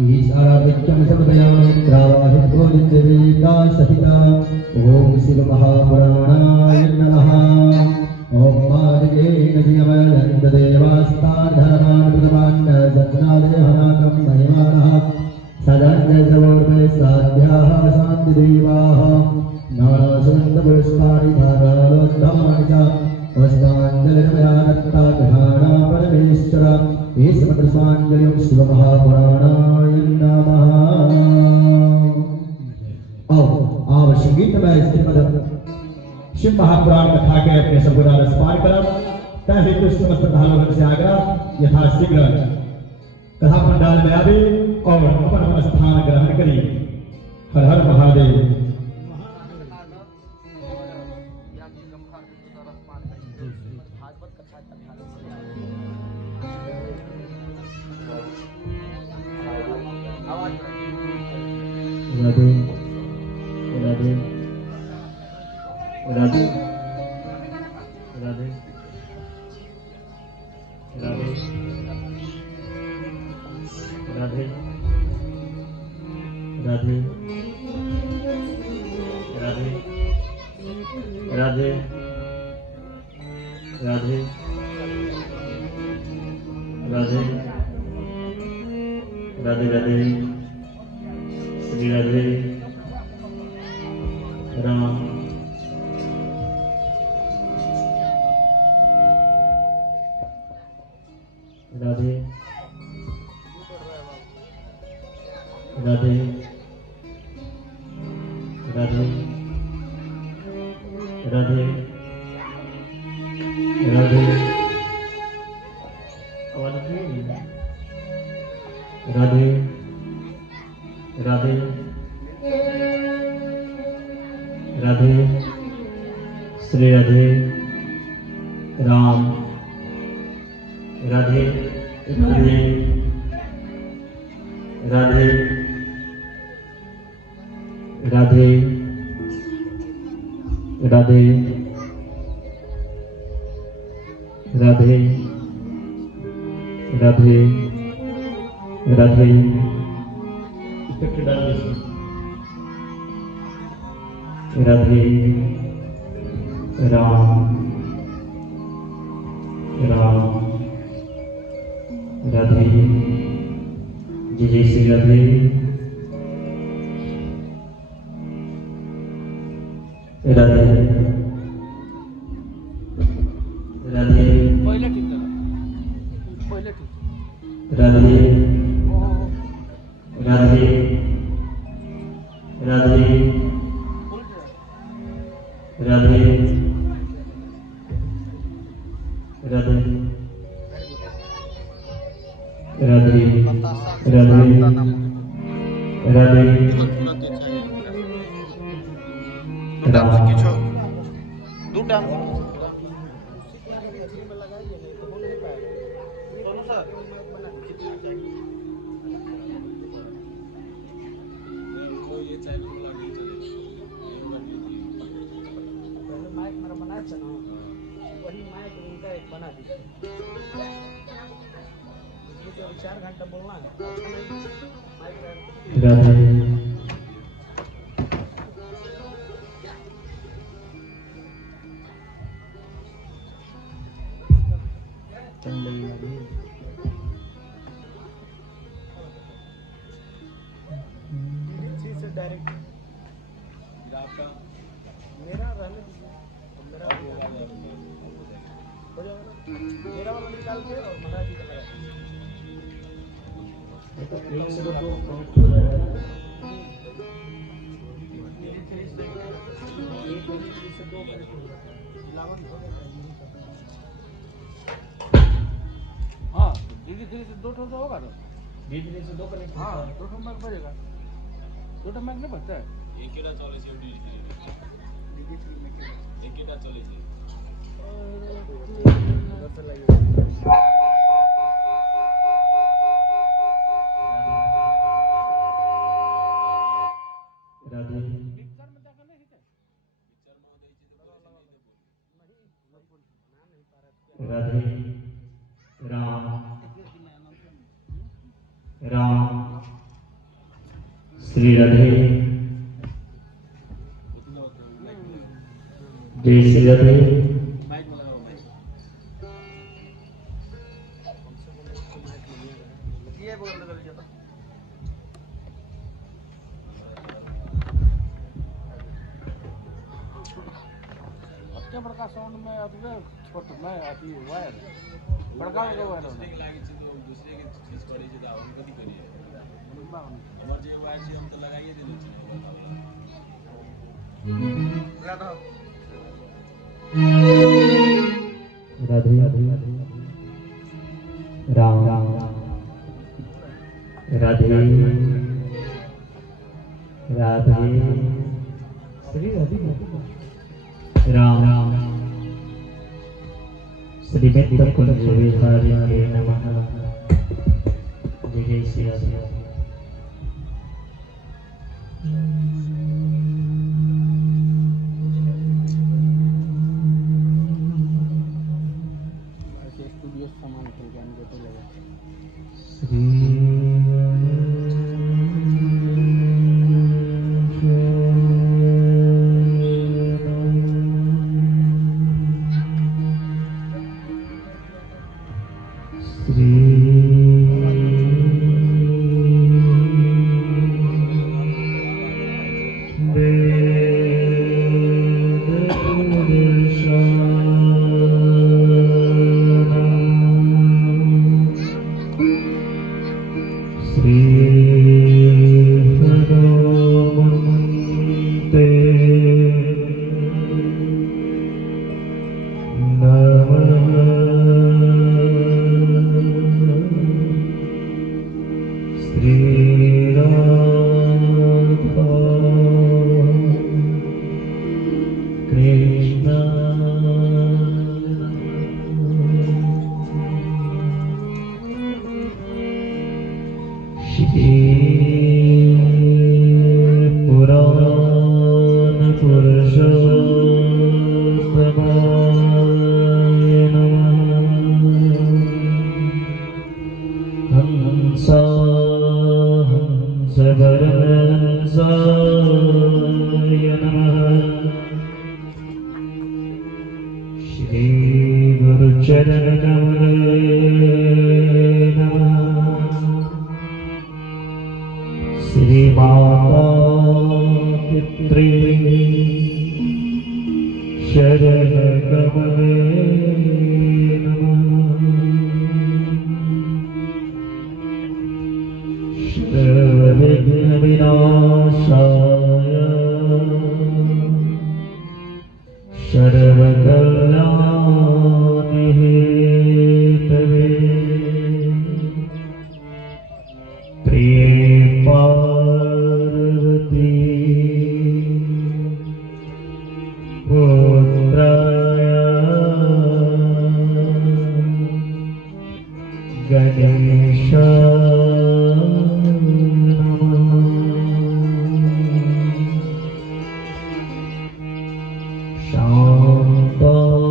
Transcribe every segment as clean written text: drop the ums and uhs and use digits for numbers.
ईशाराधिक्यं समदयामित्रावाहितोजिदेवीका सहिता ओम शिव महापुराणाय नमः। ओम मार्गेण जियमयन्त देवास्तान् धर्मान् प्रदमान् सज्जनादेहनाकं महिमानः सदन्यजवोर्मे साध्याः शान्तिदेवाः नानासुन्दपुष्पाणि धारालोद्धमानि च पुष्पाञ्जलिर्मया दत्ता गृहाणा परमेश्वर ईश्वरपुष्पाञ्जलिं शिवमहापुराणाय नमः। अब संगीतमय श्रीमद् शिव महापुराण कथा के अपने सबको रसपान करब तहि कुछ समस्त भालों से आग्रह यथाशीघ्र कथा पंडाल में आवे और अपन अपन स्थान ग्रहण करी। हर हर महादेव। राधे राधे राधे राधे राधे राधे राधे राधे राधे राधे राधे राधे राधे श्री राधे राम राधे राधे राधे राधे राधे राधे राधे राधे श्री राधे राम राधे राधे राधे राधे राधे राधे राधे राधे राधे राम राम राधे जय जय श्री राधे राधे राधे राधे राधे राधे राधे राधे राधे राधे राधे वही माइक उनका एक बना दीजिए। 4 घंटा बोलना है। राधे डायरेक्ट आपका मेरा रहने दीजिए। मेरा हो जाएगा ना। मेरा वाला निकाल के और महाराज जी का लगा हाँ धीरे धीरे से 2 ठो होगा तो धीरे धीरे से 2 कनेक्ट। हाँ 2 ठो मैक बजेगा। 2 ठो मैक नहीं बजता है। एक केटा चले छे धीरे धीरे एक केटा चले छे राधे राम राम श्री राधे जय श्री राधे। क्या बड़का साउंड में अथवा छोट में अथी वायर बड़का वायर दूसरे के लागे छी तो दूसरे के चीज करै छी त हम कथि करिए हमर जे वायर छी हम त लगाइए देले छी राधे राम राधे राधे श्री राधे राम श्री कुंज विहारी नमः। जय श्री राधे। स्टूडियो सामान के ज्ञान देते लगे श्री माता पितृ शरण कमले सर्वविघ्न विनाशाय सर्वकल्याण हेतवे प्रिय पार्वती पुत्राय गणेशाय नमः।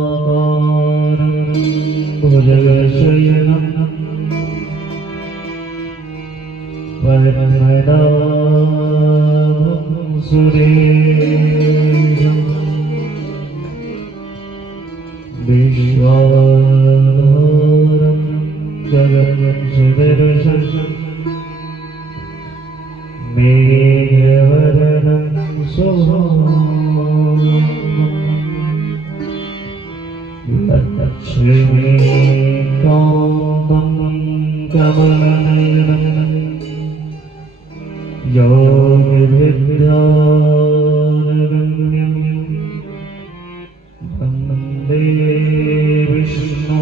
शान्ताकारं भुजगशयनं वरदं सुरेशं विश्वाधारं जगत्सुदर्शनं मेघवर्णं शुभांगं लक्ष्मीकान्तं कमलनयनं योगविद्यानगम्यं वन्दे विष्णु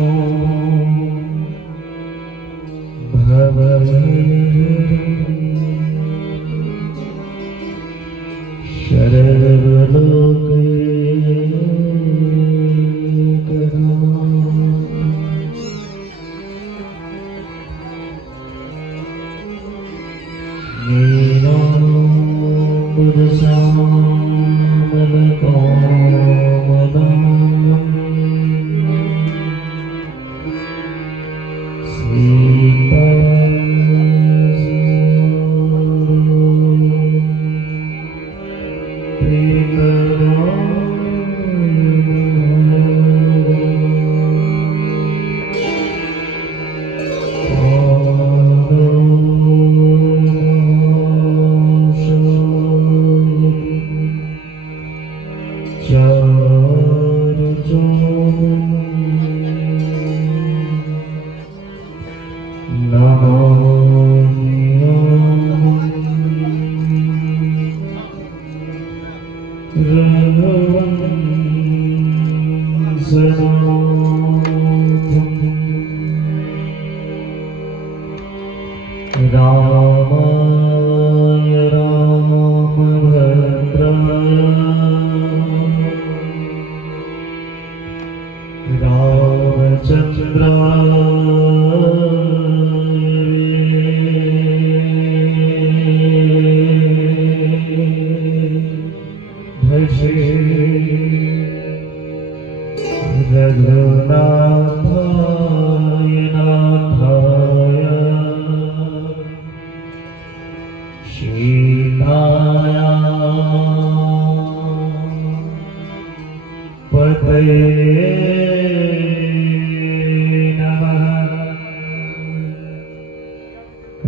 सीता शीताया पतये नमः।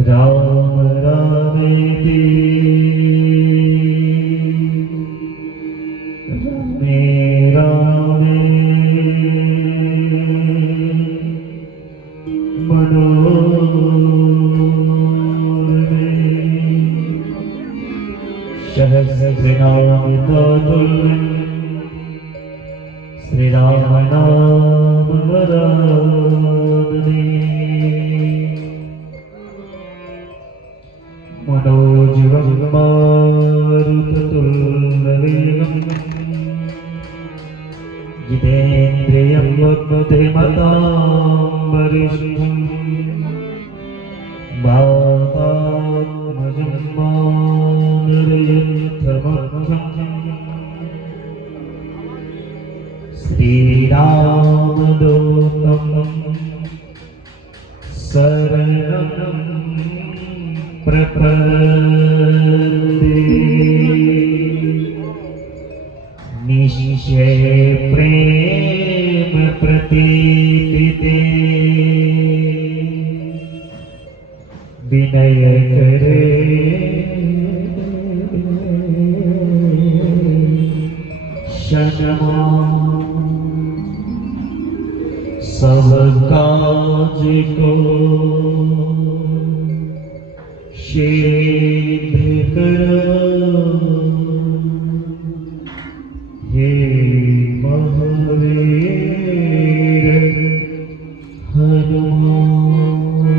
राम रामेति रमे रामे मनोरमे सहस्रनामतुल्यं श्रीराम नाम वरानने। मनोजवं मारुततुल्यवेगं जितेन्द्रियं बुद्धिमतां वरिष्ठं वातात्मजं मानरयन्तमहं। श्रीरामदूतं शरणं प्रपद्ये। निश्चय प्रेम प्रतीति विनय करे क्षमा। सब काज को शीघ्र करो हे महावीर हनुमान।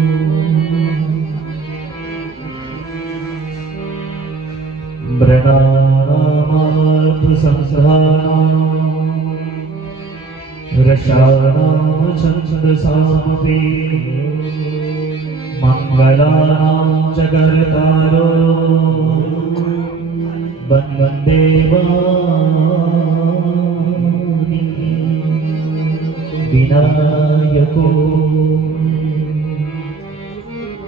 मृणानामार्थ संसाराणां रसानां छन्दसामपि मंगलानां च कर्तारो वन्दे वाणि विनायको।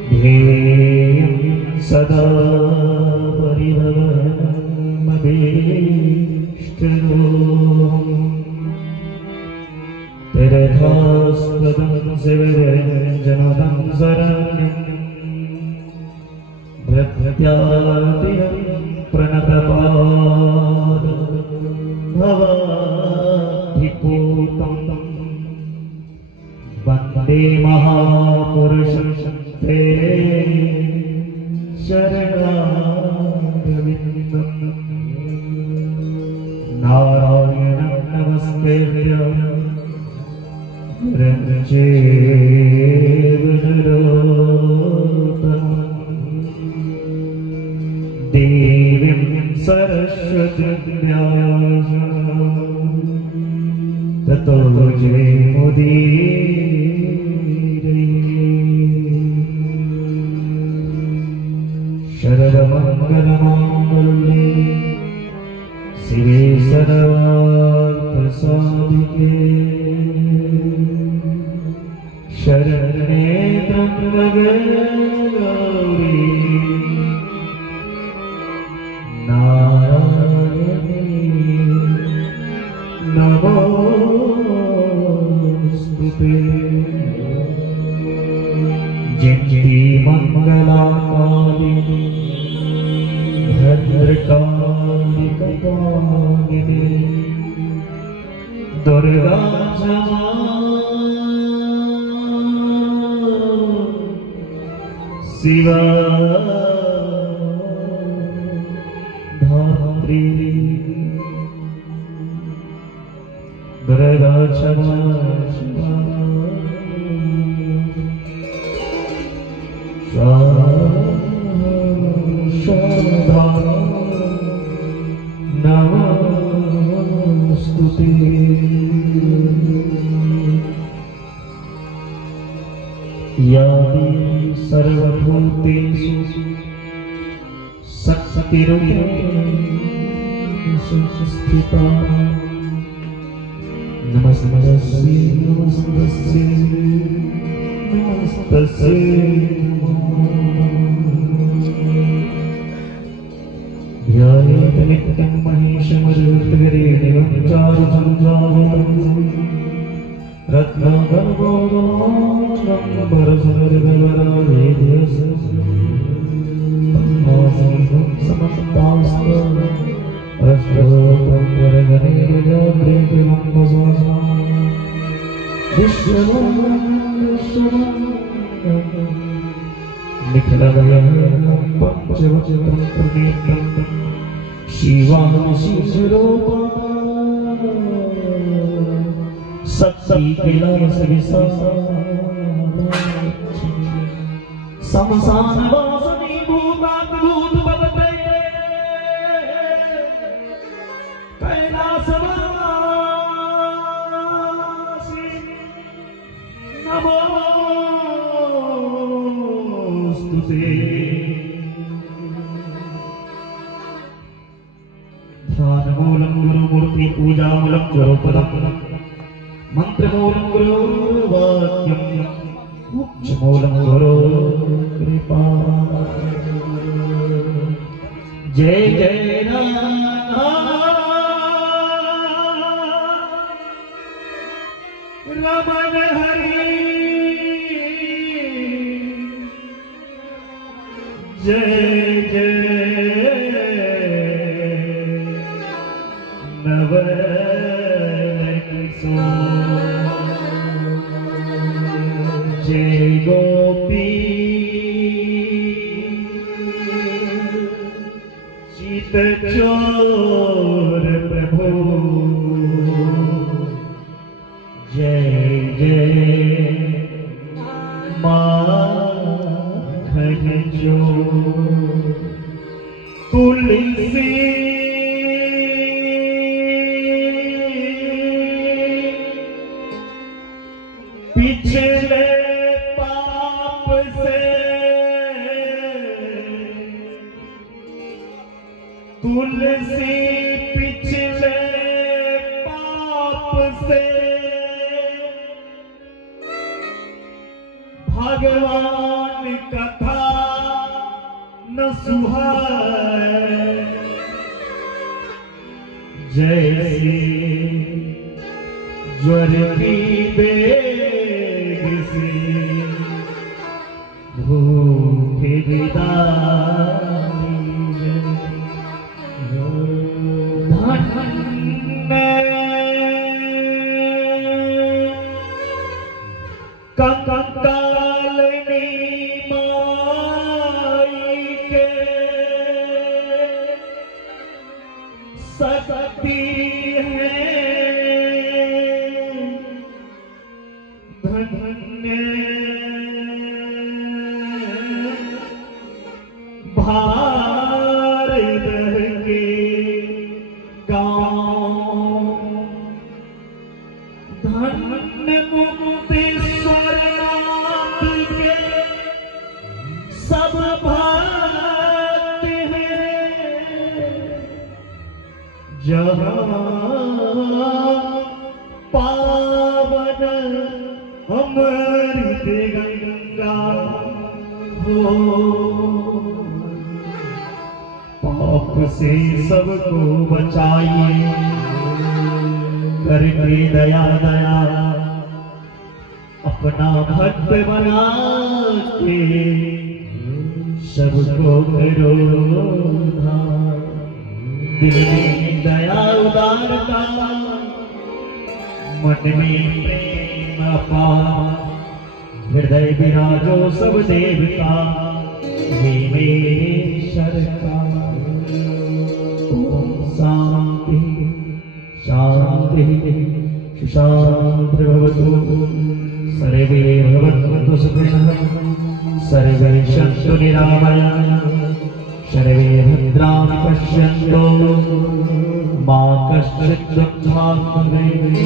ध्येयं सदा परिभवनमभीष्टदो तीर्थास्पदं शिवजनतं शरण्यं भृत्यादिनं प्रणतपादं भवाधिपूतं वन्दे महापुरुषं ते शरणारविन्दं। नारायणं नमस्कृत्य नरं चैव नरोत्तमं देवीं सरस्वतीं ततो जयमुदीरये। शरदमङ्गलमाङ्गल्ये शिवे सर्वार्थसाधिके शरण्ये त्र्यम्बके गौरी नारायणी नमोस्तुते। जयन्ती मंगलाकालिनी भद्रकाली कपालिनी दुर्गा क्षमा शिवा धात्री दुर्गा क्षमा शिवा शारदा नमोस्तुते। या देवी सर्वभूतेषु शक्तिरूपेण संस्थिता नमस्तस्यै नमस्तस्यै नमस्तस्यै नित्यं महेशमरुद्गरेणिवं चारुतं जावतं शक्ति कैलास समसान वासनी भूताद्भुत बलते कैलास वासी नमोस्तुते। ध्यान मूलम गुरुमूर्ति पूजा मूलम स्वरूपदम मंत्रमूलं गुरुवाक्यं मोक्षमूलं गुरुकृपा। जय जय रमण हरि जय जय जय गोपी चित चोर प्रभु जय जय माखन चोर तुलसी पिछले पाप से तुलसी पिछले पाप से भगवान कथा न सुहाए जैसे ज्वर की बेग से भूखे कंकालिनी माई के सकती है धन्य भारत के गाँव धन्य मुक्तेश्वर नाथ के सब भक्त हैं जहाँ पावन अमृत गंगा हो। पाप से सबको बचाइए करके दया दया अपना भक्त बना के सबको करो उद्धार। दिल में दया उदारता मन में प्रेम अपार हृदय विराजो सब देवता हे मेरे सरकार। ओम शांति शांति शांति भवतु सर्वे भवन्तु सुखिनः सर्वे सन्तु निरामयाः सर्वे भद्राणि पश्यन्तु मा कश्चित् दुःखं भवेत्।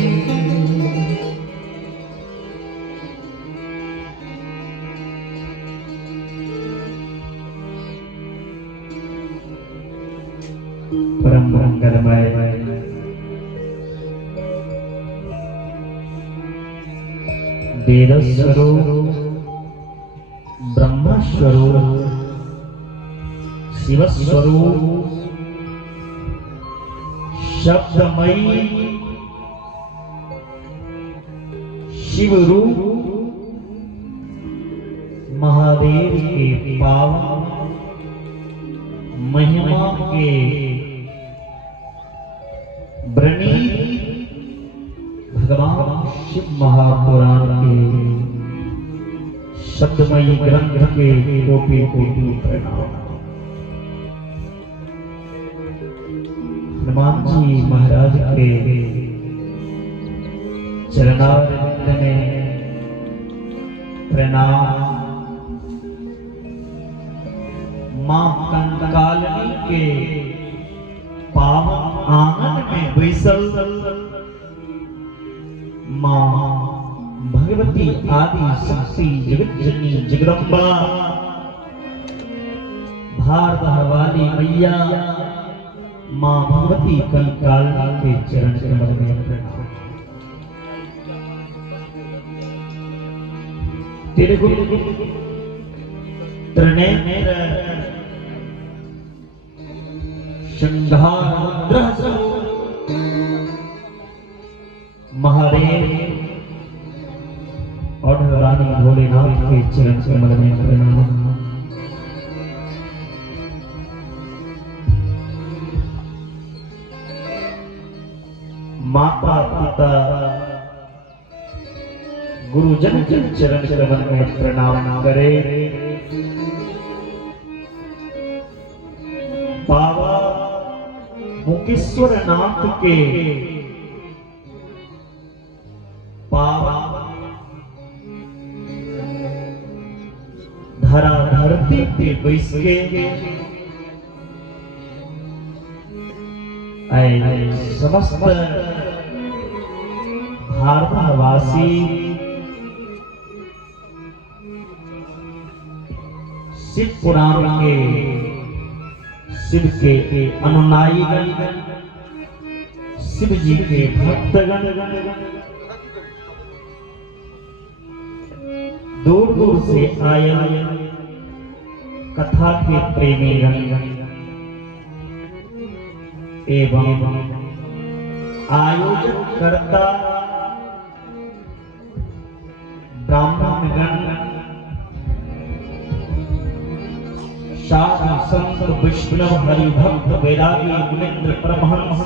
परम मंगलमय वेदस्वरूप ब्रह्मस्वरूप शिवस्वरूप शब्दमयी शिव रूप महादेव के पावन महिमा के ब्रणी भगवान शिव महापुराण के शब्दमयी ग्रंथ के कोटि कोटि प्रणाम। हनुमान जी महाराज के चरणारविंद में प्रणाम। मां कंकालिनी के पावन आंगन में बैसल मां भगवती आदि शक्ति जगत जननी जगदम्बा भार वाली मैया मां भगवती कंकालिनी के चरण कमल में प्रणाम। तेरे गुरु त्रिनेत्र श्रृंगार महादेव और रानी भोलेनाथ के चरण कमल में प्रणाम। माता पिता गुरुजन के चरण कमल में प्रणाम करे। बाबा मुकेश्वर नाथ के पावन धरा धरती पे बैस के समस्त भारतवासी शिव पुराण के शिव के अनुयायी शिव जी के भक्तगण दूर दूर से आए कथा के प्रेमी एवं आयोजन करता ब्राह्मणगण साधु संत वैष्णव हरिभक्त वैरागी मुनीन्द्र परमहंस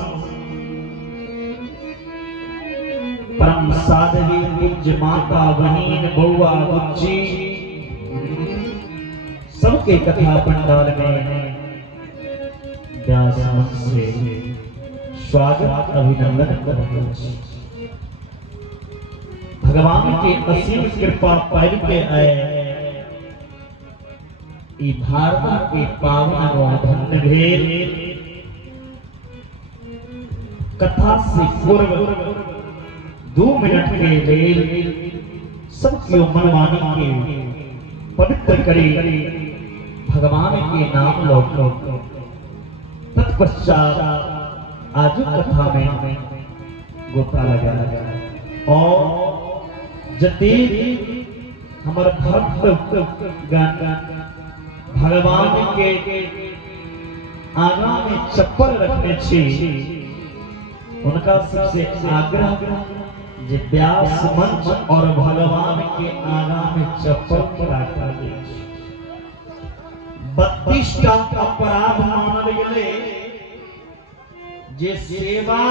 परम साधवी पूज्य माता बहन बउआ बच्ची सबके कथा पंडाल में व्यास मंच से स्वागत अभिनंदन करते हैं। भगवान की असीम कृपा पाई के आए भारत के पावन व धन्य भेद कथा से पूर्व 2 मिनट के लिए सबकी मनमानी के पवित्र करे भगवान के नाम लो। तत्पश्चात आज कथा में गोता लगा और जते हमारे भक्त भगवान के आगा में चप्पल रखने छी उनका सबसे आग्रह जे व्यास मंच और भगवान के आगा में चप्पल रखा दे। 32 टा अपराध मानल गेले जे सेवा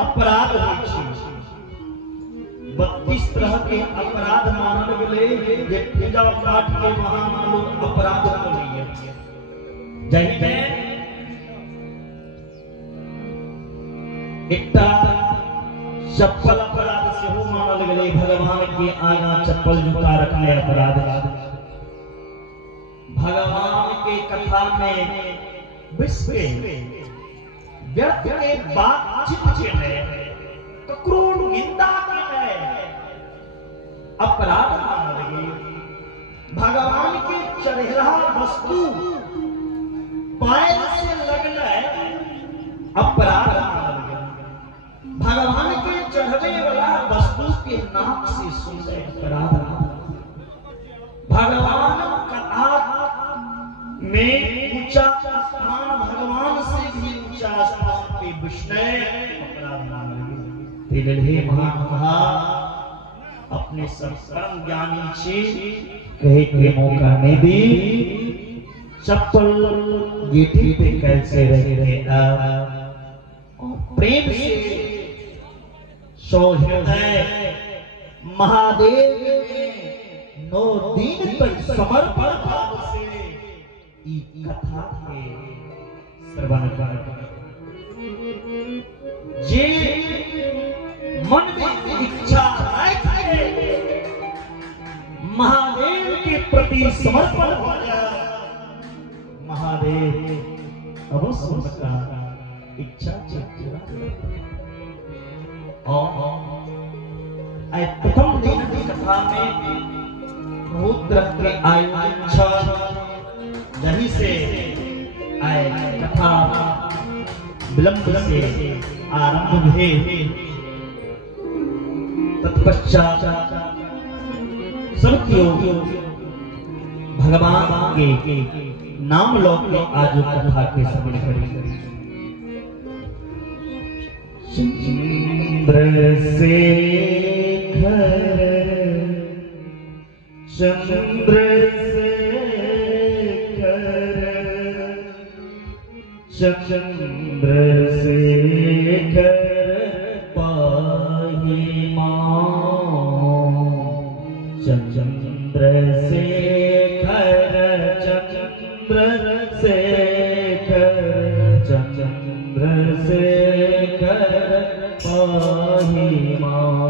अपराध होइ छै। 32 तरह के अपराध मानल गेले जे पूजा पाठ के वहां लोग अपराध करैया। जैसे एकटा चप्पल अपराध से हो मानल गेले भगवान के आगा चप्पल जूता रखने अपराध। भगवान के कथा में विश्व व्यर्थ के बातचीत के है क्रूर निंदा के अपराध मानल गेल। भगवान के चढ़ेला वस्तु पैर से लगना अपराध मानल गेल। भगवान के चढ़वे वाला वस्तु के नाक से सुनने अपराध। भगवान कथा में ऊंचा स्थान भगवान से भी पे विष्णु तिलहे महान कहा अपने सर्वकर्म ज्ञानी से कहे के मौका में भी चप्पल गेठी पे कैसे रहे प्रेम से सोहृदय महादेव ने 9 दिन तक समर्पण भाव से ई कथा के श्रवण कर जे मन में इच्छा है महादेव के प्रति समर्पण हो जाए महादेव अवश्य उनका इच्छा पूरा और प्रथम दिन की कथा में रुद्र के आयोजन यहीं से आए कथा विलंब से आरंभ हुए तत्पश्चात सत्यो भगवान के नाम लोक आज कथा के श्रवण करेंगे चंद्रशेखर पाहि मां चंद्रशेखर पाहि मां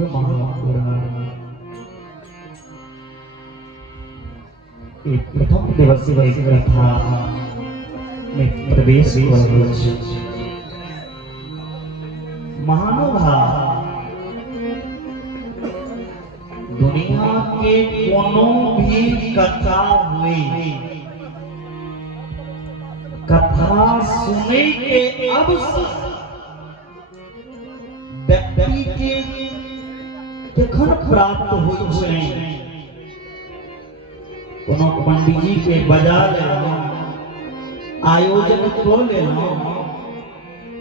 शिव महापुराण एक प्रथम दिवसीय कथा में प्रवेश महानुभाव दुनिया के कोनो भी कथा हुई कथा सुने के अवसर व्यक्ति के जखन प्राप्त होई छै कोनो पंडित जी के बजा ले आयोजन को ले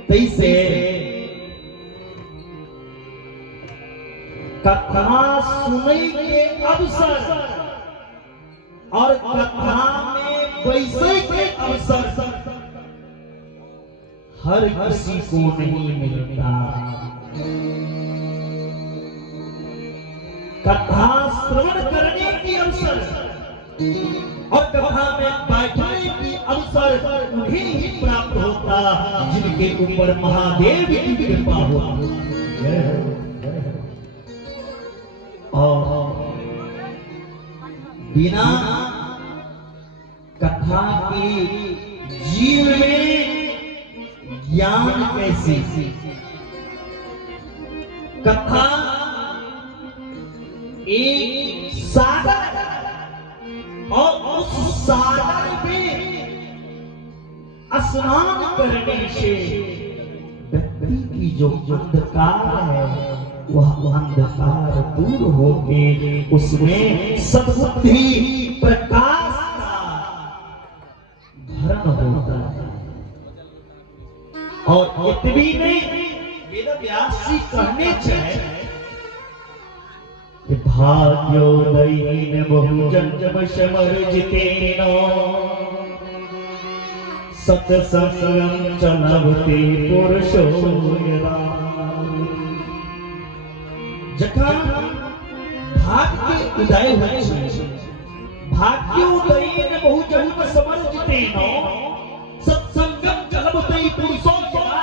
तैसे कथा सुने के अवसर और कथा में बैसे के अवसर हर किसी को नहीं मिलता। कथा श्रवण करने की अवसर और कथा में बैठने की अवसर उन्हें ही प्राप्त होता जिनके ऊपर महादेव की कृपा होती। और बिना कथा के जीव में ज्ञान कैसे? कथा एक सागर और उस सागर में स्नान करने से व्यक्ति की जो अंधकार है वह अंधकार दूर होके उसमें सद्बुद्धि प्रकाश का भरण होता है। और इतनी नहीं वेद व्यास जी कहने चाहिए भाग्योदयीन बहुजन समर्जितेन सत्संगं चलवते पुरुषो यदा। जखन भाग्य उदय होय छै भाग्योदयीन बहुजन समर्जितेन सत्संगं चलवते पुरुषो यदा।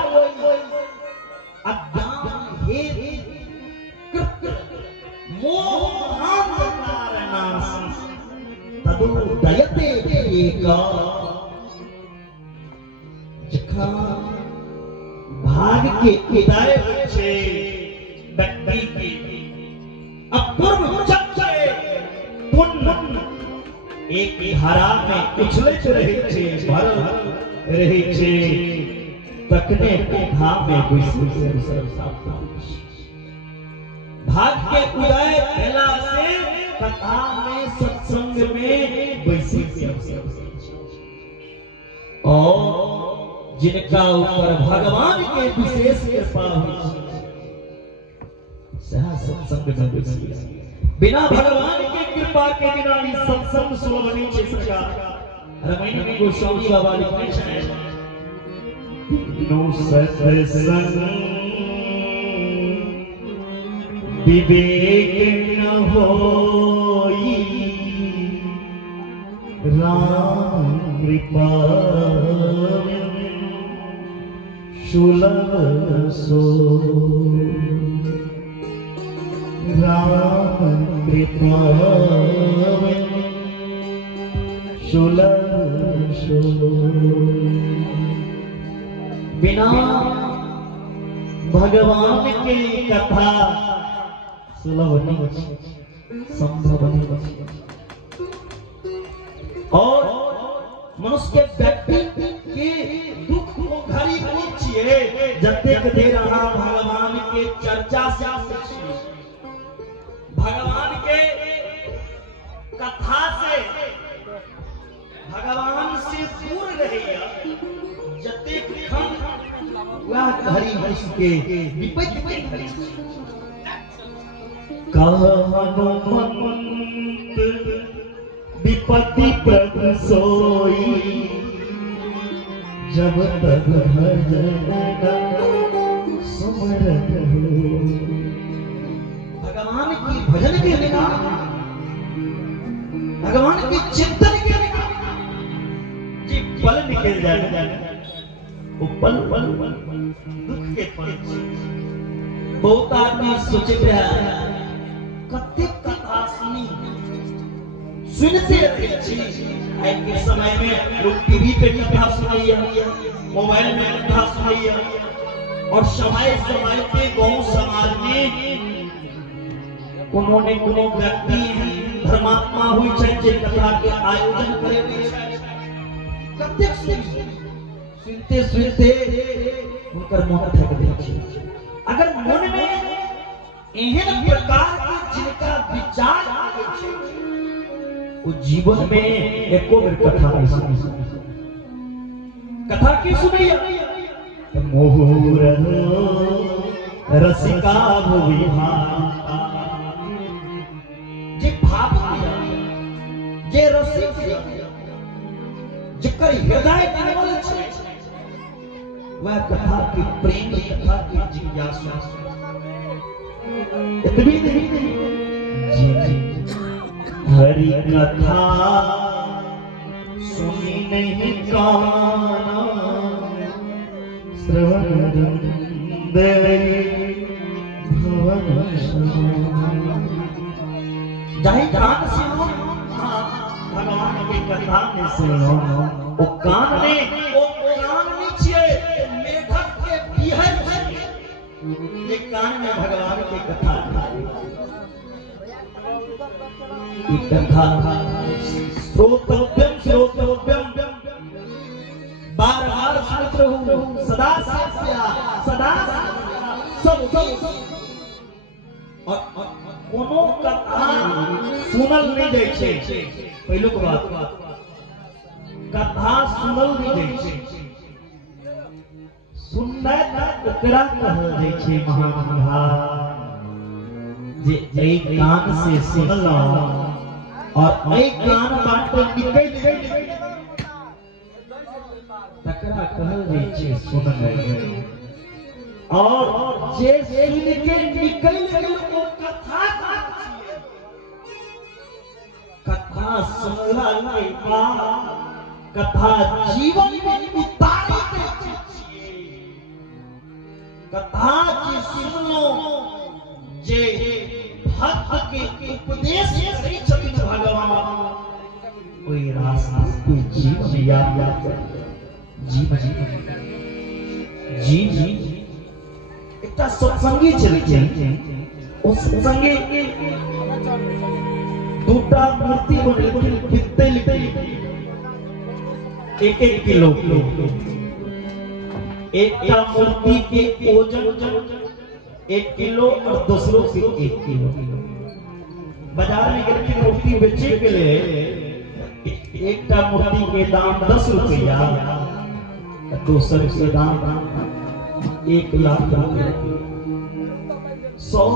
अज्ञान हेतु तदुदयते एका। जखन भाग के उदय होय छै व्यक्ति के अपूर्व चक्र पुण्य एक धारा में उछलैत रहै छै भरल रहै छै तखने कोठा में बैसि भाग के उदय भेला से कथा में सत्संग में बैसी और जिनका ऊपर भगवान के विशेष कृपा हुई सत्संग में बैसी। बिना भगवान के कृपा के बिना इस सत्संग सुलभ नहीं हो सका। रमैनी गोस्वामी बाबा लिखते हैं नो सत्संग विवेक न होई राम कृपा सुलभ सो। राम कृपा सुलभ सो। बिना भगवान की कथा सुलभ नहीं संभव नहीं। और मनुष्य के व्यक्ति के दुख को घड़ी पूछिए जतेक देर अहाँ भगवान के चर्चा से भगवान के कथा से भगवान से दूर रहिए जतेक खंड वह घड़ी उसके विपत्ति के घड़ी। हनुमंत विपत्ति प्रभु सोई जब तक भजन सुमरन हो। भगवान की भजन के बिना भगवान की चिंतन के बिना जी पल निकल जाए वो पल दुख के पल बहुत आदमी सोचते हैं कते कथा सुनी सुनते रहते छी। आज के समय में लोग टीवी पे कथा सुनैया, मोबाइल में कथा सुनैया, और समय समय पे गांव समाज में कोनो ने कोनो व्यक्ति धर्मात्मा हुई छै जे कथा के आयोजन करे छै। कते सुनते सुनते उनकर मन थक जाइ छै। अगर मन में एहन प्रकार के जिनका विचार आवे छै वो जीवन में एको बेर कथा नहीं सुनी। कथा की सुनैया मोहर रसिका भुवि जे भाव जे रसिक जकर हृदय निर्मल छै वह कथा की प्रेम कथा की जिज्ञासा इतनी जी हरि कथा सुनी नहीं काना श्रवण जाहि कान से भगवान की कथा में सुनो ओ कान में छिए मेढक के बिहर ये कान में भगवान की कथा ये कथा श्रोतव्यम श्रोतव्यम बार-बार सुनत रहूं सदा सब और कोनो कथा सुनल नहीं जाइ छै। पहिलुक बात कथा सुनल नहीं जाइ छै, सुननाइ ओकरा कहल जाइ छै महामहा जे एहि कान से सुनला और एहि कान बाटे निकल गई तकरा कहल जाइ छै सुननाइ। और जे सुन के निकल गई वो कथा कथा सुनला के बाद कथा जीवन में उतारी दै छियै। कथा जे सुनलो जे भक्त के उपदेश करै छथिन भगवान ओई रास्ता पे जीवन यात्रा जीवन जी एकटा सत्संगी छलखिन। ओ सत्संगी दूटा मूर्ति बनेलखिन पित्तल के 1-1 किलो। एकटा मूर्ति के ओजन 1 किलो और दूसरों के 1 किलो। बाजार में गलखिन मूर्ति बेचे के लिए एकटा मूर्ति के दाम 10 रुपया, दूसर के दाम 1 लाख रुपया। 100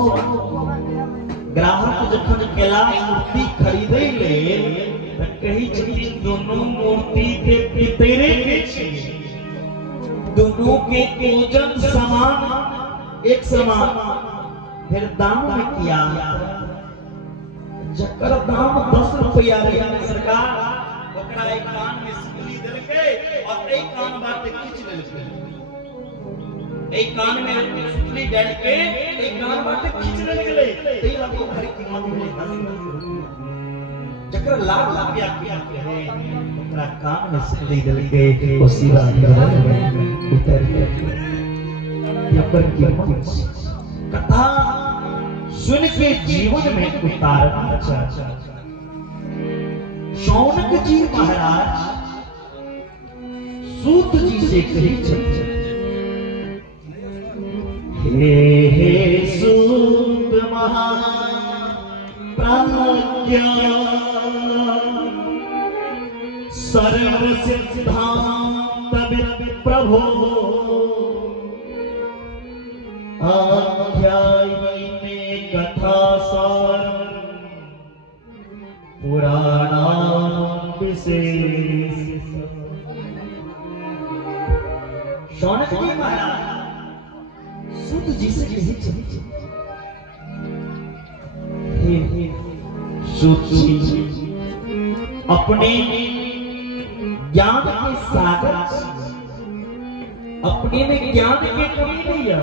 ग्राहक जखन केला मूर्ति खरीदे ले त कही छथि दोनों मूर्ति के पितरे के छै, दोनों के ओजन समान एक समान, फिर दाम में किया जकर दाम 10 रुपया रहै सरकार ओकरा एक कान में सिकली देलकै और एक कान बाटे खींच लेलकै। एक कान में सुतली डाल के एक कान बाटे खींचने लगले तई रातो हरि की कीमत में जकर लाख रुपया किया है ओकरा कान में सुतली डाल के ओ सीधा उतर के यपर की कथा सुन के जीवन में उतारना चाहिए। शौनक जी महाराज सूत जी से कही छथि हे सूत महाप्रज्ञा सर्व सिद्धांत प्रभो अध्याय में कथा सार पुराणानां विशेष। शौनक जी महाराज सूत जी से कही छथि सूत जी अपने ज्ञान के सागर, अपने में ज्ञान के कमी नहीं है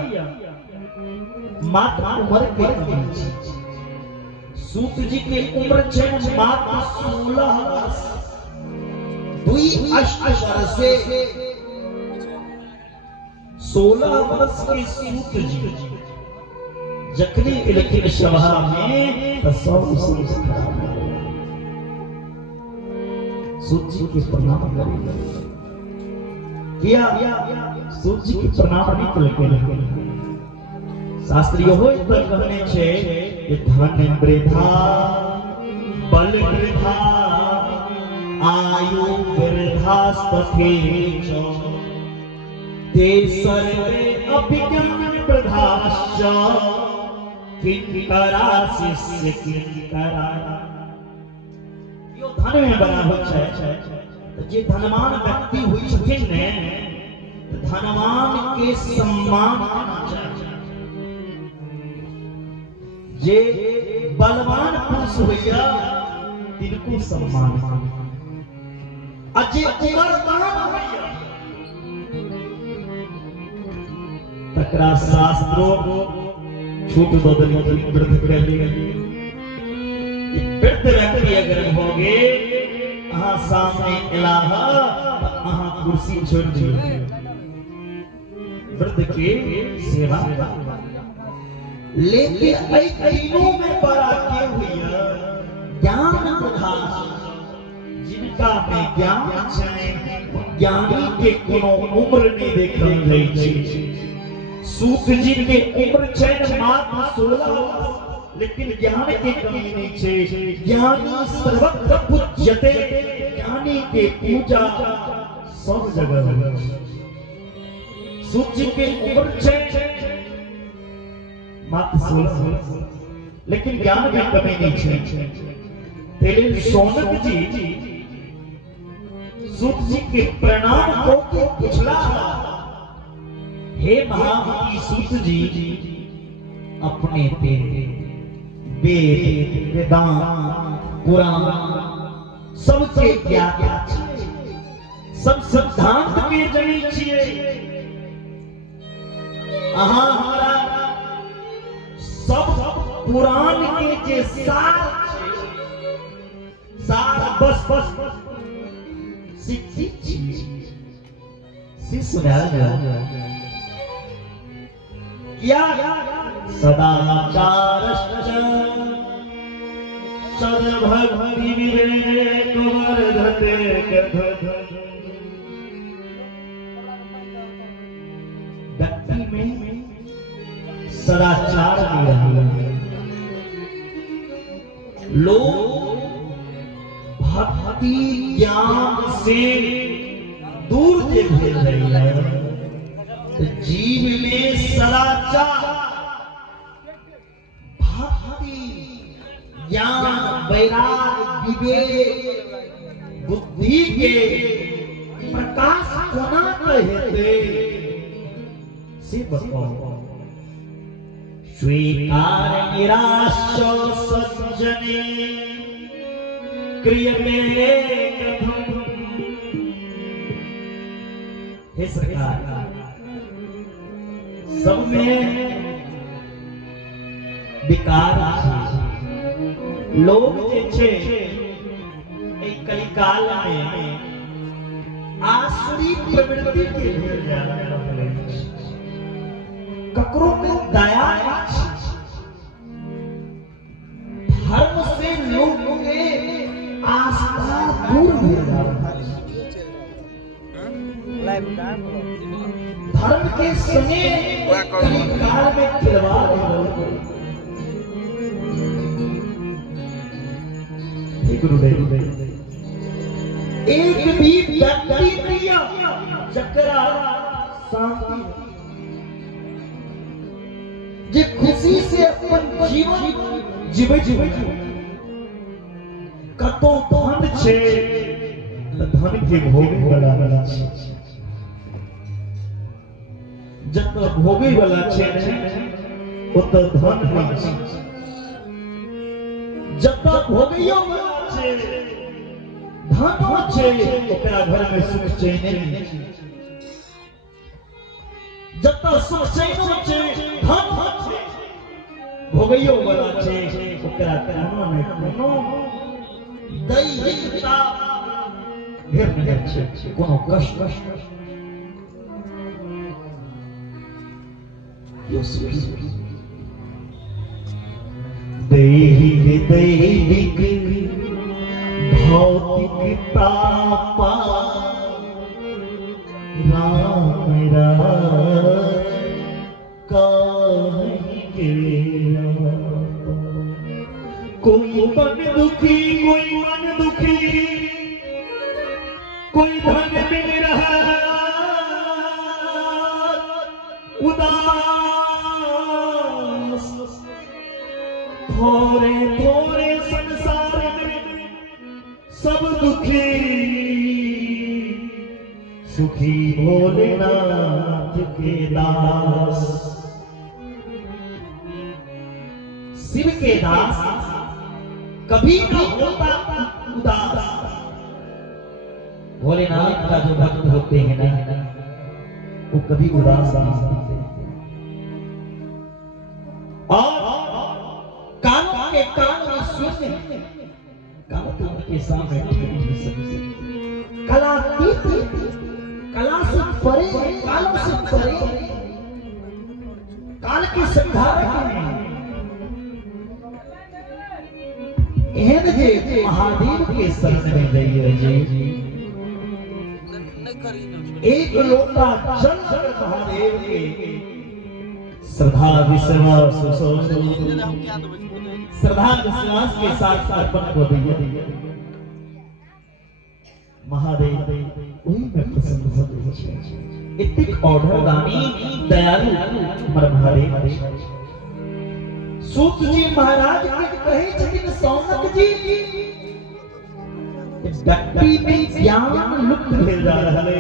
मात्र उम्र के कमी छै। सूत जी के उम्र छै मात्र 16 वर्ष। 2 वर्षे 16 वर्ष के सूत जी जखनी इलखिन सभा में तो सब सूत जी के प्रणाम करेगा किया सूत जी के प्रणाम नहीं करेगा। शास्त्रीय हो तो कहने छे कि धन वृथा बल वृथा आयु वृथा तथेच ते सर्वे अभिज्ञान प्रधाश्च किंकरा शिष्य किंकरा। यो धन में बराबर छै। जे धनवान व्यक्ति हुई छथिन ने धनवान के सम्मान करना चाहिए। जे बलवान पुरुष होइया तिनको सम्मान अजे उमरदान होइया तकरा शास्त्रों छूट दो देने की वृद्ध कर ली। वृद्ध व्यक्ति अगर होगे अहाँ सामने इलाह अहाँ कुर्सी छोड़ दिए वृद्ध की सेवा लेकिन ऐ तीनों में बड़ा के हुआ ज्ञान प्रधान जिनका में ज्ञान छै ज्ञानी के कोनो उम्र नहीं देखल गई छै। सूत जी के उम्र छै मात्र 16 वर्ष लेकिन ज्ञान के कमी नहीं छै। ज्ञानी सर्वत्र पूज्यते ज्ञानी के पूजा सब जगह है। सूत जी के उम्र छै मात्र 16 वर्ष लेकिन ज्ञान में कमी नहीं छै। तेरे शौनक जी सूत जी के प्रणाम को पूछला हे महामुनि सूत जी अपने वेद वेदांत पुराण सबके ज्ञाता सब सिद्धांत के जनी छिए। अहाँ हमारा सब पुराण के जे सार बस शिक्षित छिए। क्या सदाचारश्च सद्भक्ति विवेक वर्धते व्यक्ति में सदाचार लोग भक्ति ज्ञान से दूर से भेज रही है। जीव में सदाचार भक्ति ज्ञान वैराग विवेक बुद्धि के प्रकाश कोना कहते से बताओ। स्वीकार निराश सज्जने क्रियते कथम। हे सरकार सब में विकार लोग जे छे एक कलिकाल में आसुरी प्रवृत्ति के भेल जा रहल छै। ककरो में दया धर्म से लोग के आस्था दूर भेल जा रहल छै। धर्म के संगे कलिकाल में खिलवाड़ हो रहा है। गुरुदेव एक भी व्यक्ति दिया जकरा शांति जे खुशी से अपन जीवन जीवे कतो धन छे धन के भोग वाला छै। जत भोगे वाला छै ओत धन नहीं छै। जत भोगियो वाला छै धन छै ओकरा घर में सुख चैन नहीं छै। जत सुख चैन छै धन छै भोगइयो वाला छे ओकरा कोनो ने कोनो दैहिकता घेर ले छे कोनो कष्ट यो सुखी दैहिक भौतिकता पा राम कोई मन दुखी कोई मन दुखी कोई धन मिल रहा उदास थोड़े थोड़े संसार में सब दुखी सुखी भोलेनाथ के दास शिव के दास कभी न होता उदास। भोलेनाथ का जो भक्त होते हैं ना वो कभी उदास नहीं होते। और कानों के कान में शून्य कानों के सामने कलातीत कला से परे कालों से परे काल के संधारक हैं एहन जे महादेव के शरण में जाइए जी एक लोटा जल महादेव के श्रद्धा विश्वास श्रद्धा विश्वास के साथ अर्पण को दीजिए। महादेव वही में प्रसन्न होते हैं। इतने ऑर्डर दानी दयालु हमारे महादेव सूत जी महाराज के कहे छथिन सौनक जी व्यक्ति में ज्ञान लुप्त भेल जा रहा है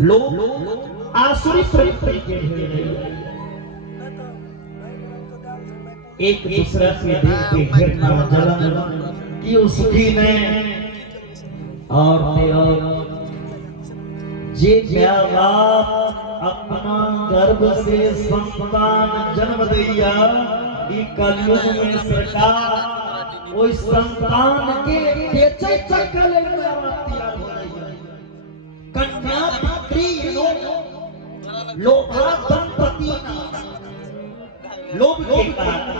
लोग आसुरी प्रवृत्ति के भेल रहे एक दूसरा से देख के घृणा जलन क्यों सुखी ने और जे बाप अपना गर्भ से संतान जन्म दैया कलयुग में सरकार ओई संतान के बेचे चकल कन्या पुत्री लोभा दंपति लोभ के कारण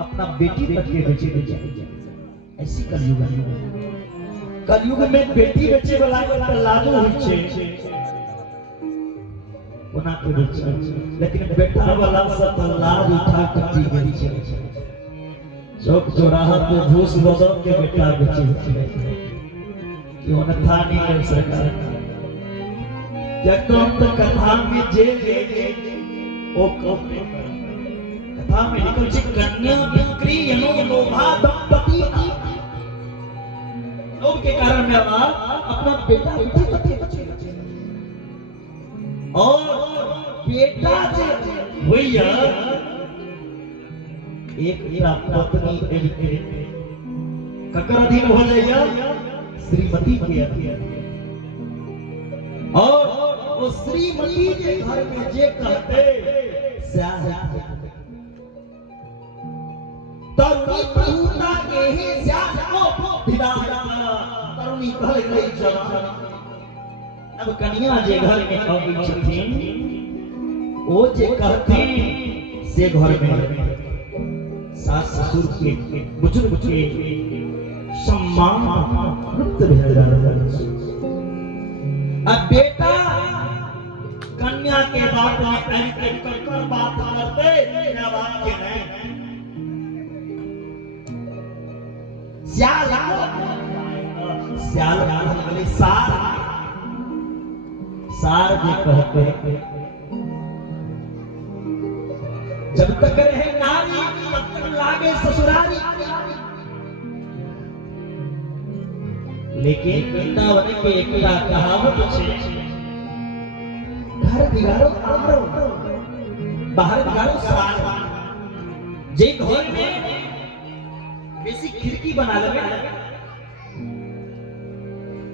अपना बेटी तक के बेचे ऐसी कलयुग है। कलयुग में बेटी बेचे वाला लागू होई छे ओना के बेचे लेकिन बेटा वाला सब लाभ उठा कटी गई छे चौक चौराहा पे घूस बदल के बेटा बेचे क्यों न था नहीं सरकार जब तक कथा में जे ओ कथा में लिखल छे कन्या पुत्री यनो लोभा दंपति लोभ के कारण में अपना बेटा और बेटा से भैया एक पत्नी ककर अधीन हो जाएगा श्रीमती के अधीन और वो श्रीमती के घर में जे कहते तरुणी प्रभुता के ही को विदाई तरुणी कह गई जवान अब कन्या जे घर में आबी छथिन ओ जे कहथिन से घर में सास ससुर के बुजुर्ग के सम्मान लुप्त भेल जा रहल छै। अब बेटा कन्या के बात में आबि के ककर बात करते बिना बात के नहीं श्याल बोले सार जे कहते जब तक रहे नारी तब तक लागे ससुरारी लेकिन वृंदावन के एक कहावत छे घर बिगाड़ो बाहर बिगाड़ो सार जे घर में बेसी खिड़की बना लेबे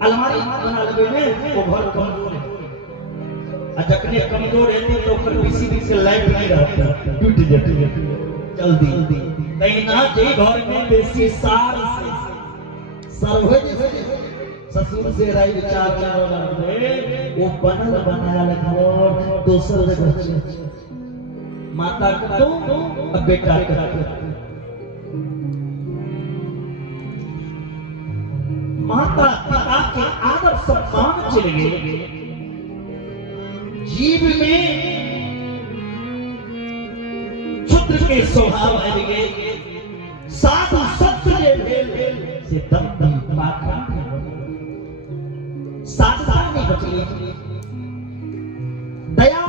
अलमारी बना लेबे ने वो घर कमजोर है जखने कमजोर रहती तो ओकर बीसी दिन से लाइट नहीं रहता, टूट जाती जल्दी। कहीं ना जे घर में बेसी सार हो ससुर से राय विचार कर वो बनल बनाया घर दोसर जगह माता का तो बेटा का माता पिता के आदर सम्मान चले गए, जीव में क्षुद्र के स्वभाव आ गए, साधु सत्य से तब साधुता नहीं बचली। दया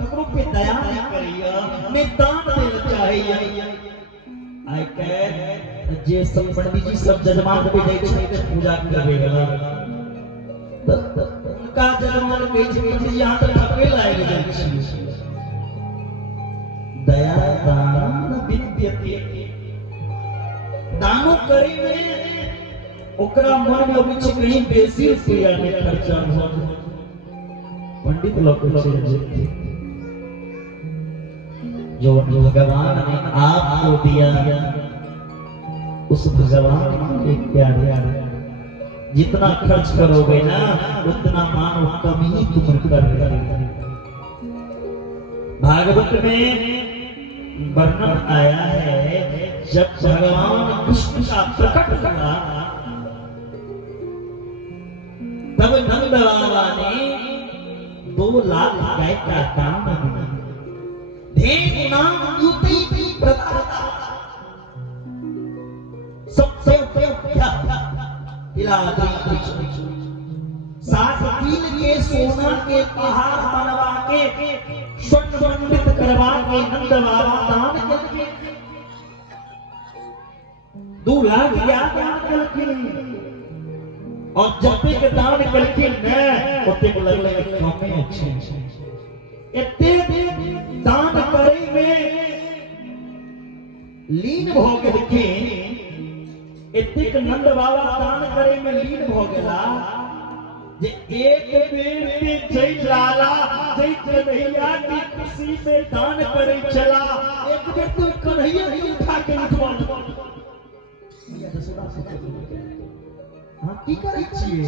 ककरो पे दया नहीं करिया, निदान दिल चाहिए। आई कह जे सब पंडित जी सब जजमान पे जाय छै पूजा करबेला का जजमान के छै यहां तक ठके लाग जाय छै। दया दान विद्यते, दानो करी में ओकरा मन में अभी छै कहीं बेसी रुपया में खर्चा हो। पंडित लोग छै जो भगवान ने आपको दिया उस भगवान के प्यारे जितना खर्च करोगे ना उतना मानो कम ही तुम कर रहे। भागवत में वर्णन आया है जब भगवान कृष्ण का प्रकट हुआ तब नंद बाबा ने 2 लाख गाय का दान दिया। सबसे के सोना के पहाड़ बनवा के स्वर्ण मंडित करवा के नंद बाबा दान करके 2 लाख दान करके और जब के दान करके न ओते को लगले कमे अच्छे एते दान करे में लीन भ गेलखिन। एतेक नंद बाबा दान करे में लीन भ गेला जे एक बेर पे जय लाला जय कन्हैया की खुशी में दान करे चला। एक बेर तो कन्हैया ही उठा के उठवा की करे छिए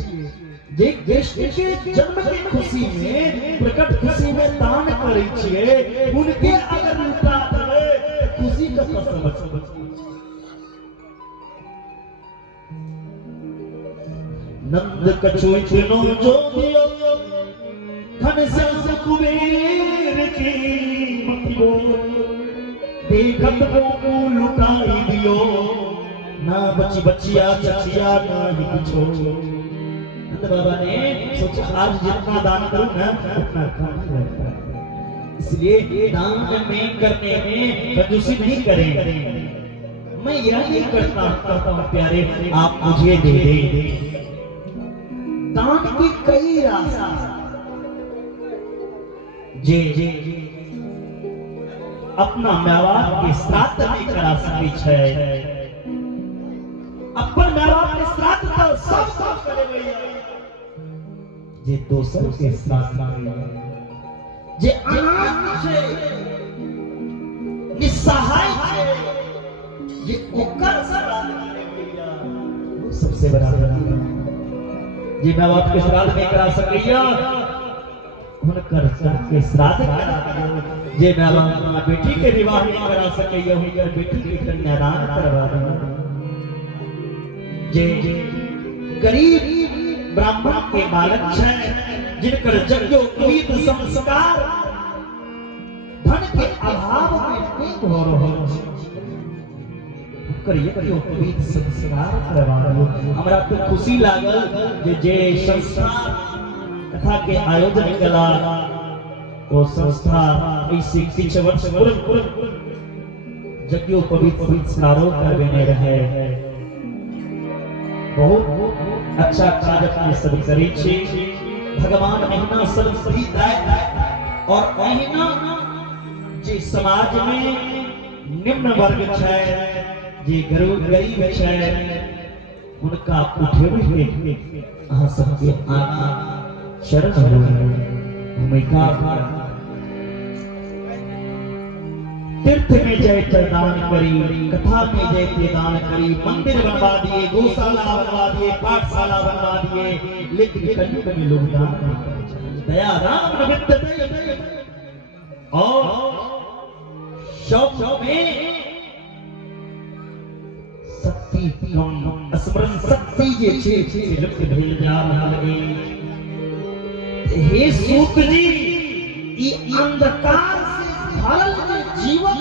जे देश के जन्म के खुशी में प्रकट खुशी में दान करे छिए उनके अगर लुटा देवे खुशी का कसम। नंद कछुई चुनो जो दियो धन से कुबेर की मतियो देखत को लुटाई दियो ना बची बचिया चचिया ना ही कुछो। नंद बाबा ने सोचा आज जितना दान करूं ना उतना कम लगता है, इसलिए दान में करने में कंजूसी नहीं करेंगे। मैं यह नहीं करता हूं प्यारे आप मुझे दे दे। दान की कई रास्ता जे अपना माँ-बाप के श्राद्ध नहीं करा सकै छै, अपन माँ-बाप के श्राद्ध तो सब करे भैया जे दोसर के श्राद्ध करे जे अनाथ छै निसहाय छै जे ओकर श्राद्ध करे भैया वो सबसे बड़ा दान। जे माँ-बाप के श्राद्ध नहीं करा सकैया हुनकर के श्राद्ध करा दियो। जे माँ-बाप अपना बेटी के विवाह नहीं करा सकैया हुनकर बेटी के कन्यादान करवा दियो। जे गरीब ब्राह्मण के बालक छै जिनकर यज्ञोपवीत संस्कार धन के अभाव में नहीं हो रहल कर यज्ञोपवीत संस्कार करवा दियो। हमरा तो खुशी लागल जे संस्था कथा के आयोजन कला वो संस्था ऐसे किछ वर्ष पूर्व यज्ञोपवीत संस्कारों करबेने रहे। बहुत अच्छा कार्य में सब करी छी। भगवान एहना सब सही दाय और एहना जे समाज में निम्न वर्ग छै जे गरीब छै उनका उठेबै अहाँ सबके आगा शरण भूमिका तीर्थ में जय प्रदान करी, कथा में जय प्रदान करी, मंदिर बनवा दिए, गौशाला बनवा दिए, पाठशाला बनवा दिए, लेकिन कहीं कहीं लोग दया राम और शौक में शक्ति स्मरण शक्ति जे छे लुप्त भेल जा रहल है। हे सूत जी, ई अंधकार से भरल जीवन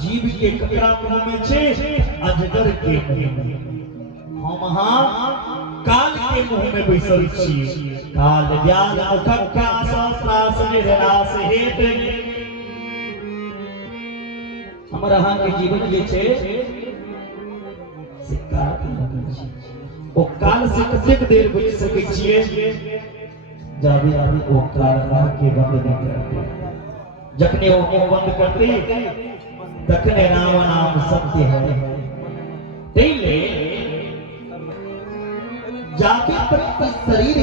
जीव के कपड़ा में छे, अजगर के हम काल के मुंह में बैसल छी। काल व्याल मुखक का त्रास निराश हेत हमरा के जीवन जे छे से काल के मुंह में छी। ओ काल से कतेक देर बच सकै छियै, जाबे ओ काल के बंद नहीं करते। जखने वो बंद करते तखने राम नाम सत्य है। तेले जाति तक शरीर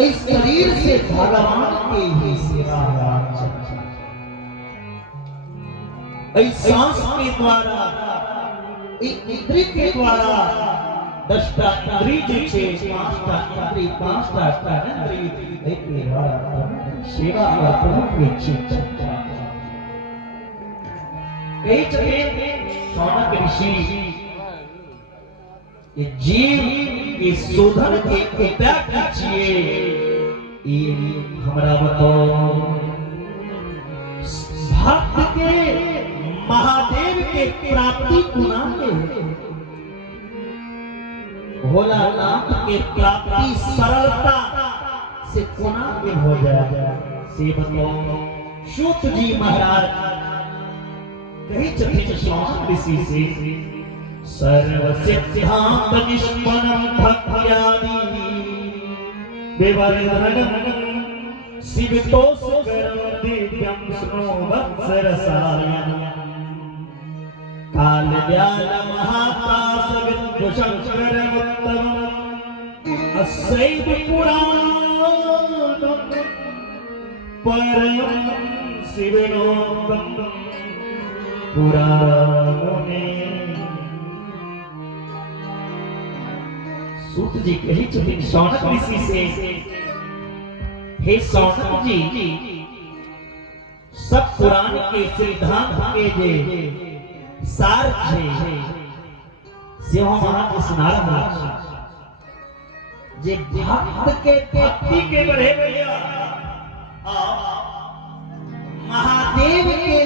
इस शरीर से भगवान के ही सेवा इस सांस के द्वारा, एक इंद्रिय के द्वारा 10टा इंद्रिय जे छे, 5टा इंद्रिय, 5टा कर्मेंद्रिय एक सेवा और प्रमुख इच्छा कई जगह शौनक ऋषि ये जीव के शोधन के उपाय कीजिए। ये हमरा बताओ, भक्त के महादेव के प्राप्ति गुना भोलानाथ के प्राप्ति सरलता से कोना के हो जाए से बताओ। सूत जी महाराज कही चथित श्रवण ऋषि से सर्व सिद्धांत निष्पन्नम भक्त्यादि विवर्धनम शिवतोष करम दिव्यम स्नो वत्सरसायन काल व्याल महाकाश विद्वशंकरमुत्तम अस्यैव पुराणम परम शिवनोत्तम पुराणे। सूत जी कही चलिए शौनक ऋषि से, हे शौनक जी, सब पुराण के सिद्धांत के जे सार छे से हम अहाँ सुना रहा जे भक्त के भक्ति के बढ़े भैया महादेव के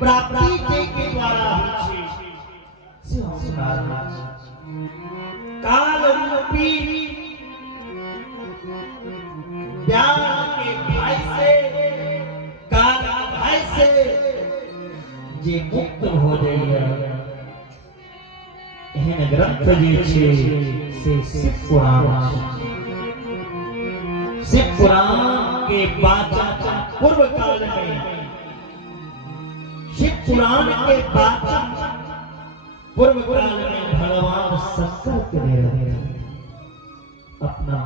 प्राप्ति के द्वारा से हम सुना रहा काल रूपी व्याल के भाई से, काल भाई से जे मुक्त हो जाइए एहन ग्रंथ जे छे से शिव पुराण। शिव पुराण के वाचन पूर्व काल में, शिव पुराण के वाचन पूर्व काल में भगवान शंकर के दे रहे अपना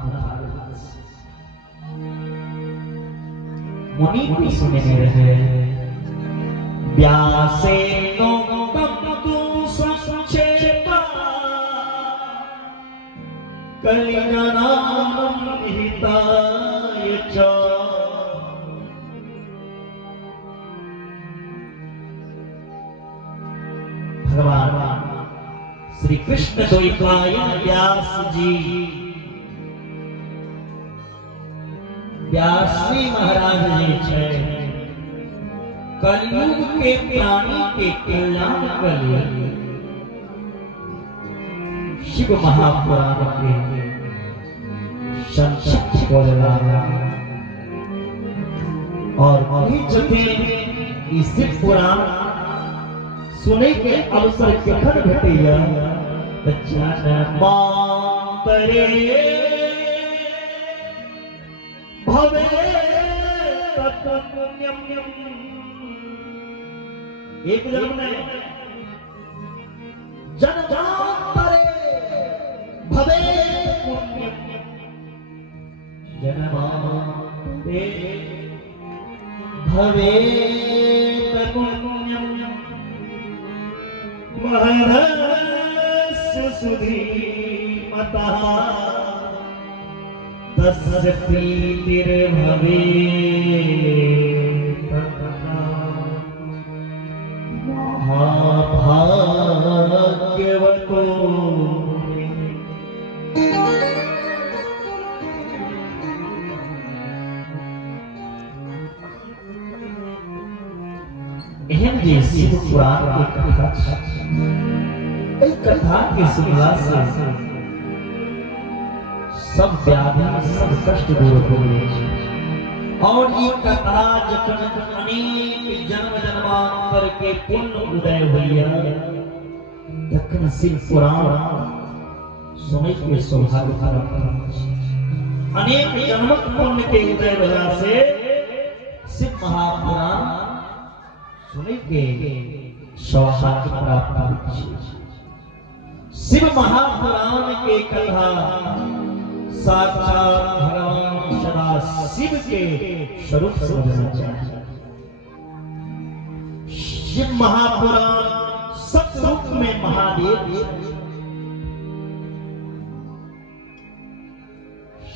मुनि को सुनने रहे। व्यासे तु संक्षेपा कलिनाम निहिताय च भगवान श्री कृष्ण द्वैपायन व्यास जी, व्यासी महाराज जी छे कलयुग के प्राणी के कल्याण के लिए शिव महापुराण के संक्षिप्त बोलना और इस शिव पुराण सुने के अवसर कखन भेटैया मातरे भवे तत्पुण्यम। एक जन्म में जन्मांतरे भवे भवे तपुण्यम महर्षि सुधीमतः तस्य प्रीतिर्भवे महाभाग्यवतो हिंदी शिव पुराण की कथा इस कथा की सुनला से सब व्याधि सब कष्ट दूर हो गए और ये कथा जखन अनेक जन्म जन्मांतर के पुण्य उदय हुआ तखन शिव पुराण सुने के सौभाग्य प्राप्त अनेक जन्म पुण्य के उदय हुआ से शिव महापुराण सुने के सौभाग्य प्राप्त शिव महापुराण के कथा साक्षात भगवान सदा शिव के स्वरूप समझना चाहिए। शिव महापुराण सतरूप में महादेव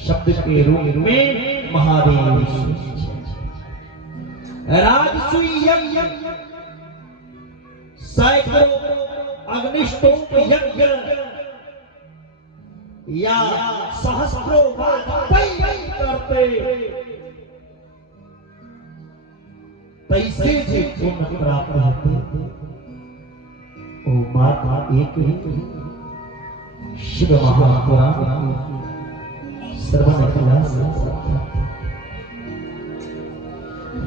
शब्द के रूप में महादेव राजसूय यज्ञ सैकड़ों अग्निष्टोम यज्ञ या सहस्त्रों करते तैसे जे पुण्य प्राप्त होते ओ माता एक ही शिव महापुराण श्रवण कला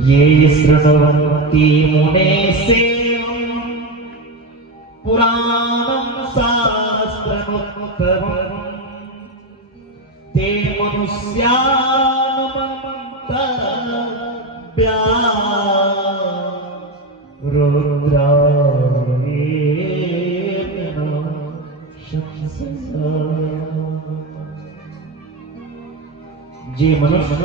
ये श्रवन्ति मुने सेवं पुराणं शास्त्रमुत्तमम् ते मनुष्यानुमन्तव्या रुद्राणेन शंससा जे मनुष्य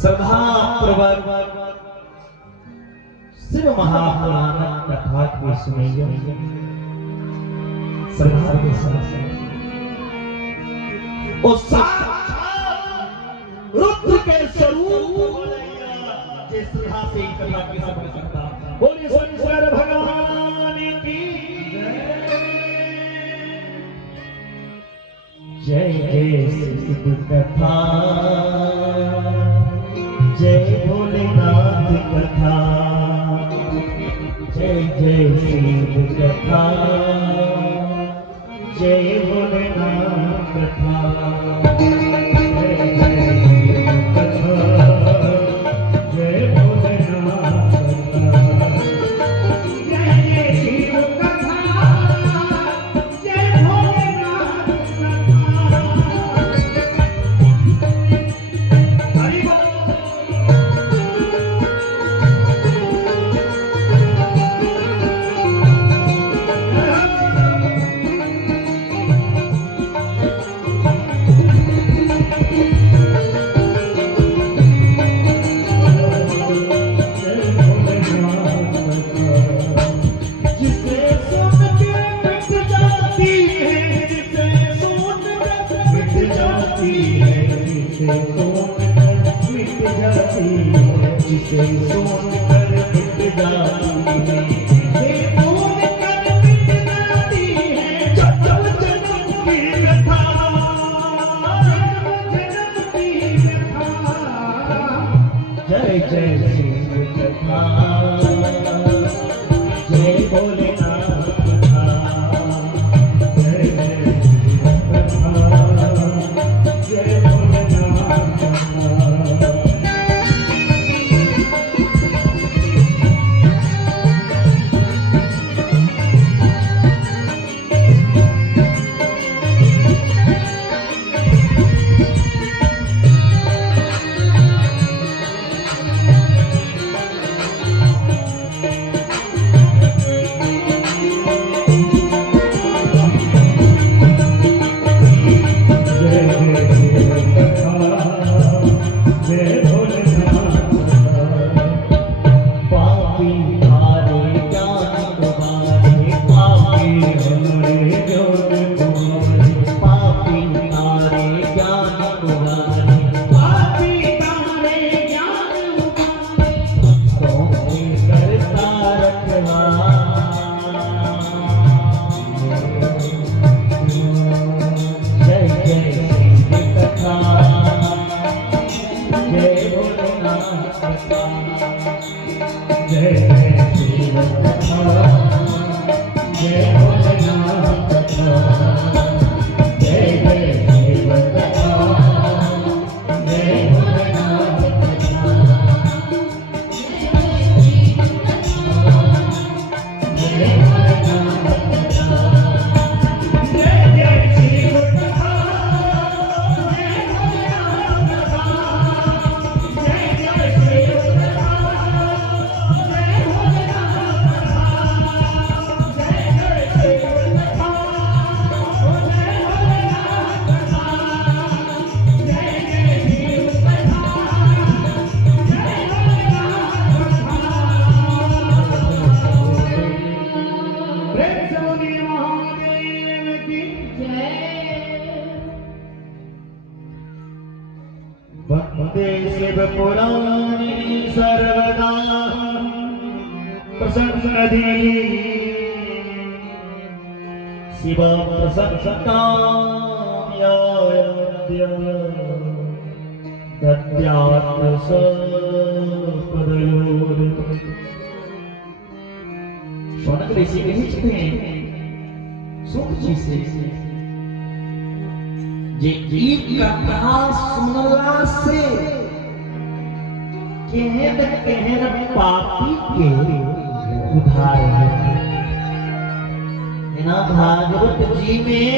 श्रद्धा प्रवर शिव महापुराण कथा को सुनेंगे श्रद्धा के साथ रुद्र के स्वरूप जिस श्रद्धा से कथा की समझ सकता बोलिए शंकर भगवान की जय जय शिव कथा जय भोलेनाथ कथा जय जय शिव कथा जय भोलेनाथ कथा जय जय शिव कथा जय भोलेनाथ कथा जय जय शिव कथा जय भोलेनाथ पापी तारे ज्ञान तुम्हारे पापी हमारे जोग तुम्हारे पापी तारे ज्ञान तुम्हारे पापी तारे ज्ञान तुम्हारे करता रखवा जय जय श्री कथा जय भोलेनाथ कथा जय जय श्री कथा जय भोलेनाथ कथा जय जय श्री कथा जय भोलेनाथ कथा जय भोलेनाथ कथा जय जय श्री कथा जय भोलेनाथ कथा जय जय श्री कथा जय भोलेनाथ कथा जय जय श्री कथा जय भोलेनाथ कथा जय जय श्री कथा जय भोलेनाथ कथा प्रेम से बोलिए महादेव की वन्दे शिव पुराणी सर्वदा प्रसन्नधि शिव प्रसन्नताम्याद्य दद्यात् सपदयोर् शौनक ऋषि कहते हैं सुख जी से जे जीव कथा सुनला से कहन कहन पापी के उद्धार है ना भागवत जी में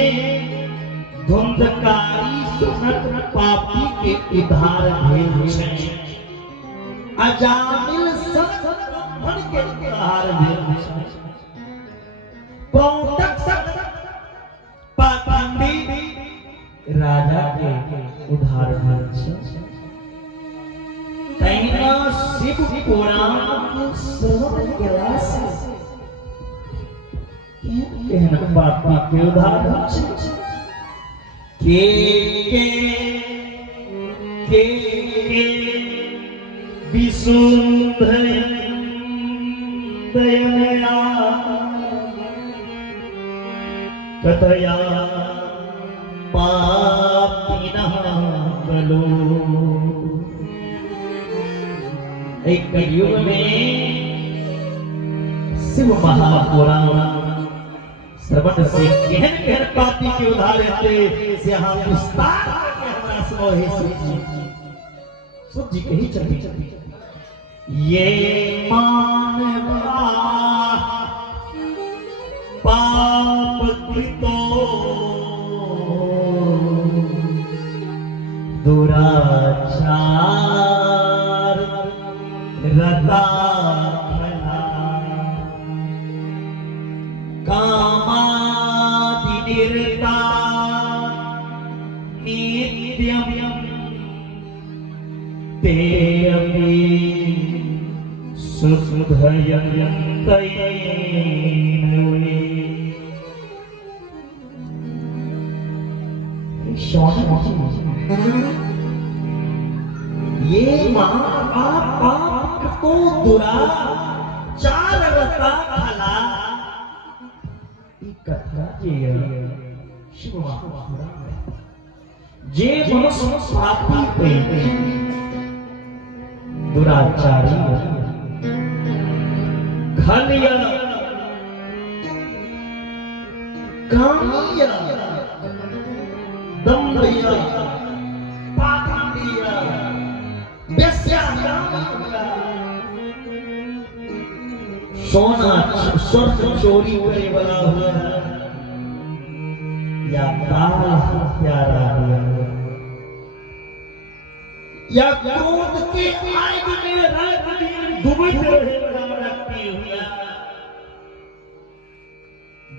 धुंधकारी सुनत पापी के उद्धार भेल छै अजामिल सत मन के उद्धार भेल छै पौटक सत पाखंडी राजा के उद्धार भेल छै तहिना शिव पुराण के श्रवण केला से केहन पापी के उद्धार भेल छै के विशुद्ध दया कतया पापिनः कलो एक कलयुग में शिव महापुराण श्रवण से कहन कहन पापी के उद्धार हेते से हम विस्तार के हमरा सुनोहि सुख जी कही चली ये मानवा पाप कृतो दुराचार रता कामादिनिरता नित्यम ते अपि सुधयन्तैनवे ये महापाप को दुराचार रता फला कथा शिव महापुराण जे मनुष्य पापी पे दुराचारी खलिय कामिय दम्भिय पाखंडिय सोना स्वर्ग चोरी करे वाला हुआ या काल हत्यारा हुआ या क्रोध के आग में रात दिन डूबते रहे रखती हुआ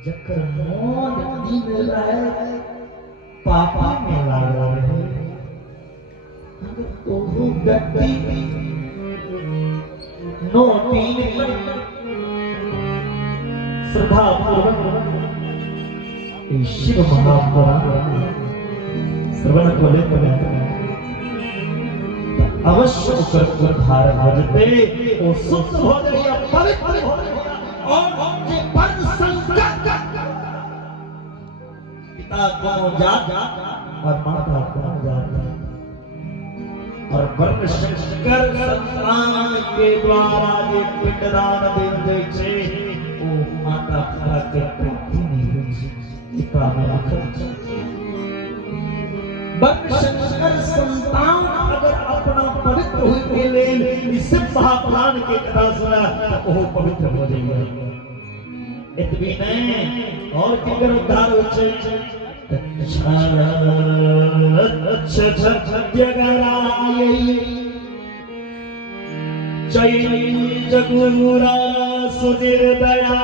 जकर मौन दिन रात पापा में लगा रहे तो वो व्यक्ति नो तीन श्रद्धा पूर्वक शिव महापुराण श्रवण को लेकर अवश्य कर धारण हो जाते वो शुद्ध हो जाए पवित्र हो और जे पर संकट पिता को जात और माता को जात और वर्ण संस्कार संतान के द्वारा जो पिंडदान देते छे वो माता पिता के प्रति नहीं पिता वर्ण संस्कार संतान अगर अपना पवित्र होने ले इस महापुराण की कथा सुना तो वो पवित्र हो जाएगा इतनी नहीं और किधर उद्धार हो जाए जगुरा सुनिर्दया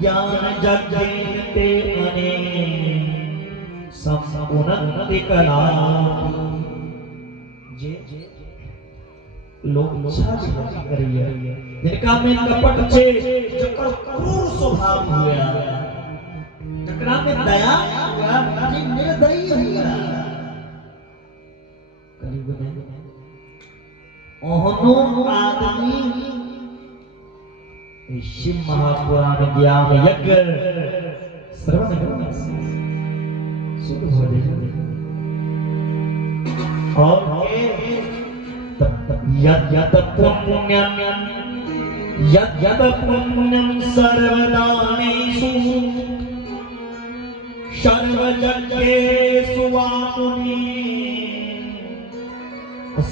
ज्ञान जगते अने समुन्नति कला जे लोग करिए जिनका में कपट छे जकर क्रूर स्वभाव हुआ जकरा में दया जी निर्दयी हुआ कलयुग में ओहनो आदमी शिव महापुराण ज्ञान यज्ञ श्रवण करने से शुद्ध हो जाएगा और यद पुण्यम यद पुण्यम सर्वदानेषु सर्वजगेषु वा मुनि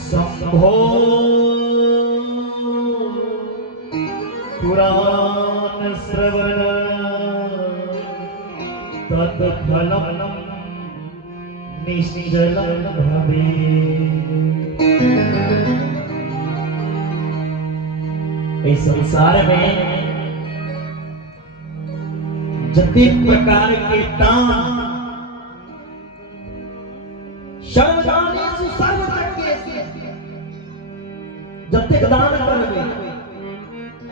संभो पुराण श्रवण तत्फलम निश्चलं भवेत्। इस संसार में जति प्रकार के दान सर्वदानेषु सर्वजगेषु जति दान करबे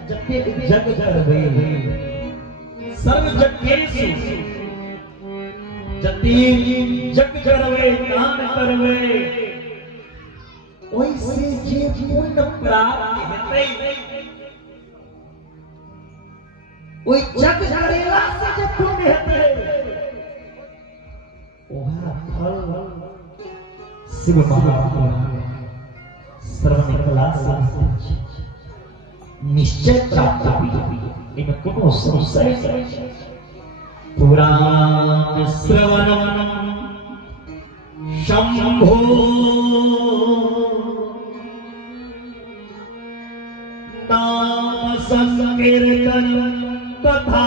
जति जग करबे सर्वजगेषु जति जग करबे दान करबे ओइसे जे पुण्य प्राप्त हेतै ओइ जग करेला से जे पुण्य हेतै ओहा फल शिव महापुराण श्रवण कला से निश्चय प्राप्त हुई इनमें कोनो संशय नहीं। पुराण श्रवणम शंभो नाम संकीर्तन तथा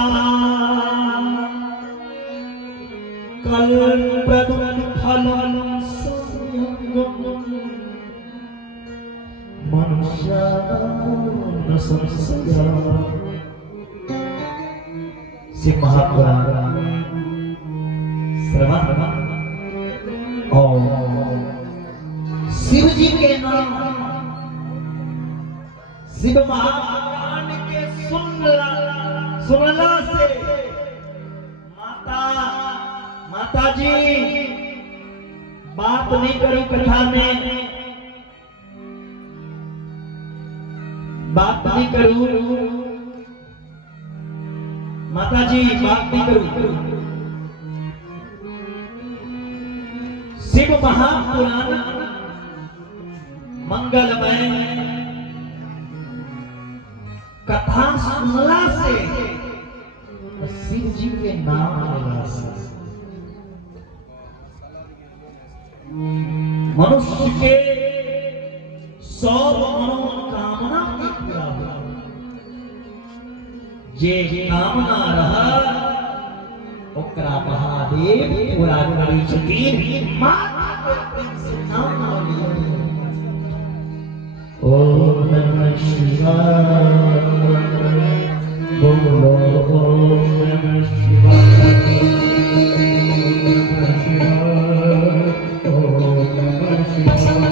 कल्पद्रुम फलम मनुष्य न संशय। शिव महापुराण श्रवण और शिव जी के नाम शिव महापुराण के सुनला से माता जी बात नहीं करी कथा में बात नहीं करूं माता जी बात नहीं करूं शिव महापुराण मंगलमय कथा सुनला से शिव जी के नाम लेला से मनुष्य के सब मनोकामना के पूरा हो जे कामना रहा ओकरा महादेव पूरा करी छथिन। माता से नाम लियो ओम नमः शिवाय बोलो ओम नमः शिवाय ओम नमः शिवाय।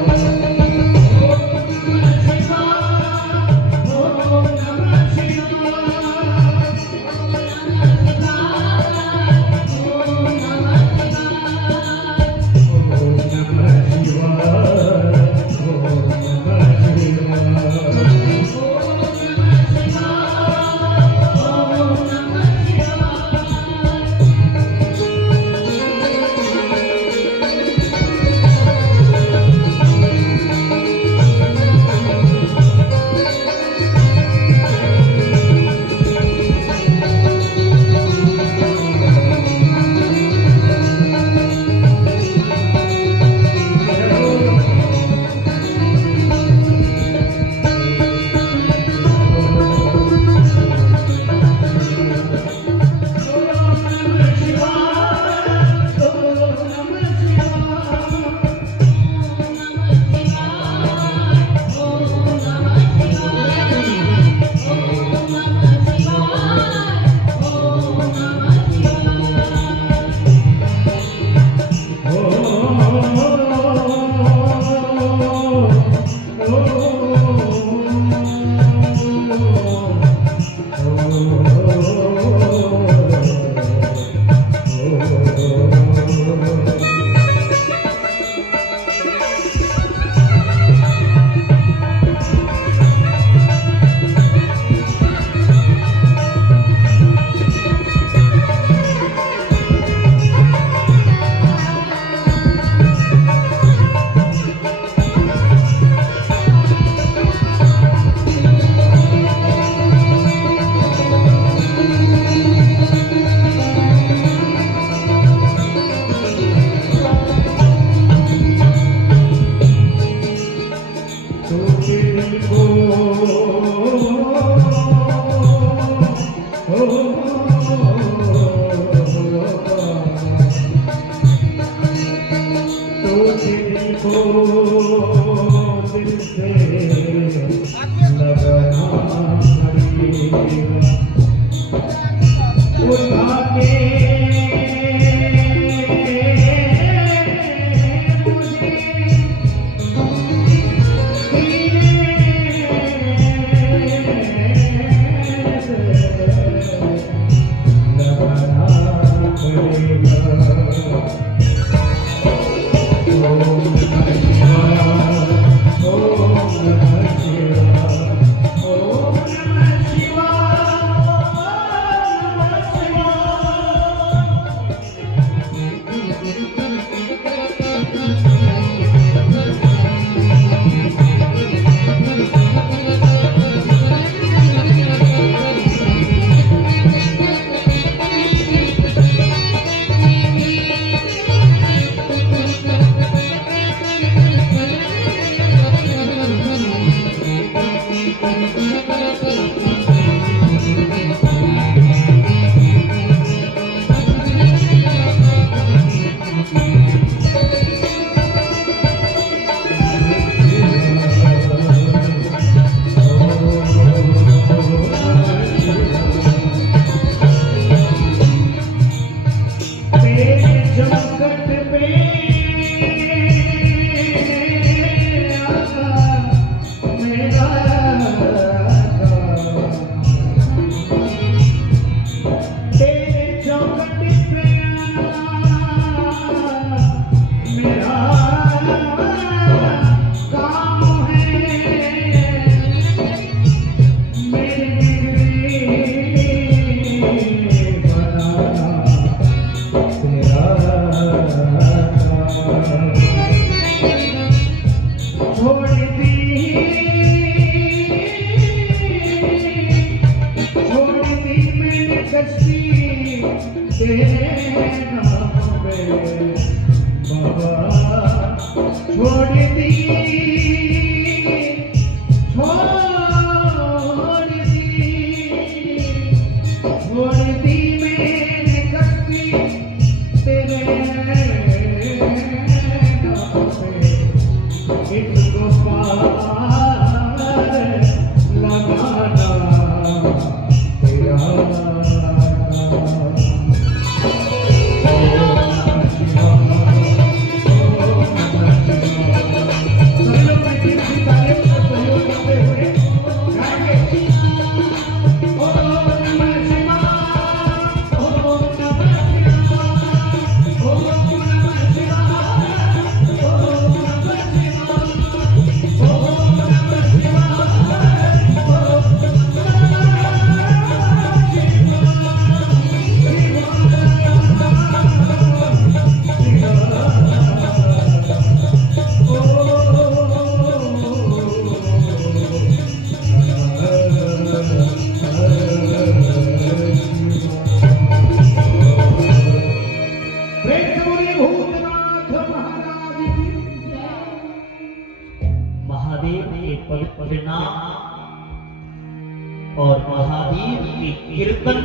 और महावीर के कीर्तन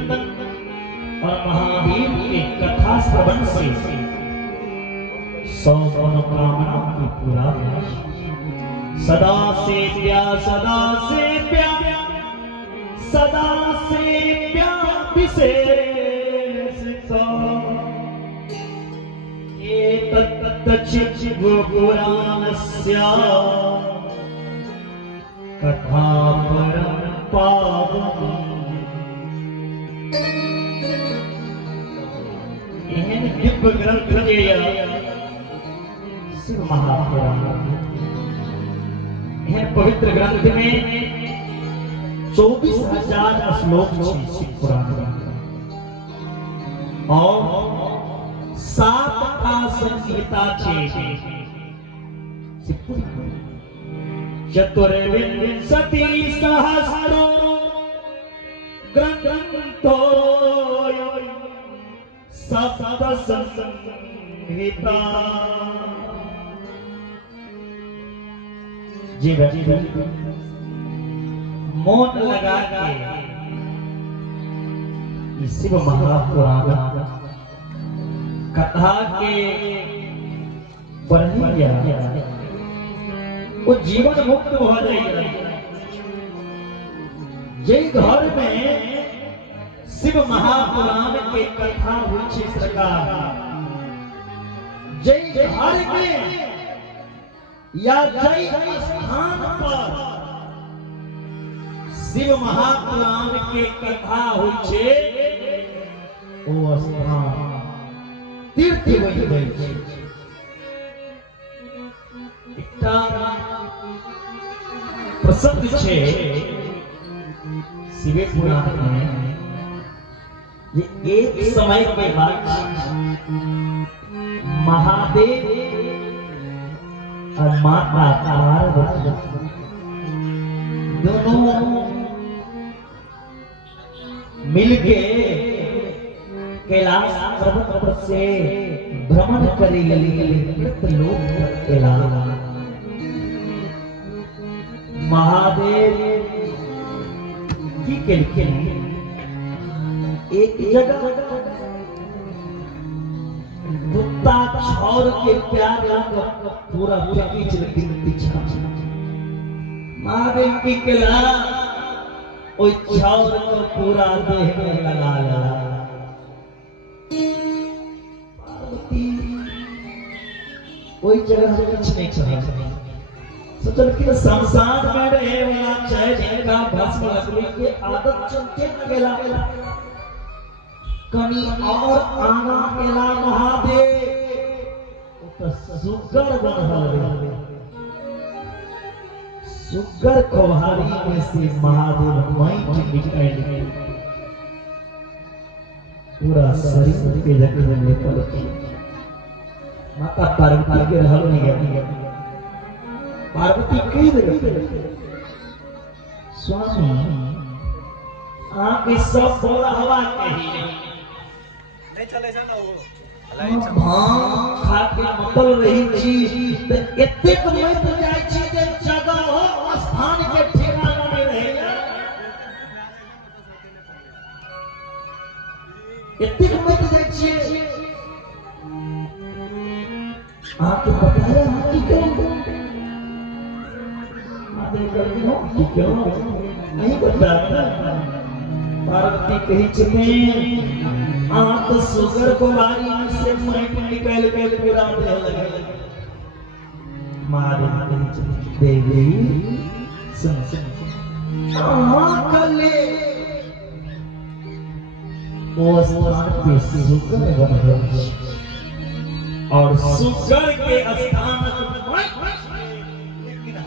और महावीर के कथा श्रवण से 100 मनोकामना की पूरा सदा से प्यार विशेष ये तत्तचित् पुराणस्य कथा परम दिव्य ग्रंथ शिव महापुराण पवित्र ग्रंथ में 24,000 श्लोक शिव पुराण और 7 का संहिता चतुर्विंशति सहस्रो ग्रंथो सप्त संहिता जी मौन लगा के शिव महापुराण कथा के बढ़िया वो जीवन मुक्त हो जाएगा। जय घर में शिव महापुराण के कथा हुई सरकार जय घर में या जय स्थान पर शिव महापुराण के कथा हुई ओ स्थान तीर्थ बनि गई प्रसिद्ध छे शिव पुराण में ये एक समय के बाद महादेव और माता पार्वती दोनों मिलके कैलाश पर्वत से भ्रमण करेंगे लोग कैलाश महादेव के एक जगह कुत्ता छौर के प्यार पूरा पीछा मारे निकला ओई छौर को पूरा देह में लगा पार्वती कोई जगह कुछ नहीं चाहिए सोचल कि संसार में रहे वाला चाहे का भस्म लगने के आदत चलते लगेला कनी और आना केला महादेव तो सुगर बनल सुगर कोहारी में से महादेव माइट निकल पूरा शरीर के जख्म में पलटी माता पार्वती के रहल नहीं गई पार्वती कही रही स्वामी आप इस सब बोला हवा कही नहीं चले जाना वो भांग खा के मतल रही चीज एतेक मत जाय छी जे जगह हो स्थान के ठिकाना में रहेगा एतेक मत जाय छी आपको बताया कि क्यों नहीं बताया पार्वती कही चुके आप सुगर को मारी से माइट निकाल के पूरा दे लगे महादेव देवी सुन कले वो स्थान पे सुगर बन गए और सुगर के स्थान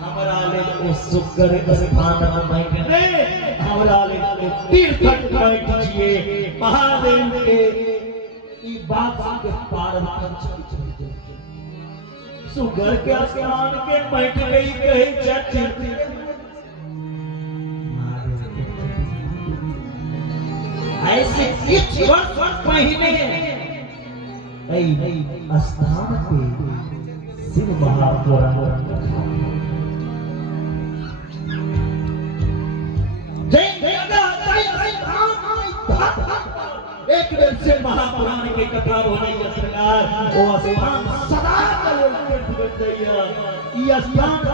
हमरा ले ओ सुगर स्थान में हमरा ले तीर्थ बैठ जिए महादेव के ई बात के पार कर सुगर के स्थान के बैठ गई कहे चर्च ऐसे कुछ वर्ष पहले स्थान पे शिव महापुराण एक दिन से महापुराण की कथा होने की सरकार वो स्थान सदा ये स्थान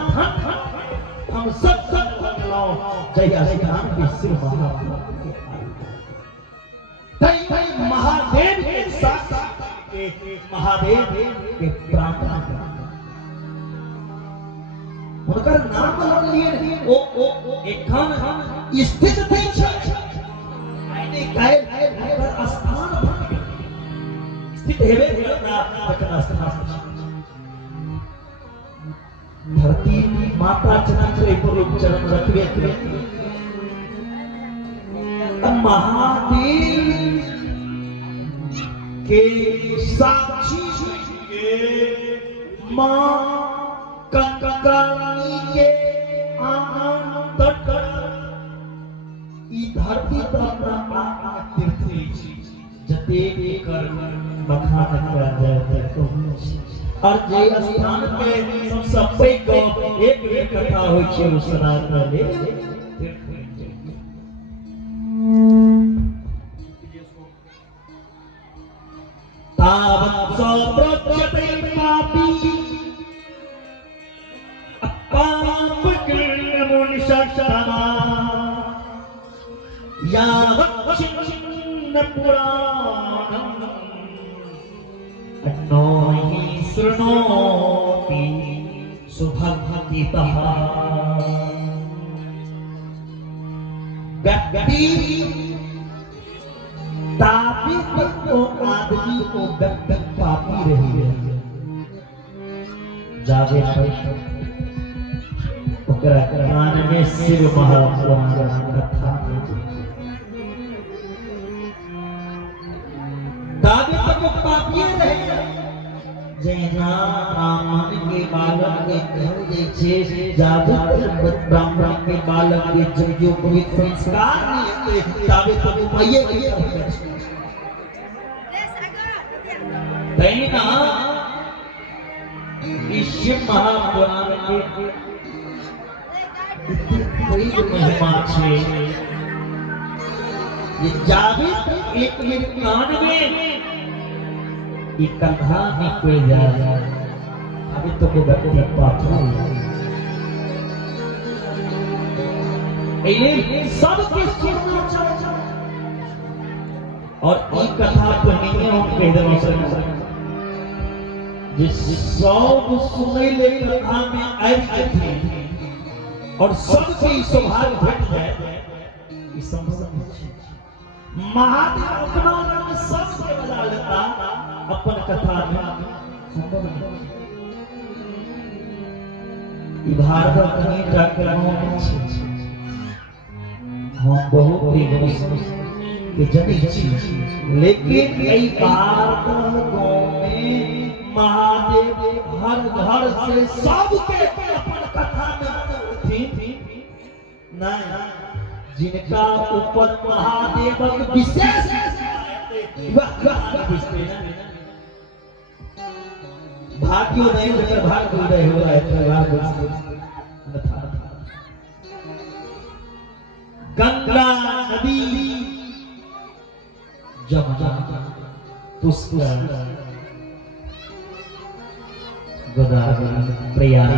हम सब बदलाओ जय स्थान के शिव महादेव के साथ महादेव के प्रार्थना उनका नाम लग लिए ओ एखन स्थित थे आईने कायल स्थान स्थित हेबे ना बचन स्थान धरती माता चक्र पर चरण रखबे महादेव के साक्षी के मां कंकाली के आनंद ई धरती पर अपना तीर्थ जते कर बखान कर जाए और जे स्थान पे सब को एक कथा होय छै ओ सुनात ले तावत् सप्रच्यते पापी पाप कृण्मुनिषत्तमा यावत् छिन्न पुराणम् अन्नो हि शृणोति सुभक्तितः व्यक्ति तापी तो आदमी को पापी रही है जावे ओकरा कान में शिव महापुराण कथा दावे तो पापी रहे जैना ब्राह्मण के बालक के घर जे जावे ब्राह्मण के बालक के जो पवित्र संस्कार नहीं दावे तो मैये के दैना शिव महापुराण के कोई महिमा छे ये जावे एक कान में ये कंधा में कोई जा अभी तो के बच्चे पाछा ये सब के सुनना चाहिए और एक कथा पढ़नी हम कह दे जिस सब सुने ले कथा में आई थी और सबके सौभाग्य घट जाए ये संभव नहीं। महादेव अपना रंग सबसे बजा लेता अपन कथा में संभव नहीं। भारत कहीं जाकर हम बहुत ही जनी चीज लेकिन कई बार गांव में महादेव हर घर से सबके अपन कथा में थी नहीं जिनका ऊपर महादेव विशेष भाग्यो नहीं होकर भाग बोल रहे हो रहा है गंगा नदी जमुना पुष्कर गोदावरी प्रयाग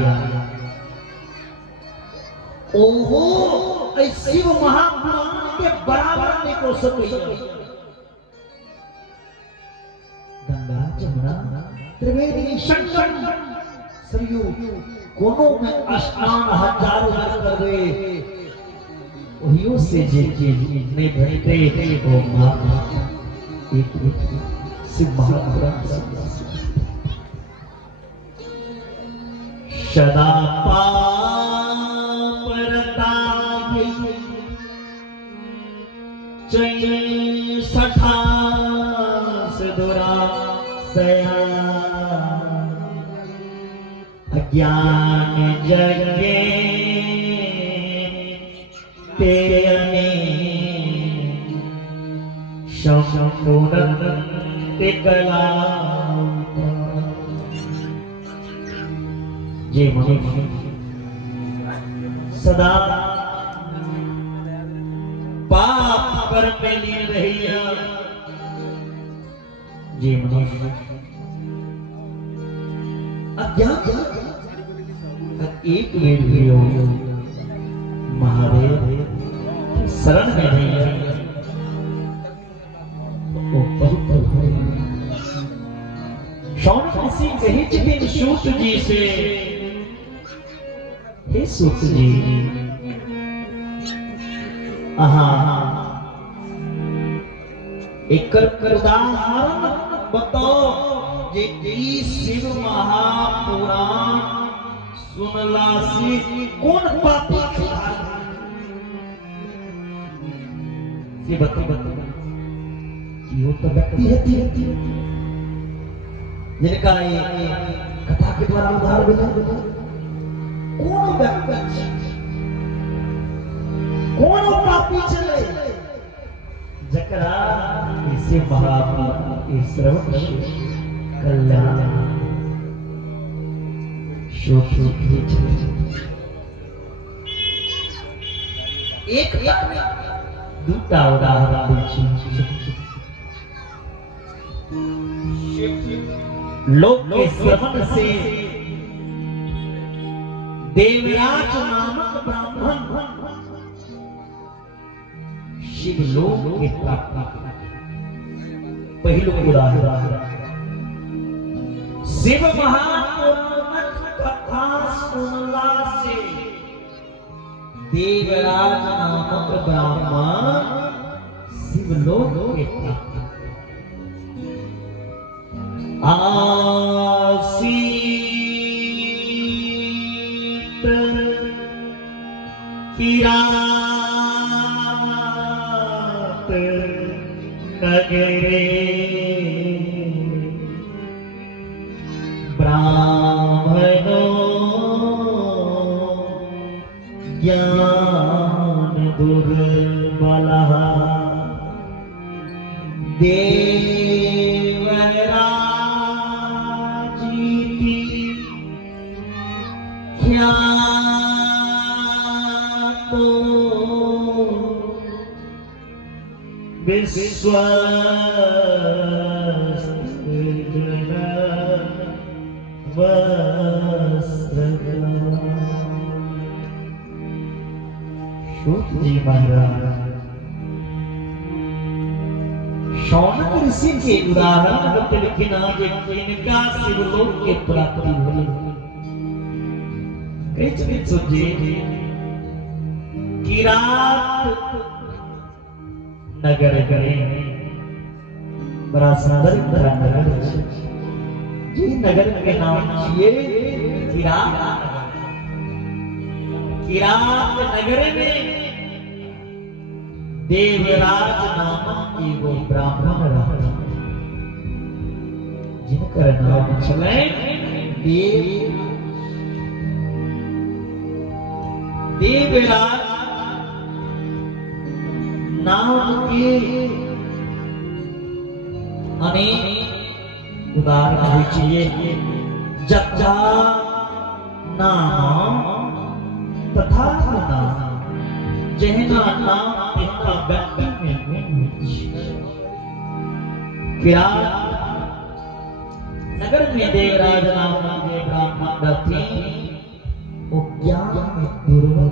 ओहो शिव महापुराण के बराबर में को सको गंगा जमुना त्रिवेणी संगम सरयू कोनों में स्नान हजारों बार कर गए वहियों से जे में भरते वो मां एक शिव महापुराण सदा पापरता चैन सठास दुरा सया अज्ञान जगे तेरे संपूर्ण कला जे मनुष्य सदा पाप कर्म में लीन रही है जे मनुष्य अज्ञान एक वेद भी हो महादेव शरण में नहीं है वो पवित्र हो शौनक ऋषि कही दिन सूत जी से हे सूत जी एक करदार बताओ जे शिव महापुराण सुनला से कौन पापी ये बता यो तो व्यक्ति है जिनका ये कथा के द्वारा उद्धार मिला कौन व्यक्ति कौन पापी चले जकरा इसे महापुराण इस श्रवण कल्याण एक दूटा उदाहरण लोक के श्रवण से देवराज नामक ब्राह्मण शिवलोक की प्राप्ति पहलू उदाहरण शिव महापुराण कथा सुनला से देवराज नामक ब्राह्मण शिवलोक की प्राप्ति आसीत पिरात नगरे ब्राह्मणो ज्ञान दुर्बलः देवराजीति ख्यातो जी महाराज शौनक ऋषि के उदाहरण लिखना इनका शिवलोक के प्राप्ति हुई। कि रात नगर गए बड़ा सुंदर नगर जी नगर के नाम ये किरात नगर में देवराज नामक एगो ब्राह्मण रहता जिनका नाम चले देवराज नाम के अनेक उदाहरण चाहिए। जगजा नाम तथा नाम जहना नाम इसका व्यक्ति में नगर में देवराज नाम के ब्राह्मण रहते वो ज्ञान में दुर्बल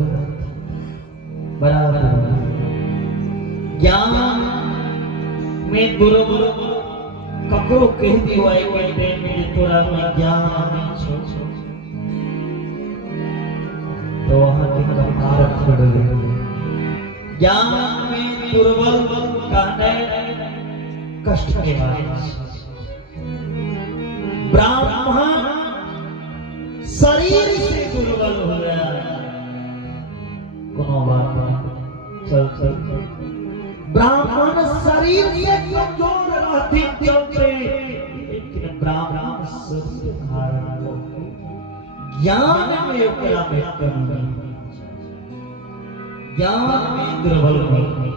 बराबर ज्ञान में दुर्बल ककरो कह दी हुआ मेरे तोरा में ज्ञान नहीं छो तो वहां के कपार खड़ गए। ज्ञान में दुर्बल कहने कष्ट के बाद ब्राह्मण शरीर से दुर्बल हो गया। कोनो बात नहीं चल ब्राह्मण शरीर से कमजोर रहते चलते लेकिन ब्राह्मण शरीर धारण ज्ञान में ओकरा में कमी ज्ञान में दुर्बल नहीं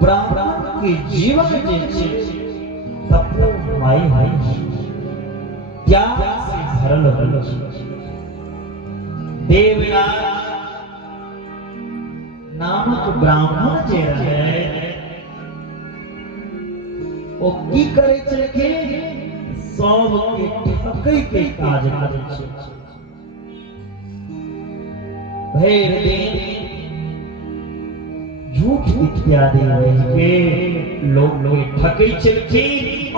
ब्राह्मण के जीवन जे तपो माई भाई त्याग से भरल देवराज नामक ब्राह्मण जे रहे ओ की करे छे सब के ठकै के काज करे छे। भैर दिन झूठ इत्यादि के लोग ठकै छे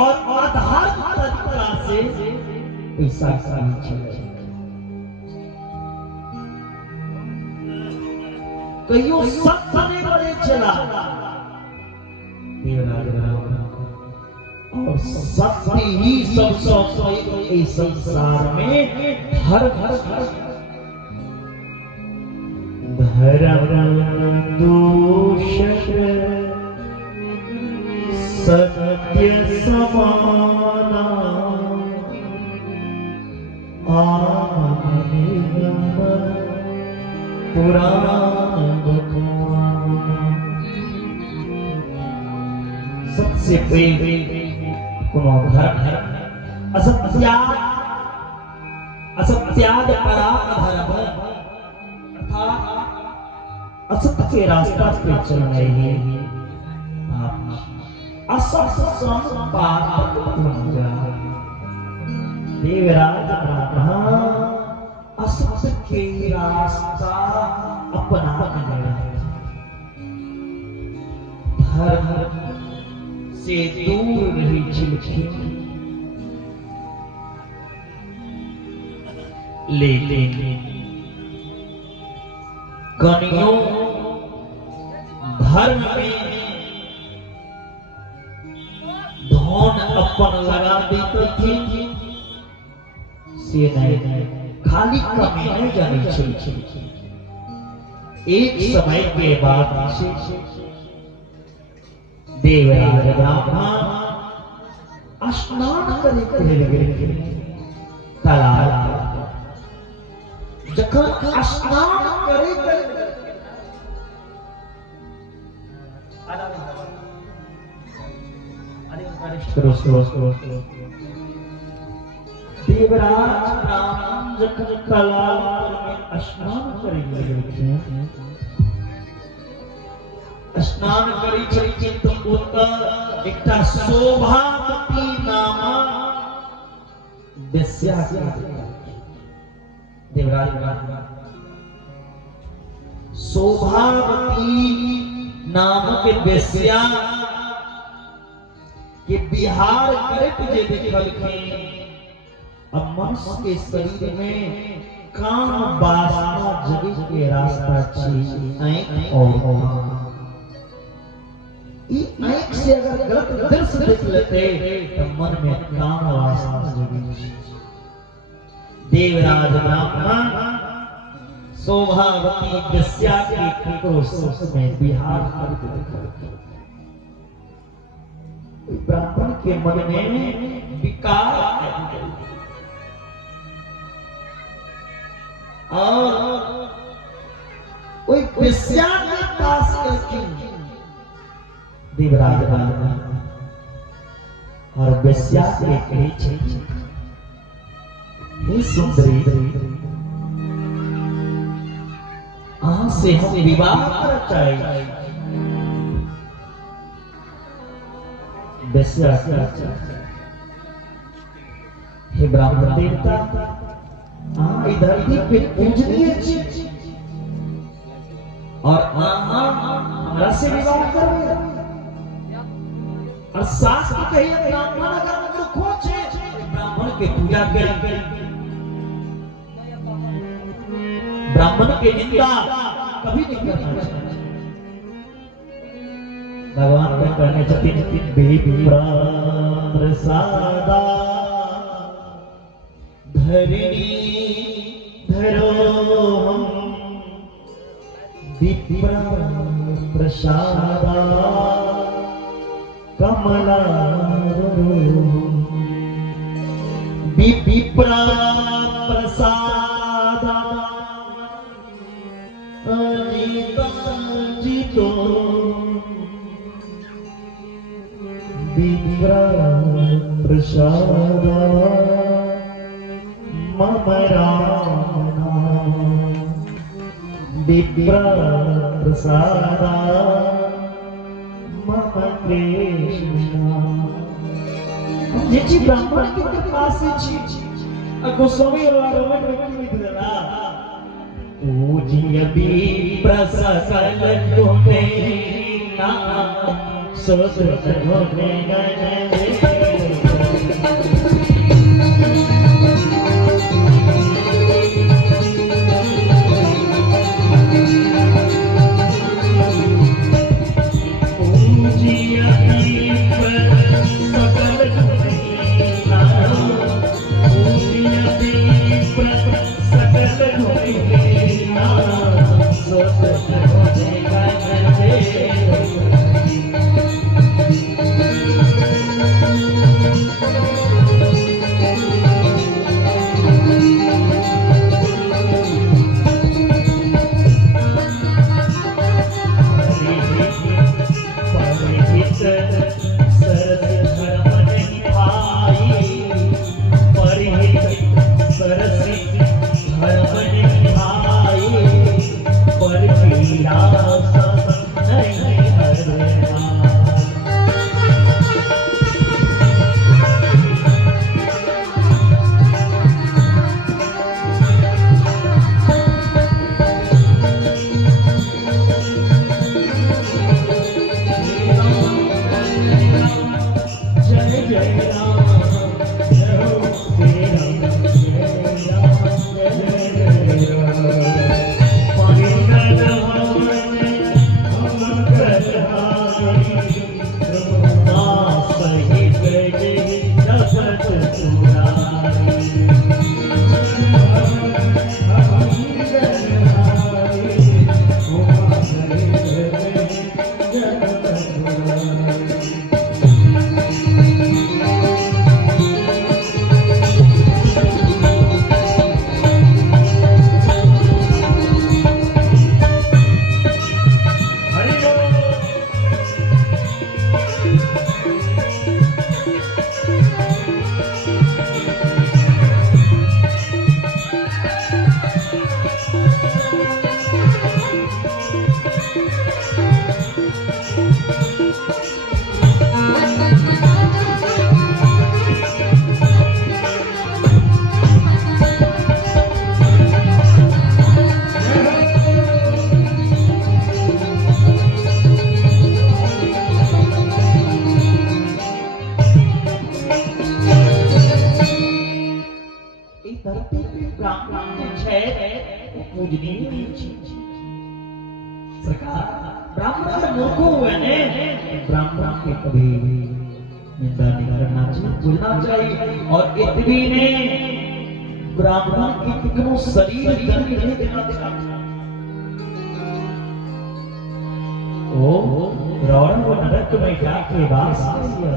और आधार तरीका से पैसा कमाई छे। कहियो सत्य नहीं बोले चला और सत्य ही सबसे इस संसार में हर धर्म दूषक सत्य समाना सबसे पहले असत्याद पराधर्म असत्य के रास्ता पे चलने ही असत्य पाप बन जाए। देवराज ब्राह्मण असत्य के रास्ता अपना धर्म से दूर नहीं छिलके लेकिन कनियों धर्म में धन अपन लगा देते थे से नहीं खाली कमी नहीं जानी चाहिए। एक समय के बाद देवराज ब्राह्मण स्नान करे लगे तालाब जखन स्नान करे देवराज ब्राह्मण जखन तालाब में स्नान करे लगे स्नान करी छई चित्रकूट एकटा शोभावती नामा बेस्या के देवराज शोभावती नामक बेस्या के बिहार करत जे देखलखिन अब मनुष्य के शरीर में काम वासना जगे के रास्ता छी आंख और ई आंख से अगर गलत दृश्य देख लेते तो मन में काम वासना जगी। देवराज ब्राह्मण शोभावती बेस्या के क्रोश में बिहार करत देखलखिन। ब्राह्मण के मन में विकार और कोई बेस्या के पास देवराज और बेस्या के कहे छे हे सुंदरी अहाँ से हम विवाह करना चाहिए। बेस्या हे ब्राह्मण देवता इधर पे पूजनीय और हमरा से विवाह कर और शास्त्र कही ब्राह्मण अगर दुखो छे ब्राह्मण के पूजा कर ब्राह्मण के निंदा कभी नहीं करना चाहिए। भगवान का कहने छथिन प्रसादा धरणी धरो हम विप्र प्रसादा कमला विप्र प्रसादा जीतो विप्र प्रसादा मम राम विप्र प्रसादा मम कृष्ण। जी ब्राह्मण के कृपा से जी गोस्वामी और रमण रमण दिला पूज्य विप्र सकल गुणे नाम सोच गुणे गणे ब्राह्मण से मूर्खों हुए ने ब्राह्मण के कभी निंदा नहीं करना चाहिए, भूलना चाहिए। और इतनी ने ब्राह्मण की कितनों शरीर दंड नहीं देना चाहिए। ओ रौरव वो नरक में जाके वास किया।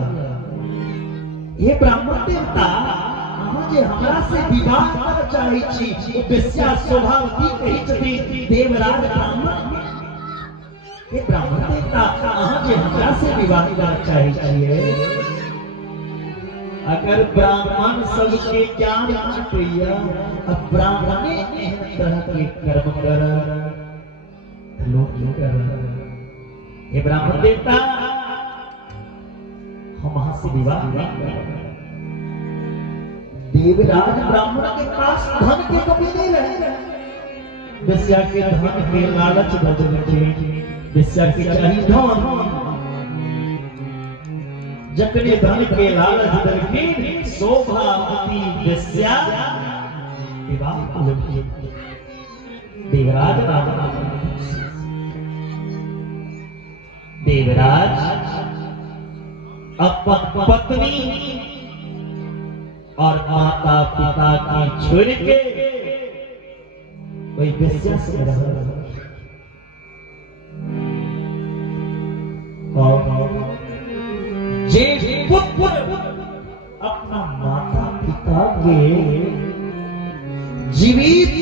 ये ब्राह्मण देवता जे हमरा से विवाह कर चाहे छी, बेस्या स्वभावती कही छथि देवराज ब्राह्मण। ये ब्राह्मण देवता अहाँ जे हमरा से विवाह कर चाहे छिए, अगर ब्राह्मण सबके ज्ञान बांटिया, अब ब्राह्मणे एहन तरह के कर्म कर लोग क्यों कर। ये ब्राह्मण देवता हम वहां से विवाह नहीं कर। देवराज ब्राह्मण के पास धन के कमी नहीं रहे, बेस्या के धन के लालच बदलते, बेस्या के चाहिए धन, जकने धन के लालच बदलते शोभावती बेस्या विवाह को देवराज देवराज अपन पत्नी और माता पिता की छोड़ के कोई बेस्या से रह और जे पुत्र अपना माता पिता के जीवित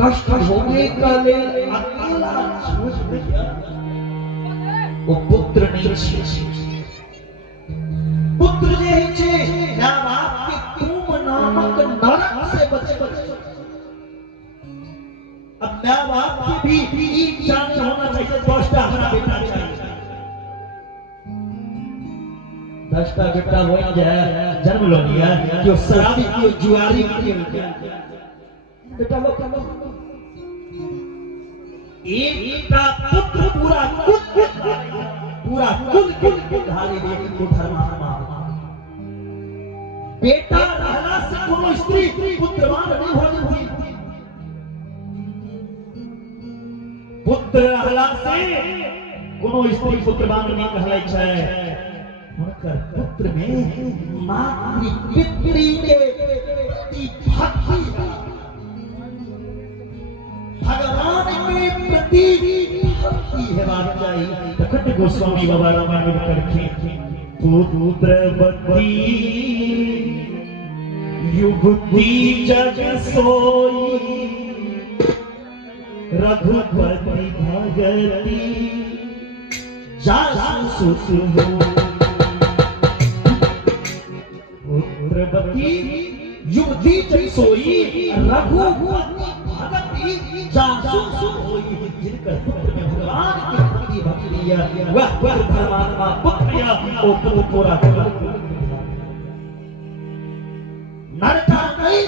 कष्ट होने का ले अकेला छोड़ दिया, वो पुत्र नहीं छे। पुत्र जे छे ना बाप के तुम नामक नरक से बचे। अब माँ बाप की भी जान होना चाहिए, 10टा हमारा बेटा चाहिए, 10टा बेटा हो जाए जन्म लो लिया जो शराबी की जुआरी की बेटा लोग एक का पुत्र पूरा कुल धारी को धर्मात्मा। बेटा रहना से कोनो स्त्री पुत्रवान नहीं होती, पुत्र रहला से कोनो स्त्री पुत्रवान नहीं कहलाई छै। हुनकर पुत्र में मातृपितृ के भक्ति, भगवान के प्रति भक्ति हेबाक चाहिए। तखन गोस्वामी बाबा रामायण करके पुत्रवती युवती जग सोई, रघुपति भगती जासु सुत हो। पुत्रवती युवती जग सोई, रघुपति भगती जासु सुत होई। जिनका पुत्र में भगवान की भक्ति भक्ति है, वह धर्मात्मा पुत्र या वो पूरा नरका नहीं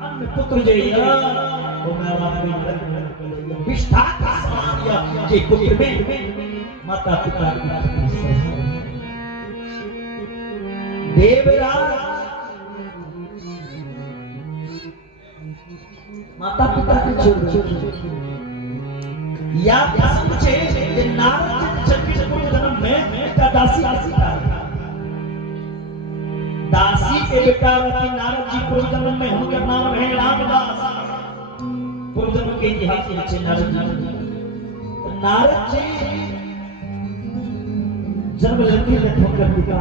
अन्य पुत्र जैया वो मेरा विष्ठा का समान या जे पुत्र में माता पिता की भक्ति। देवराज माता पिता के छोड़ या पूछे कि नारद के जन्म में दासी दासी के बेटा नारद जी पूर्व जन्म में उनका नाम है रामदास। पूर्व जन्म के इतिहास में अच्छे नारद जी जन्म लेते हैं ठोकर पिता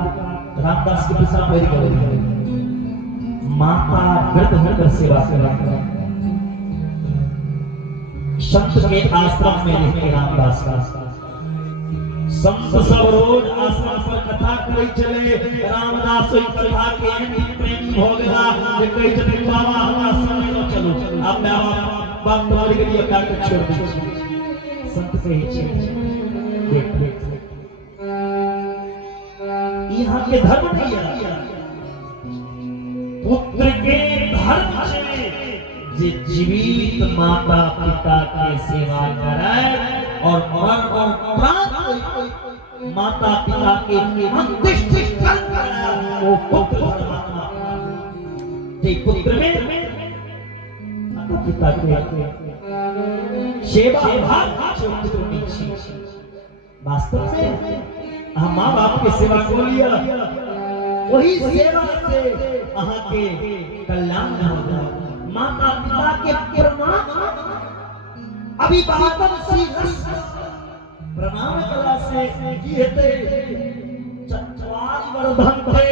रामदास के पिता पैर गए, माता व्रत होकर सेवा कर संत के आश्रम में रहते रामदास का। संत सब रोज आश्रम पर कथा करे चले, रामदास ओई कथा के प्रेमी हो गया। जे कहि छथिन बाबा हमरा समय न चलो, अब मैं बाप तुम्हारे के लिए काट छोड़ दूं। संत कहे छे देख यहाँ के धर्म नहीं है, पुत्र के धर्म से जे जीवित माता पिता की सेवा करे और माता पिता के अंत्येष्टि कर वो पुत्र जे पुत्र में माता पिता के सेवा वास्तव में हम माँ बाप की सेवा को लिया वही सेवा से अहाँ के कल्याण होगा। माता पिता के प्रणाम अभिवादन से प्रणाम कला से जीते चतुरार वर्धन थे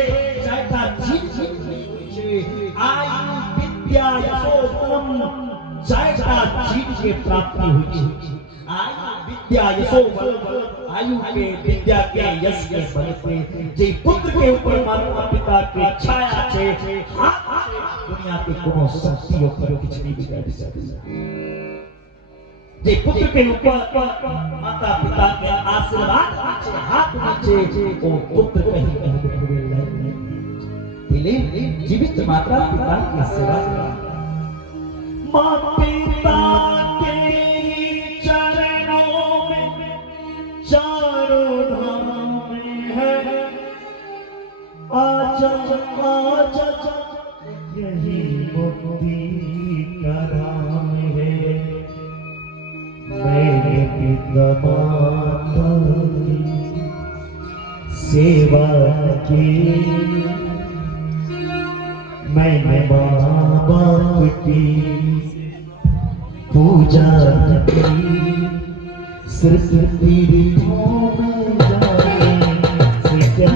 चाहता आयु विद्या यशोधन चाहता जीव के प्राप्ति हुई। आयु विद्या यशो आयु के विद्या के यश के बल से जे पुत्र के ऊपर माता पिता के छाया छे दुनिया के कोनो शक्ति ऊपर कुछ नहीं बिगाड़ सकती। जे पुत्र के ऊपर माता पिता के आशीर्वाद हाथ नीचे वो पुत्र कहीं कहीं जीवित माता पिता की सेवा माँ पिता के चरणों में चारों धाम है आजा आजा यही मुक्ति का धाम है। मैंने पिता माता की सेवा की मैंने माँ बाप की पूजा की सिर्फ तेरी में जाने से क्या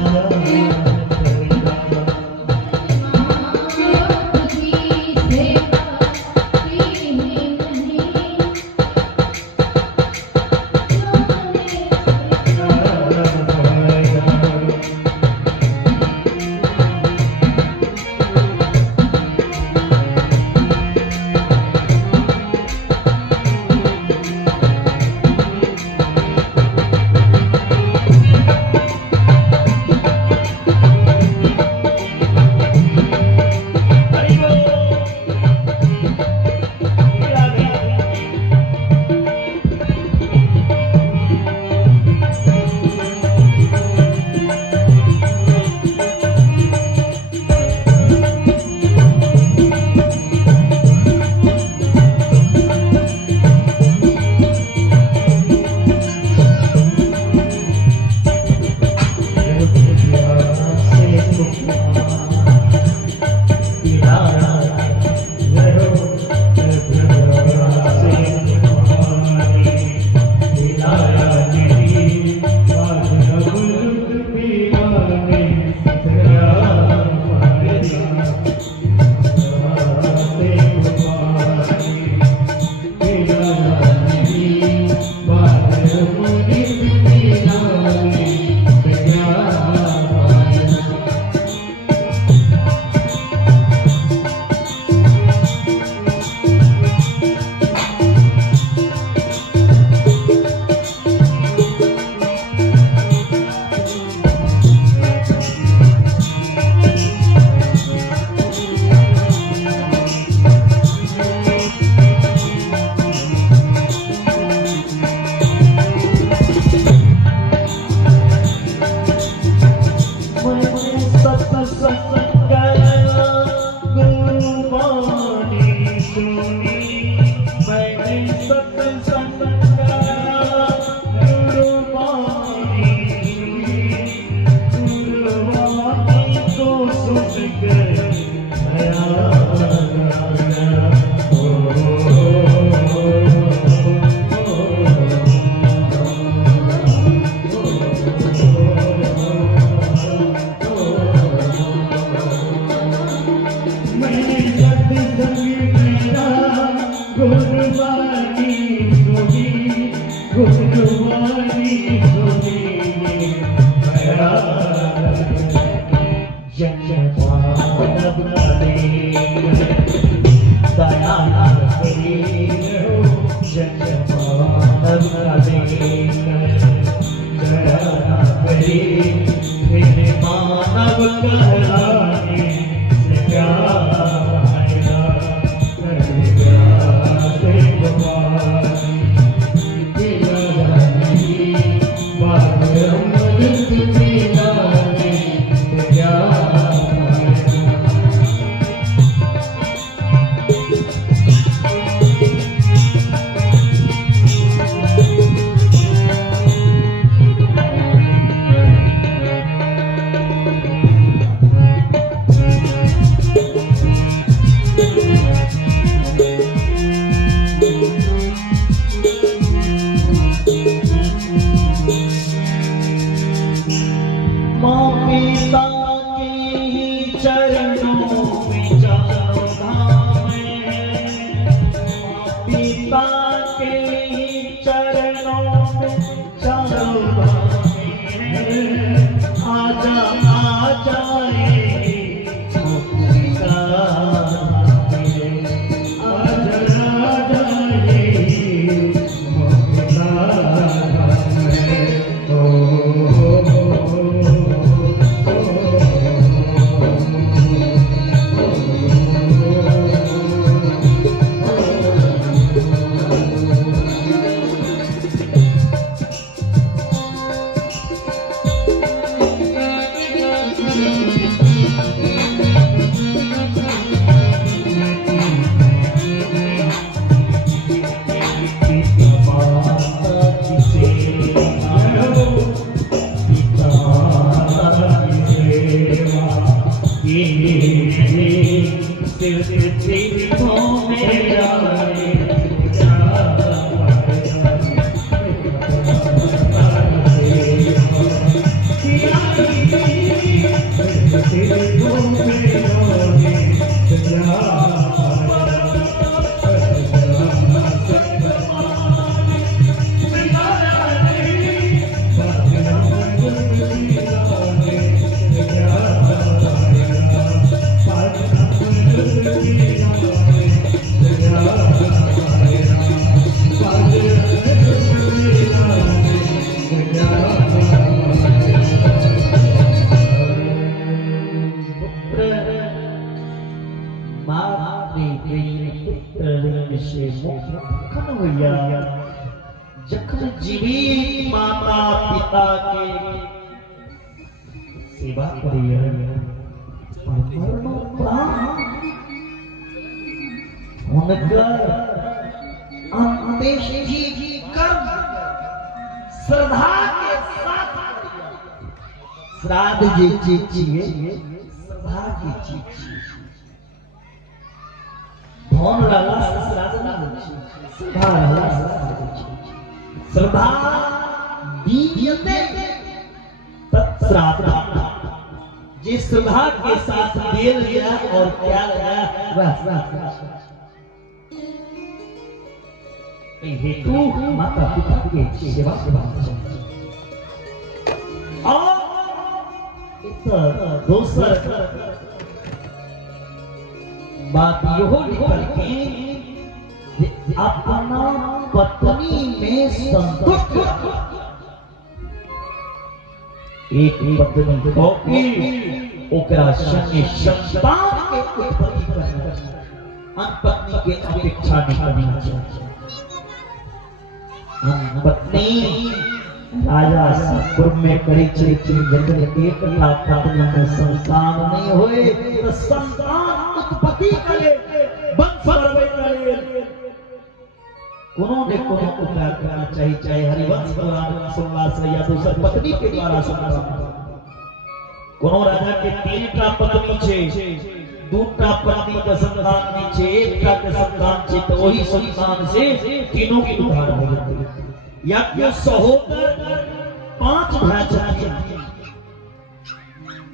पिता के चरणों में चरणों आजा आजा जखन जीवित माता पिता के सेवा करिए अंत्येष्टि कर्म श्रद्धा के साथ श्राद्ध जी कीजिए, श्रद्धा की चीज धन रहला श्राद्ध ना होई, श्रद्धा रहला श्रद्धा दीयते तत्श्राद्ध। जिस श्रद्धा के साथ देल गया और क्या लगा वह हेतु माता पिता के सेवा और दूसर बात यह निकल के अपना पत्नी में संतुष्ट एक पत्नी को ओकरा संगे संतान के उत्पत्ति करना, पत्नी के अपेक्षा नहीं करनी चाहिए। पत्नी राजा सतपुर में करीब जगह एक लाख पत्नी में संतान नहीं हुए तो संतान उत्पत्ति करे, वंश बढ़ावे करे। कोनो ने कोनो को प्यार करना चाहिए, चाहे हरिवंश दौरान सुनला से या दूसर पत्नी के द्वारा सुनला। कोनो राजा के 3टा पत्नी छे, 2टा पत्नी के संतान छे, 1टा के संतान छे, तो वही संतान से तीनों की उद्धार हो जाती। या के सहोदर 5 भाई छथिन,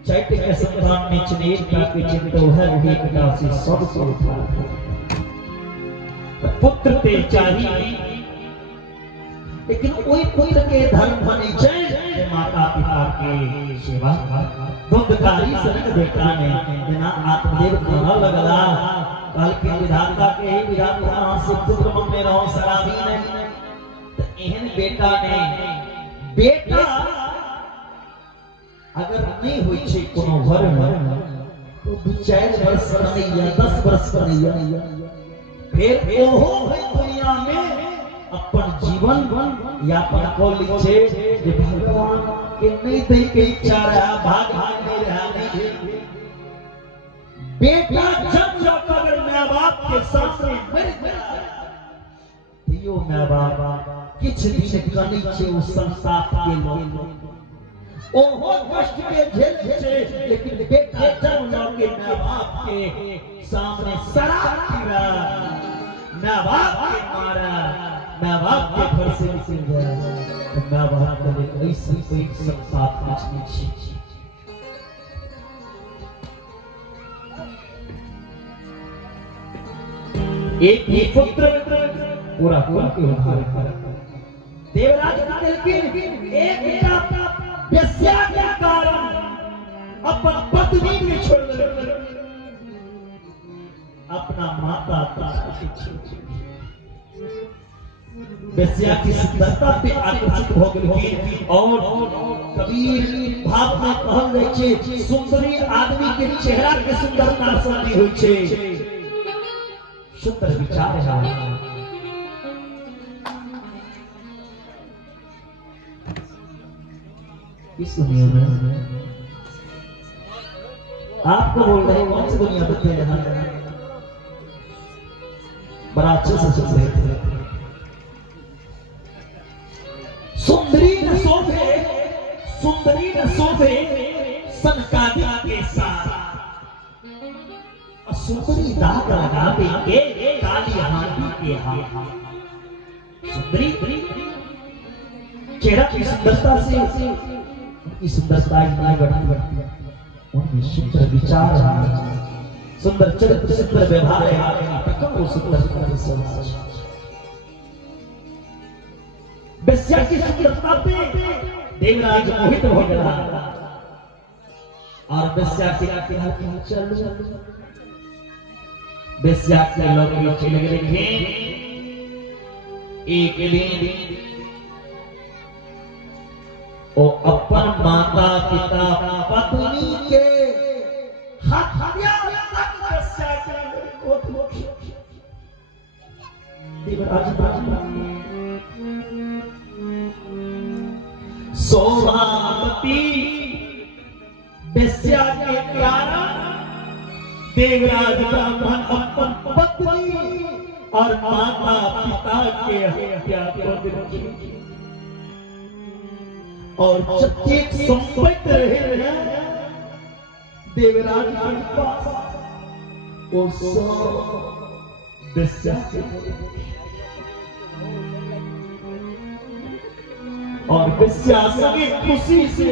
चैत के संतान में छे, 1टा के छे, तो है 1टा से सबको उद्धार। पुत्र ते चाहिए, लेकिन कोई पुत्र के धर्म बने चाहिए माता पिता के सेवा। दुखकारी सनक बेटा ने बिना आत्मदेव खाना लगला, कल के विधाता के विधाता से पुत्र मन में रहो शराबी नहीं। तो एहन बेटा ने बेटा अगर नहीं हुई छे कोनो घर में तो 2-4 वर्ष नहीं या 10 वर्ष नहीं फिर ओहो है दुनिया में अपन जीवन यापन को लिखे जे भगवान के नहीं दे के इच्छा रहा, भाग में रहा नहीं। बेटा जब अगर माँ बाप के सामने मर गया यो माँ बाप किछ दिन कनी छे उस संताप के लोग ओहो कष्ट के झेल छे, लेकिन बेटा जब के माँ बाप के सामने शराब पीरा, माँ बाप के मारा, माँ बाप के घर से निकल गया, तो माँ बाप को ऐसी कोई संताप नहीं छे। एक ही पुत्र पूरा कुल के उद्धार कर। देवराज लेकिन एक बेटा वेश्या के कारण अपन पत्नी के छोड़ अपना माता पिता वेश्या की सुंदरता पे आकर्षित हो गई और कबीर भाव में कहल जाय छै सुंदरी आदमी के चेहरा के सुंदरता से नहीं होय छै, सुंदर विचार है। इस दुनिया में आपको बोल रहे हैं कौन सी दुनिया में थे यहाँ बड़ा अच्छे से सुन रहे थे। सुंदरी न शोभे सनकादिक के साथ सुंदरी दाग लगा देंगे काली हाथी के हाथ। सुंदरी चेहरा की सुंदरता से उनकी सुंदरता इतनी बढ़ती उनमें सुंदर विचार है, सुंदर चरित्र, सुंदर व्यवहार है, सुंदर वेश्या की सुंदरता पे देवराज मोहित हो गया और वेश्या के चल वेश्या के लोग चले गए। एक दिन ओ अपन माता पिता पत्नी के हत्या तक वेश्या के देवराज सोभावती वेश्या के कारण देवराज ब्राह्मण अपन पत्नी और माता पिता के हत्या कर दी और चेक संपत्ति रहे देवराज के पास वो सब वेश्या और वेश्या सभी खुशी से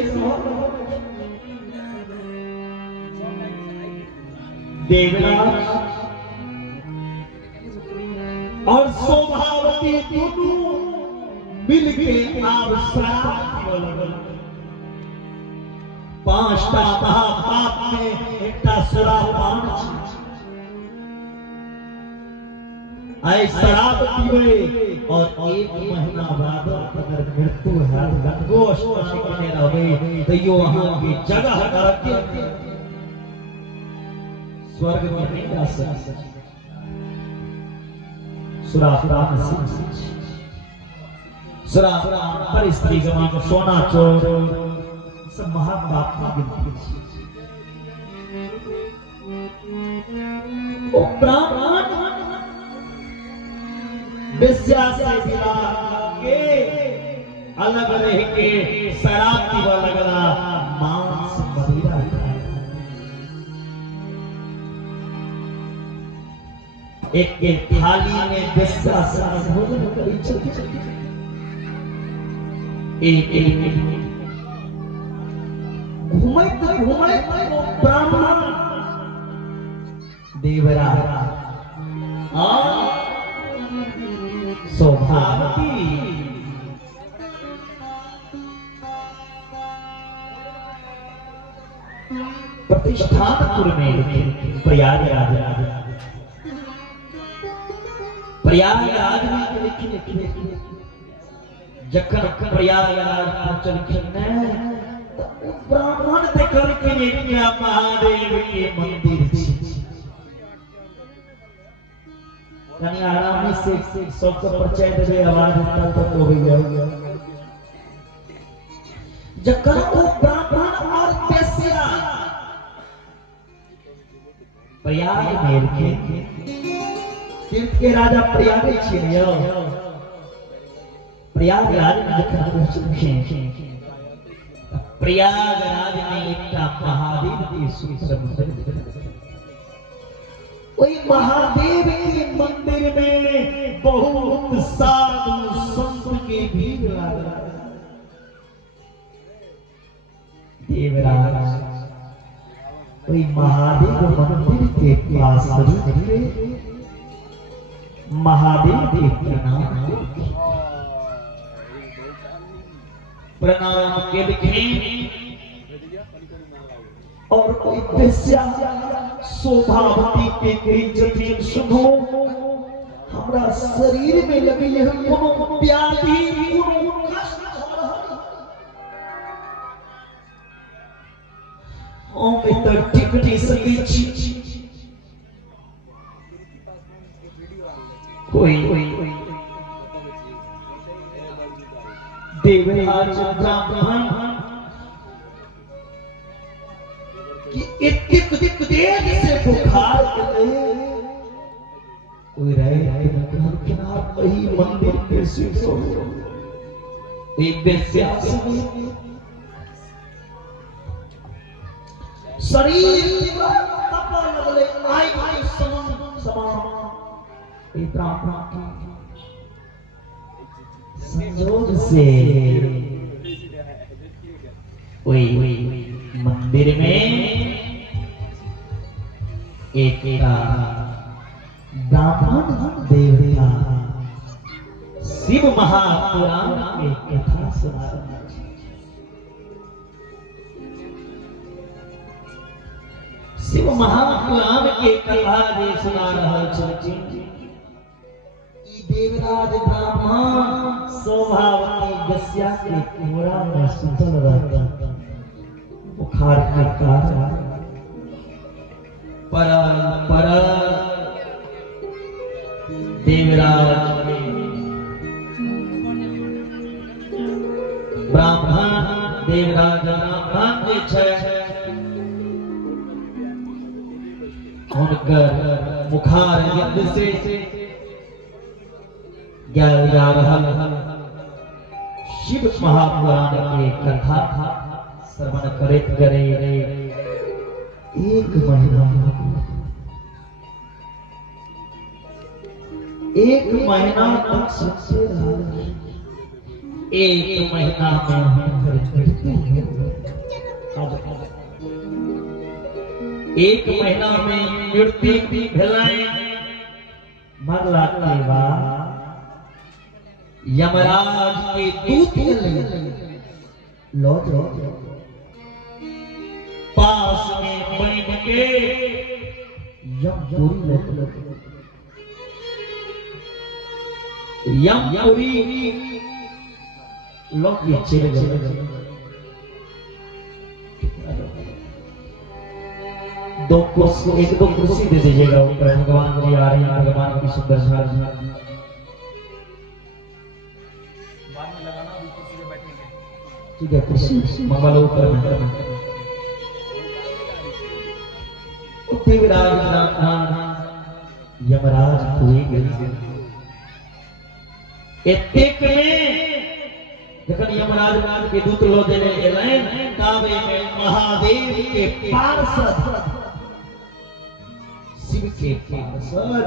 देवराज और शोभावती दोनों मिलके आप श्राप पांचटा महापाप में एकटा सुरापान आए शराब पीवे और एक महीना बाद अगर मृत्यु है गंगोष्ठ करने लगे तो यो वहां की जगह करके स्वर्ग में नहीं जा सकते। सुरापान सुरापान पर स्त्री गमा सोना चोर सब महापाप में गिनती ओ ब्राह्मण वेश्या से विवाह के अलग रह के शराब पीवा लगला, मांस मदिरा एक थाली में वेश्या से भोजन करी चलती एक घूमे ब्राह्मण देवराज और शोभावती प्रतिष्ठानपुर में प्रयागराज में लिखे जखन प्रयागराज पहुंचलखिन ब्राह्मण देखलखिन महादेव के मंदिर आराम से सबको परिचय देवे आवाज तक हो गया जकर वो ब्राह्मण और वेश्या प्रयाग में तीर्थ के राजा प्रयाग छियै प्रयागराज में जखन पहुंचलखिन प्रयागराज में एकटा महादेव के सुंदर मंदिर वही महादेव के मंदिर में बहुत साधु संत के भीड़ लगा। देवराज वही महादेव मंदिर के पास महादेव के प्रणाम प्रणाम के लिखे और कोई बेस्या शोभावती के कृत सुनो हमरा शरीर में लगी है कोनो व्याधि कोनो कष्ट हो रहा ओ मैं तो ठीक नहीं सकी छी कोई देवराज ब्राह्मण कि एक देर से बुखार कोई रहे किनार वही मंदिर के शीशों एक बेस्या शरीर तपा लगले आई समान ब्राह्मण की संजोग से वही मंदिर में एक ब्राह्मण देवता शिव महापुराण एक कथा सुना शिव महापुराण के कथा जे सुना रहा छथिन देवराज ब्राह्मण शोभावती गस्या के कोरा में सुतल रहता बुखार के कारण पर देवराज ब्राह्मण देवराज ब्राह्मण जे छै हुनकर बुखार यज्ञ से ज्ञान जा रहा शिव महापुराण के कथा श्रवण करैत करे एक महीना तक सोचते रहा एक महीना में मृत्यु भेलै मरला के बाद यमराज के दूत लौट पास में बैठ के यमपुरी लौट के चले गए दो कुर्सी दे दीजिएगा ऊपर भगवान जी आ रहे हैं भगवान की सुंदर झाड़ी ठीक है कुर्सी मंगल ऊपर में देवराज यमराज हुए गए एतेक में जखन यमराज के दूत लो देने एलैन ताबे में महादेव के पार्षद शिव के पार्षद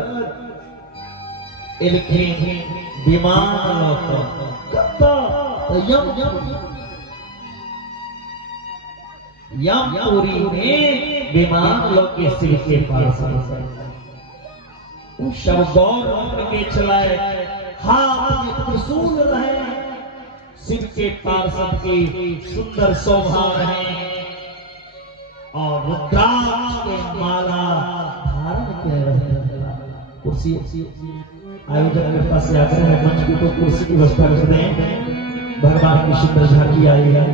एलखिन विमान कत्ता यमपुरी में विमान लोग के शिव के पार्षद सब गौर के चलाए हाथ में त्रिशूल रहे शिव के पार्षद की सुंदर शोभा रहे और रुद्राक्ष के माला धारण किए रहे कुर्सी आयोजक के पास से आकर है मंच को कुर्सी की व्यवस्था कर दें भगवान की सुंदर झांकी आई है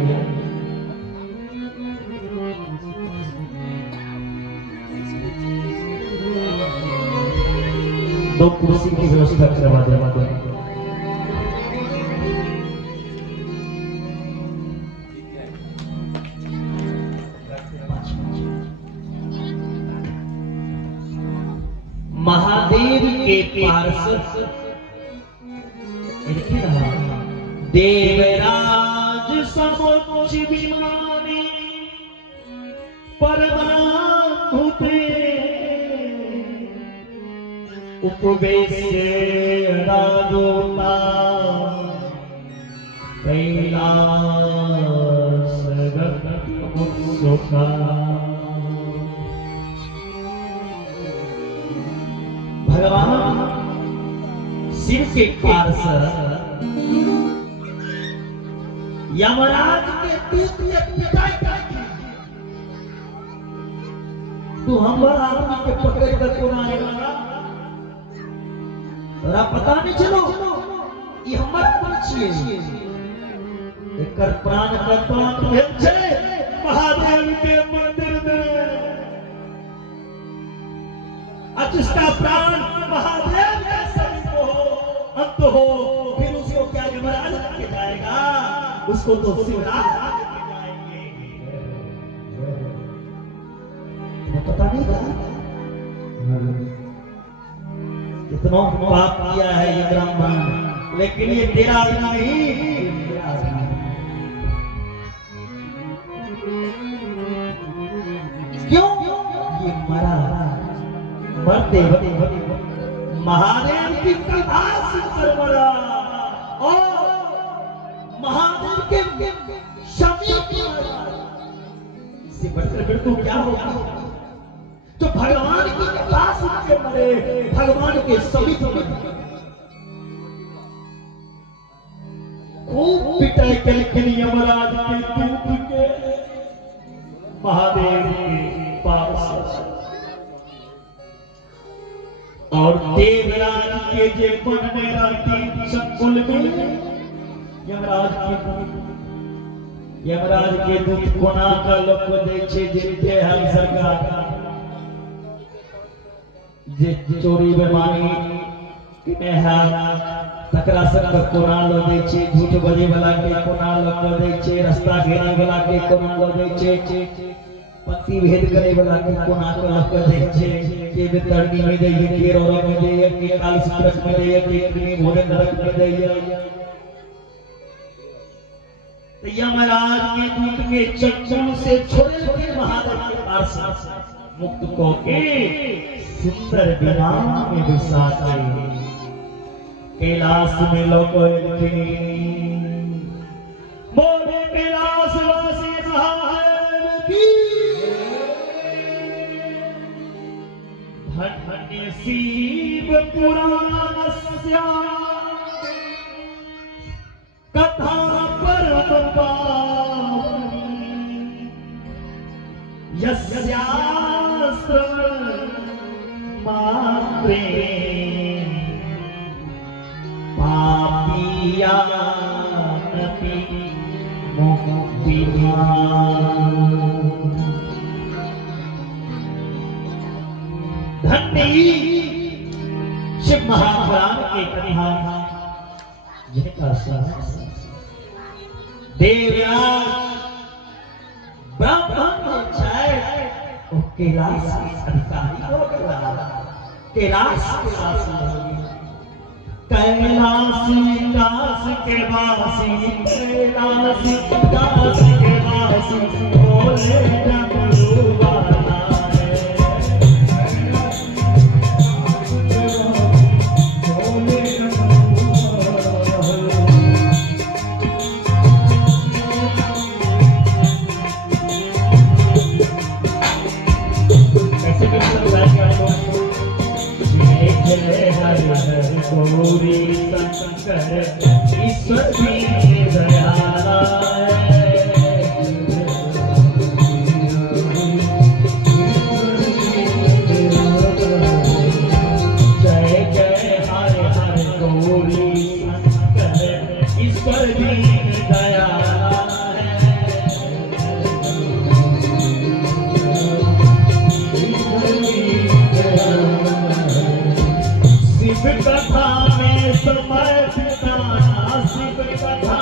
दो कुर्सी की व्यवस्था करवा दे महादेव के पार्षद देवराज समोच्च विमानी परमात्मे उपवेश राजोता कैलास भगवान शिव के पास यमराज के दूत ने पिटाई की। तू हमारा आदमी के पकड़ कर को आने लगा, तोरा पता नहीं चलो ये हमर कौन छिए, एकर प्राण कतवा भेल छे महादेव के मंदिर में। आज उसका प्राण महादेव के समीप हो, अंत हो, फिर उसको क्या यमराज लेके जाएगा, उसको तो शिवराज लेके जाएंगे। तुम्हें पता नहीं था कितना पाप किया है ये ब्राह्मण, लेकिन ये तेरा आदमी नहीं, मेरा आदमी। क्यों ये मरा, मरते महादेव की कथा सुनकर मरा और महादेव के समीप मरा। इससे बढ़कर फिर तो क्या होगा, तो भगवान की कथा सुनकर मरे, भगवान के समीप मरे। खूब पिटाई के लेकिन यमराज के दूत के महादेव के पास और देवराज के जे बनने रहती संकुल में यमराज के दूत कोना का लोक दै छै जे हम सरकार जे चोरी बेमानी के है तकरा सब कोना लो दै छै, झूठ बजे वाला के कोना लो दै छै, रास्ता घेरे वाला के कोना लो दै छै, पति भेद करे वाला के कोना को लग दै छै, के बेतरनी में दै छै, के रोरा में दै छै, के काल सूत्रक में दै छै, के भोजन नरक में दै छै। तो यमराज के दूत के चक्षु से छोड़े छोड़े महादेव के पास मुक्त को के सुंदर विमान में बिसाते कैलाश में लोग मोरे कैलाश वासी महादेव की धन्य शिव पुराण कथा परम पावनी यस्यास्त्र मात्रे पापिया नपि मुक्तिया। धन्य शिव महापुराण के कथा जिनका देवराज ब्राह्मण पंचायत कैलाश अधिकारी हो गया, कैलाश कैलाशी दास के वासी, कैलाशी दास के वासी बोले डमरू वाला गौरी शंकर ईश्वर की दयाला जय जय हरे हरे गौरी शंकर ईश्वर की दयाला शिव कथा में समय बिताना, शिव कथा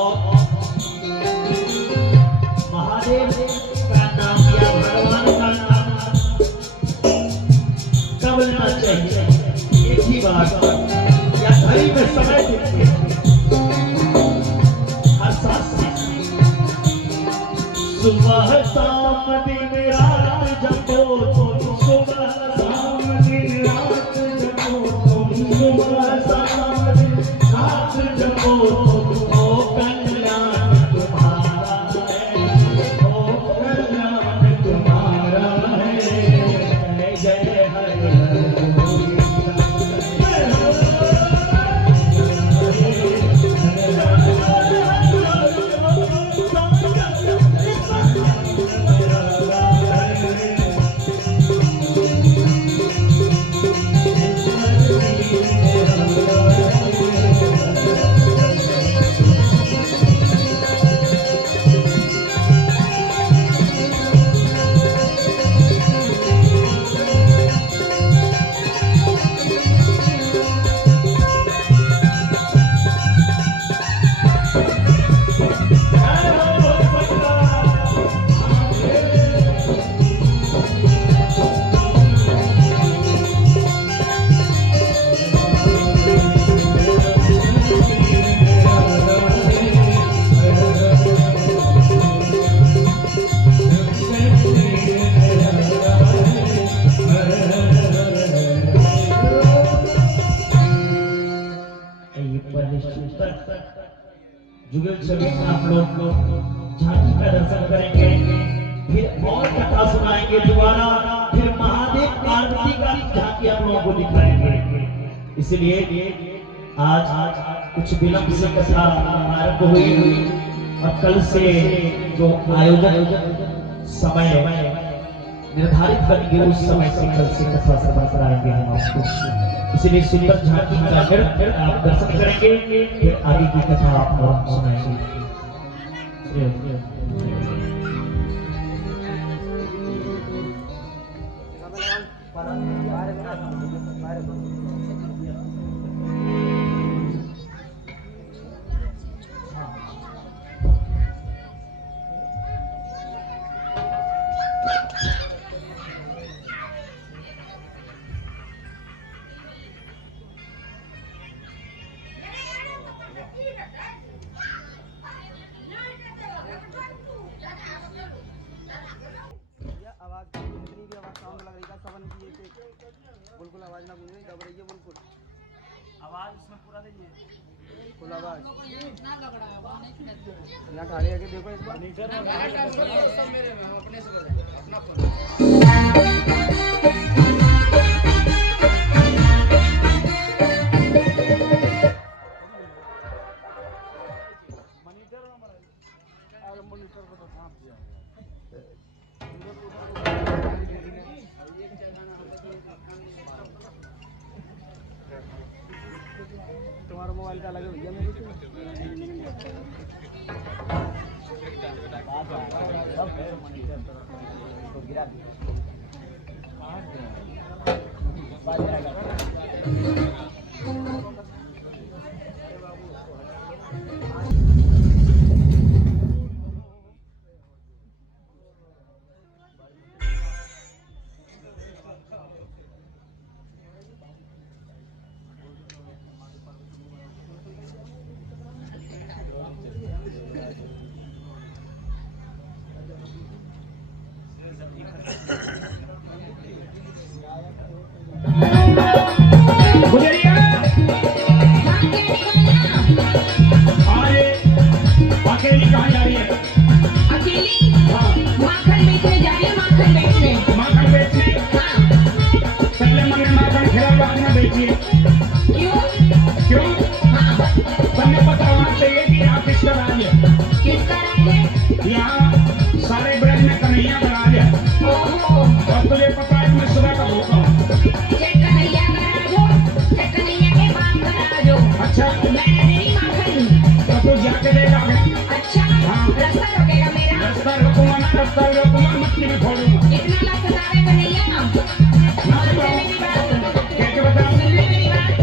और महादेव का नाम या भगवान का नाम कब लेना चाहिए? एक ही बात, या घड़ी में समय देखिए, सुबह शाम दिन रात जपो तुम, सुबह शाम दिन रात जपो तुम, सुबह शाम दिन रात जपो तुम, ओ कल्याण तुम्हारा है, ओ कल्याण तुम्हारा है, जय हरे जुगल छवि में आप लोग झांकी का दर्शन करेंगे, फिर और कथा सुनाएंगे दोबारा, फिर महादेव पार्वती का झांकी आप लोगों को दिखाएंगे। इसलिए आज कुछ विलंब से कथा आरंभ हुई और कल से जो आयोजन समय निर्धारित करेंगे उस समय से कल से कथा सभा कराएंगे हम आपको। इसलिए सुंदर झांकी का नृत्य आप दर्शन करेंगे, फिर आगे की कथा आप लोग सुनाएंगे। बिल्कुल आवाज ना गूंजे, दब रही है बिल्कुल आवाज उसमें पूरा दीजिए, फुल आवाज यहाँ ठाड़े आके देखो इस बार मेरे में अपने से अपना मॉनिटर को तो भाप दिया तुम्हारा मोबाइल का अलग है भैया, मेरे तो गिरा अकेली कहाँ जा रही है? अकेली? हाँ। माखन बेचने जा रही है, माखन बेचने। माखन बेचने? हाँ। पहले मैंने माखन खिला बाद में बेचिए। क्यों? क्यों? हाँ। तुम्हें पता होना चाहिए कि यहाँ किसका राज है? किसका राज है? यहाँ सारे ब्रज में कन्हैया का राज है। ओहो। और तुझे पता है मैं सुबह का भूखा हूँ। कन्हैया का राज हो, कन्हैया के बाप का राज हो। अच्छा। मैंने तेरी माखन। तो तू जाके देगा। अच्छा। हाँ। रास्ता रोकेगा मेरा? रास्ता रोकूंगा ना, रास्ता रोकूंगा, मट्टी में फोड़ूंगा। इतना ना सतावे कन्हैया। सुन ले मेरी बात। क्या बता? सुन ले मेरी बात।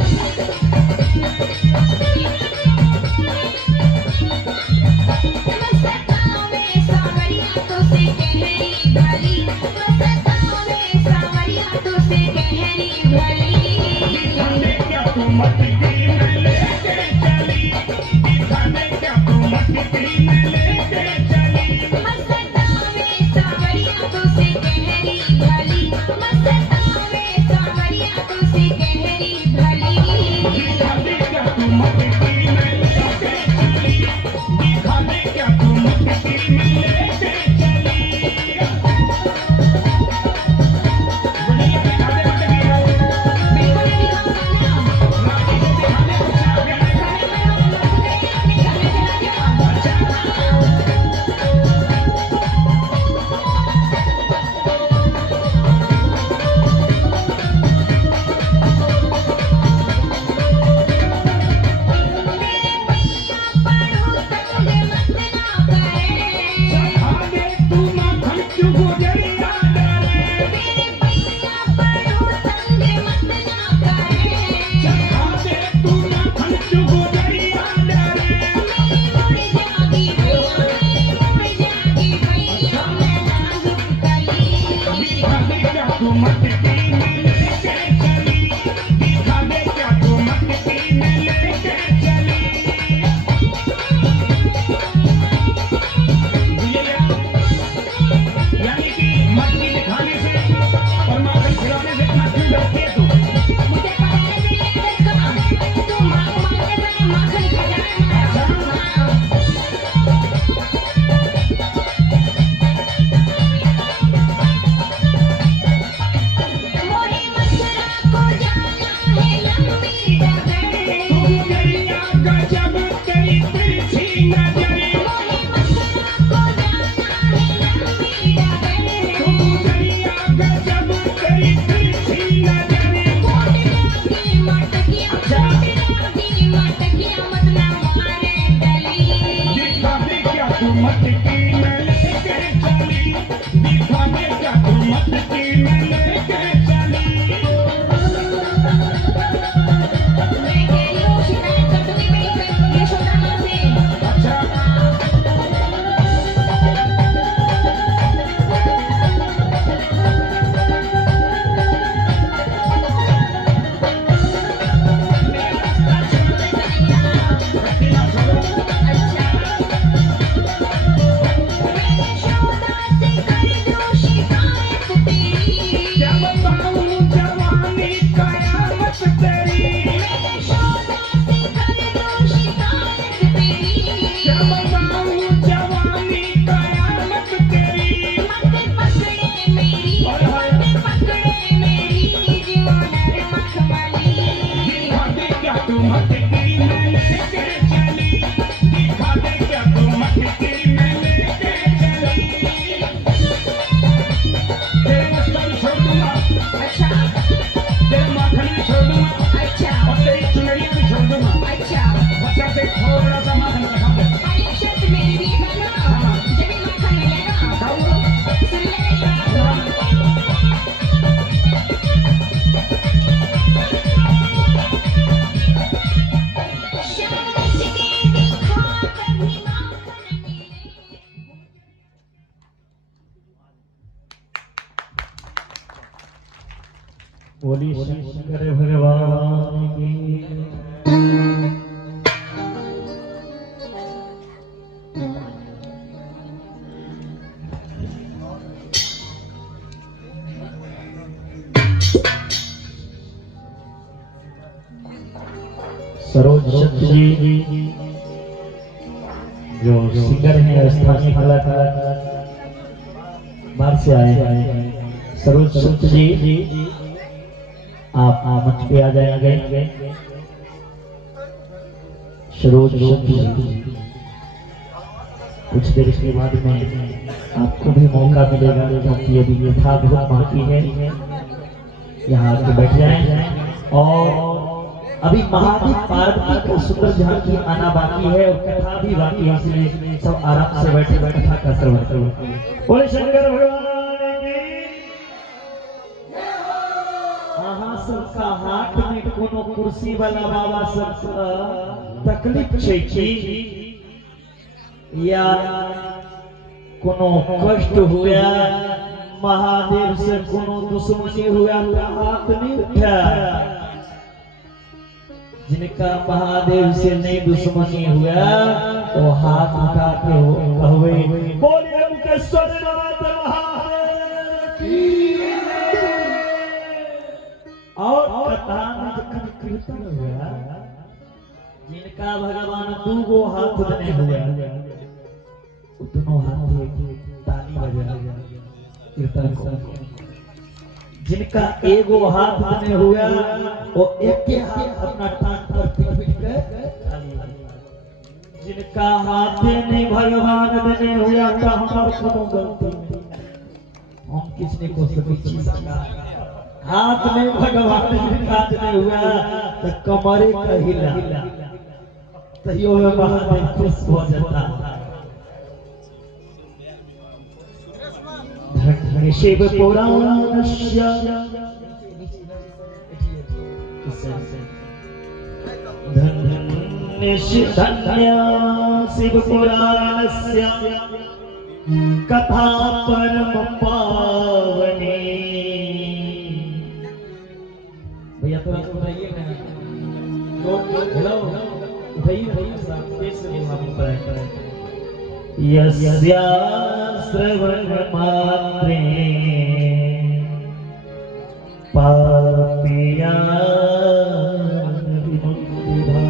बोली शंकर भगवान की। सरोज शक्ति जी जो सिंगर हैं, स्थानीय कलाकार बाहर से आए हैं। सरोज शक्ति जी आप मंच पे आ जाएंगे। सरोज शक्ति कुछ देर के बाद में आपको भी मौका मिलेगा, क्योंकि अभी यथावत बाकी है, यहाँ आके बैठ जाएं। और अभी महादेव पार्वती का सुंदर झांकी आना बाकी है और कथा भी बाकी है, इसलिए सब आराम से बैठे बैठे कथा का श्रवण करो। बोले शंकर भगवान सबका हाथ में कोनो कुर्सी वाला बाबा सब तकलीफ छै कि या कोनो कष्ट हुआ, महादेव से कोनो दुश्मनी हुआ, हाथ नहीं उठा। जिनका महादेव से नहीं दुश्मनी हुआ वो हाथ उठा के हुए बोलिए मुकेश्वर नाथ महादेव की। और कथा में जब कीर्तन हुआ, जिनका भगवान दूगो हाथ देने हुआ, दोनों हाथ ताली बजा कीर्तन को। जिनका एगो हाथ देने हुआ, वो एक के हाथ अपना टांग पर पीट के, जिनका हाथ नहीं भगवान देने हुआ, तो हमार कोनो गलती नहीं, हम किसने को सभी हाथ में भगवान जिनका देने हुआ, तो कमरे का हिला तैयो में महादेव खुश हो जाता। धन्य शिव पुराणस्य धन्य शिव पुराणस्य कथा परम पावनी। भैया तो उठाइए ना, हेलो उठाइए यस्या श्रवण मात्रे पापिया विमुक्तिधा।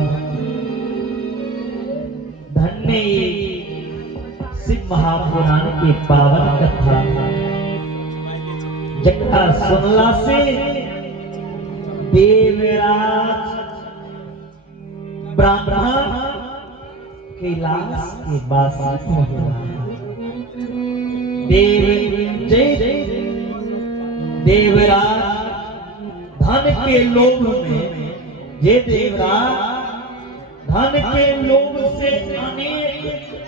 धन्य शिव महापुराण की पावन कथा, जगता सुनला से देवराज ब्राह्मण कैलाश के वासी हो गया। देवराज धन के लोभ में, जे देवराज धन के लोभ से अनेक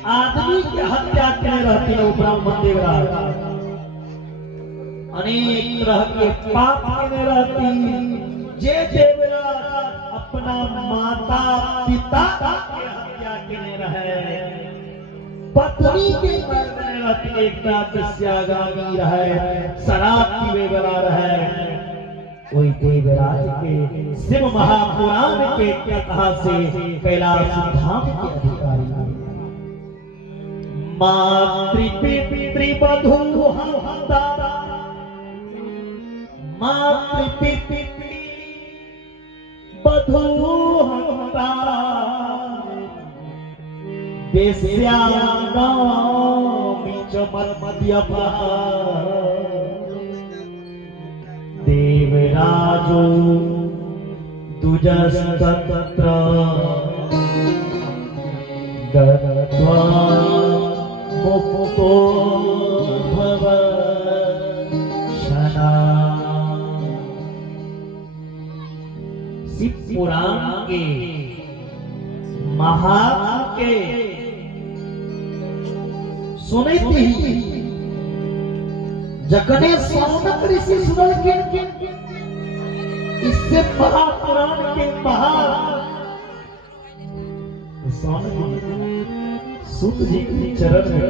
आदमी की हत्या करे रहते हैं। ब्राह्मण देवराज अनेक तरह के पाप करे रहती। जे देवराज अपना माता पिता की हत्या करे रहे, पत्नी के मरने रहती, एकता दस्यागामी रहे, शराब पीवे वाला रहे, कोई देवराज के शिव महापुराण के कथा से कैलाश धाम के अधिकारी मातृपितृवधू हंता, मातृपितृवधू हंता, वेश्यानां मध्यपः देवराजो दुजस्तत्र गत्वा मुक्तो भवशना। शिव पुराण के महात्म के सुने थी, जखने सौनक ऋषि सुनल के इससे महापुराण के सूत जी के चरण में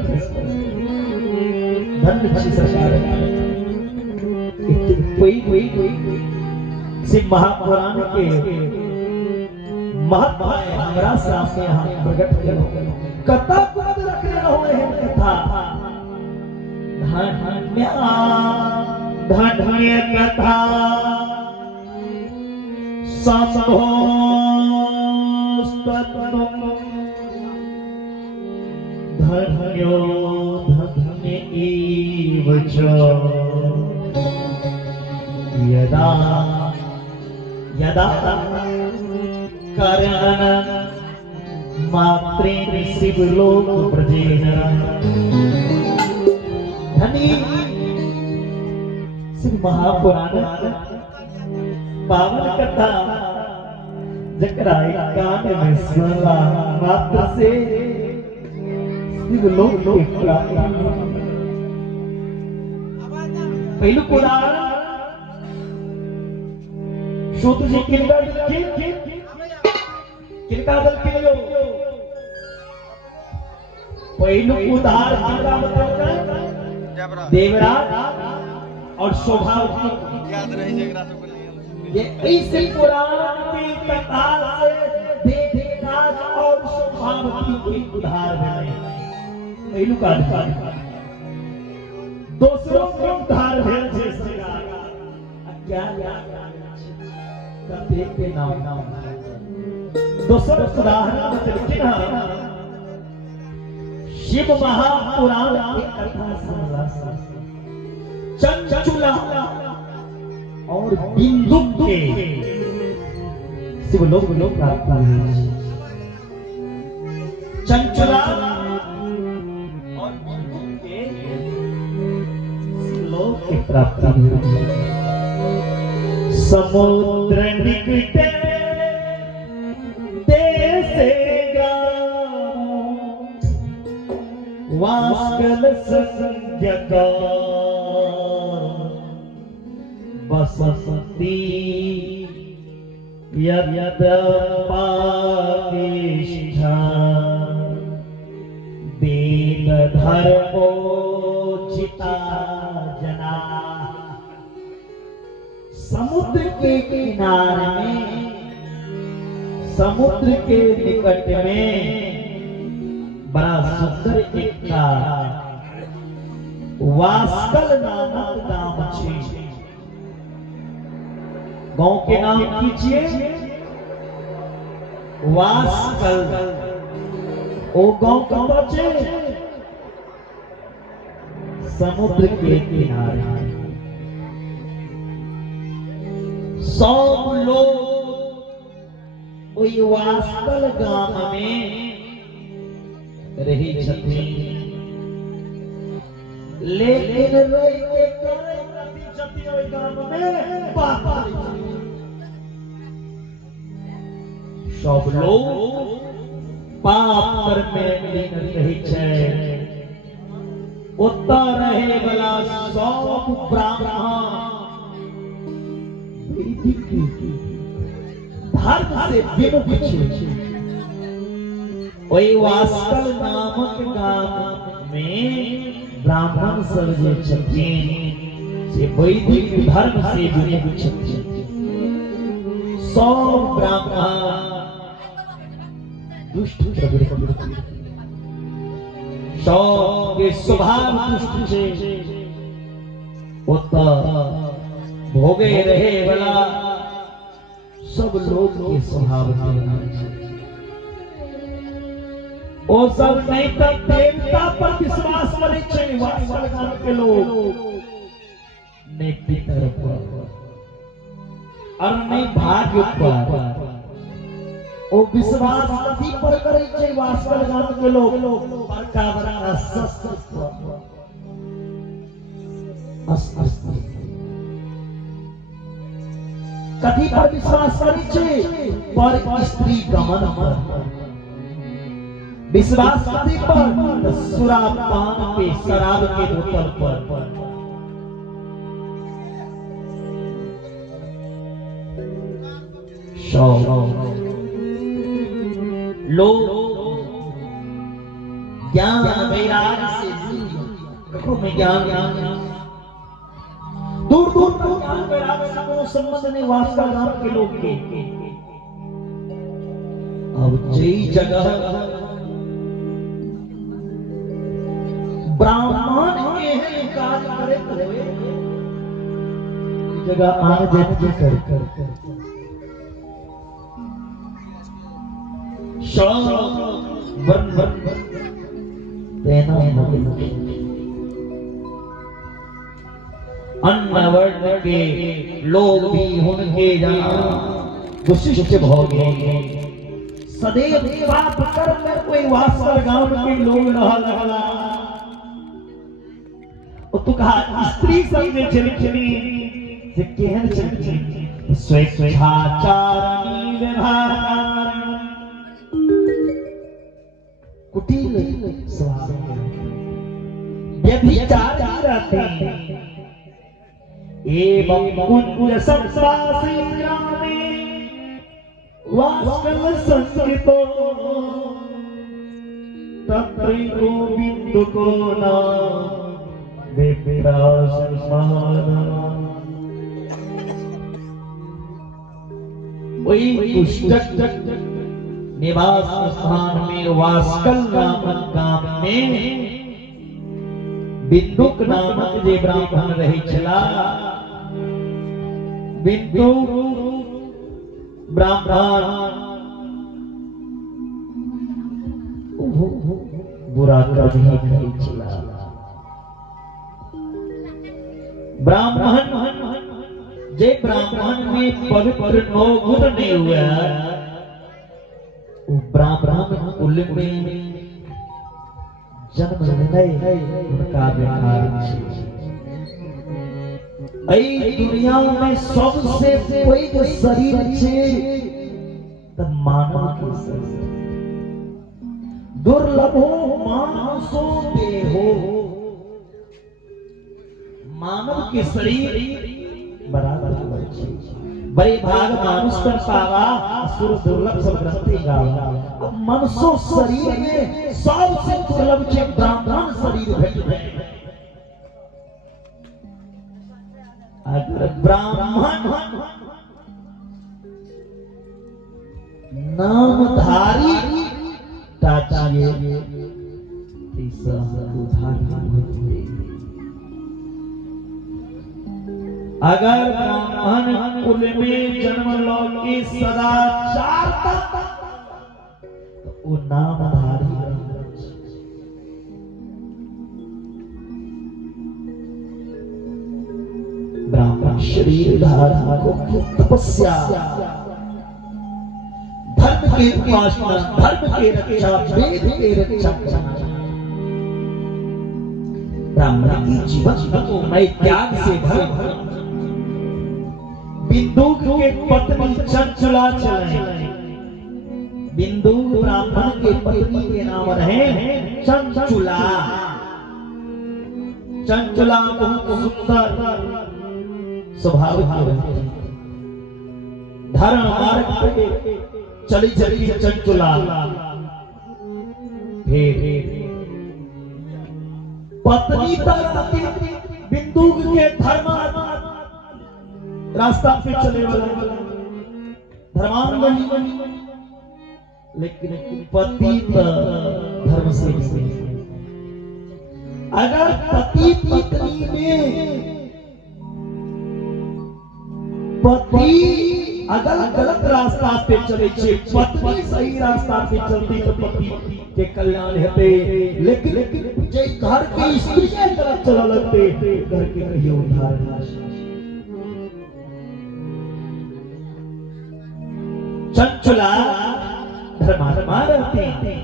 धन्य जी सरकार कोई शिव महापुराण के महत्व हमरा सामने यहाँ प्रकट करो। कथा को रखने रहो है कथा धन्य कथा धन्यो धन्य एव च यदा यदा करण मात्रेण शिवलोक ब्रजेन। धनी शिव महापुराण पावन कथा जकरा कान में सुनला मात्र से शिवलोक के प्राप्ति। पहलू पुराण सूत जी किनका दल के लो पहलू उदार किनका मतलब देवराज और शोभा याद रही ये ऐसे पुराण की कथा से देवराज और शोभा पद्मावती के उद्धार भेले एलु का दोसरों के उद्धार भेल छै सरकार क्या कते के नाम दोसर उदाहरण देलखिन हन शिव महापुराण की कथा सुनला चंचुला और बिंदु के शिवलोक प्राप्त हुई चंचुला और बिंदु के शिवलोक की प्राप्ति हुई समुद्र निकटे देसे वास्कल संज्ञका बसंती यद पाकिष्ठा दीन धर्मोचिता जना। समुद्र के किनारे में समुद्र के निकट में बड़ा सुंदर एक वास्कल नामक गांव छे। गांव के नाम कीजिए वास्कल। ओ गांव कहाँ छे? समुद्र के किनारे। सब लोग ओई वास्कल गांव में रही छथि लेकिन रही के करे कथि छथि ओई गांव में पाप सब लोग पाप कर्म में लीन रही छै। ओता रहे वाला सब ब्राह्मण धर्म से विमुख छै। ओई वास्कल नामक गांव में ब्राह्मण सब जे छथिन से वैदिक धर्म से विमुख छथिन। सब ब्राह्मण दुष्ट प्रवृत्ति सब के स्वभाव दुष्ट छै। ओता भोगे रहे वाला सब लोग के स्वभाव है। ओ सब नहीं तक देवता पर विश्वास करे छै। वास्कल गांव के लोग नहीं पितर पर और नहीं भाग्य पर ओ विश्वास कथी पर करे छै। वास्कल गांव के लोग बड़का बड़का शस्त्र पर कथी पर विश्वास करे छै? पर स्त्री गमन पर विश्वास कथी पर? सुरापान पे शराब के बोतल पर। लोग ज्ञान वैराग्य से कखो में ज्ञान दूर दूर तक ज्ञान वैराग्य से कोनो संबंध नहीं वास्कल गांव के लोग के। अब जई जगह ब्राह्मण के काज करे हुए जगह आने जाति कर अन्न वर्ण के लोग भी उनके यहाँ दुष्ट भोगे सदैव पाप कर्म में कोई वास्कल गांव के लोग रहला। तो कहा स्त्री सब में चली से केहन चली स्वेच्छाचारणी व्यवहार कुटिल स्वभाव व्यभिचारी रहते एवं कुंज संवासी ग्रामे वास्कल संस्कृतो तत्र गोविंद को नाम वही दुष्ट निवास स्थान में वास्कल नामक गाम में बिंदुक नामक जे ब्राह्मण रही छला। बिंदु ब्राह्मण बुरा कर्म ही करी छला। ब्राह्मण जे ब्राह्मण में पवित्र 9 गुण नहीं हुआ, वो ब्राह्मण कुल में जन्म नहीं उनका बेकार है। ऐ दुनिया में सबसे कोई शरीर छे त मानव के शरीर। दुर्लभो मानसो देहो, मानव के शरीर बराबर है। बड़े भाग मानुष कर पावा, असुर दुर्लभ सब ग्रंथि गावा। अब मनुष्य शरीर में सबसे दुर्लभ छे ब्राह्मण शरीर है। अगर ब्राह्मण नामधारी चाहिए अगर ब्राह्मण कुल में जन्म लो की सदाचार तो वो नामधारी ब्राह्मण शरीर धारण को तपस्या, धर्म की उपासना, धर्म की रक्षा, वेद की रक्षा करना। ब्राह्मण की जीवन को मैं त्याग से भर। बिंदु के पत्नी चंचला चले। बिंदु ब्राह्मण के पत्नी के नाम रहे चंचला। चंचला बहुत सुंदर स्वभाव की, धर्म मार्ग पे चली चली चंचला। पत्नी बिंदु के धर्म रास्ता पे चले वाला धर्मांगनी, लेकिन पति धर्म से नहीं। अगर पति पत्नी में पति अगर गलत रास्ता पे चले छे, पत्नी सही रास्ता पे चलती तो पति के कल्याण हेते। लेकिन जे घर की स्त्री के तरफ चला लगते, घर के कहियो उद्धार नहीं। चंचला धर्मात्मा रहते हैं,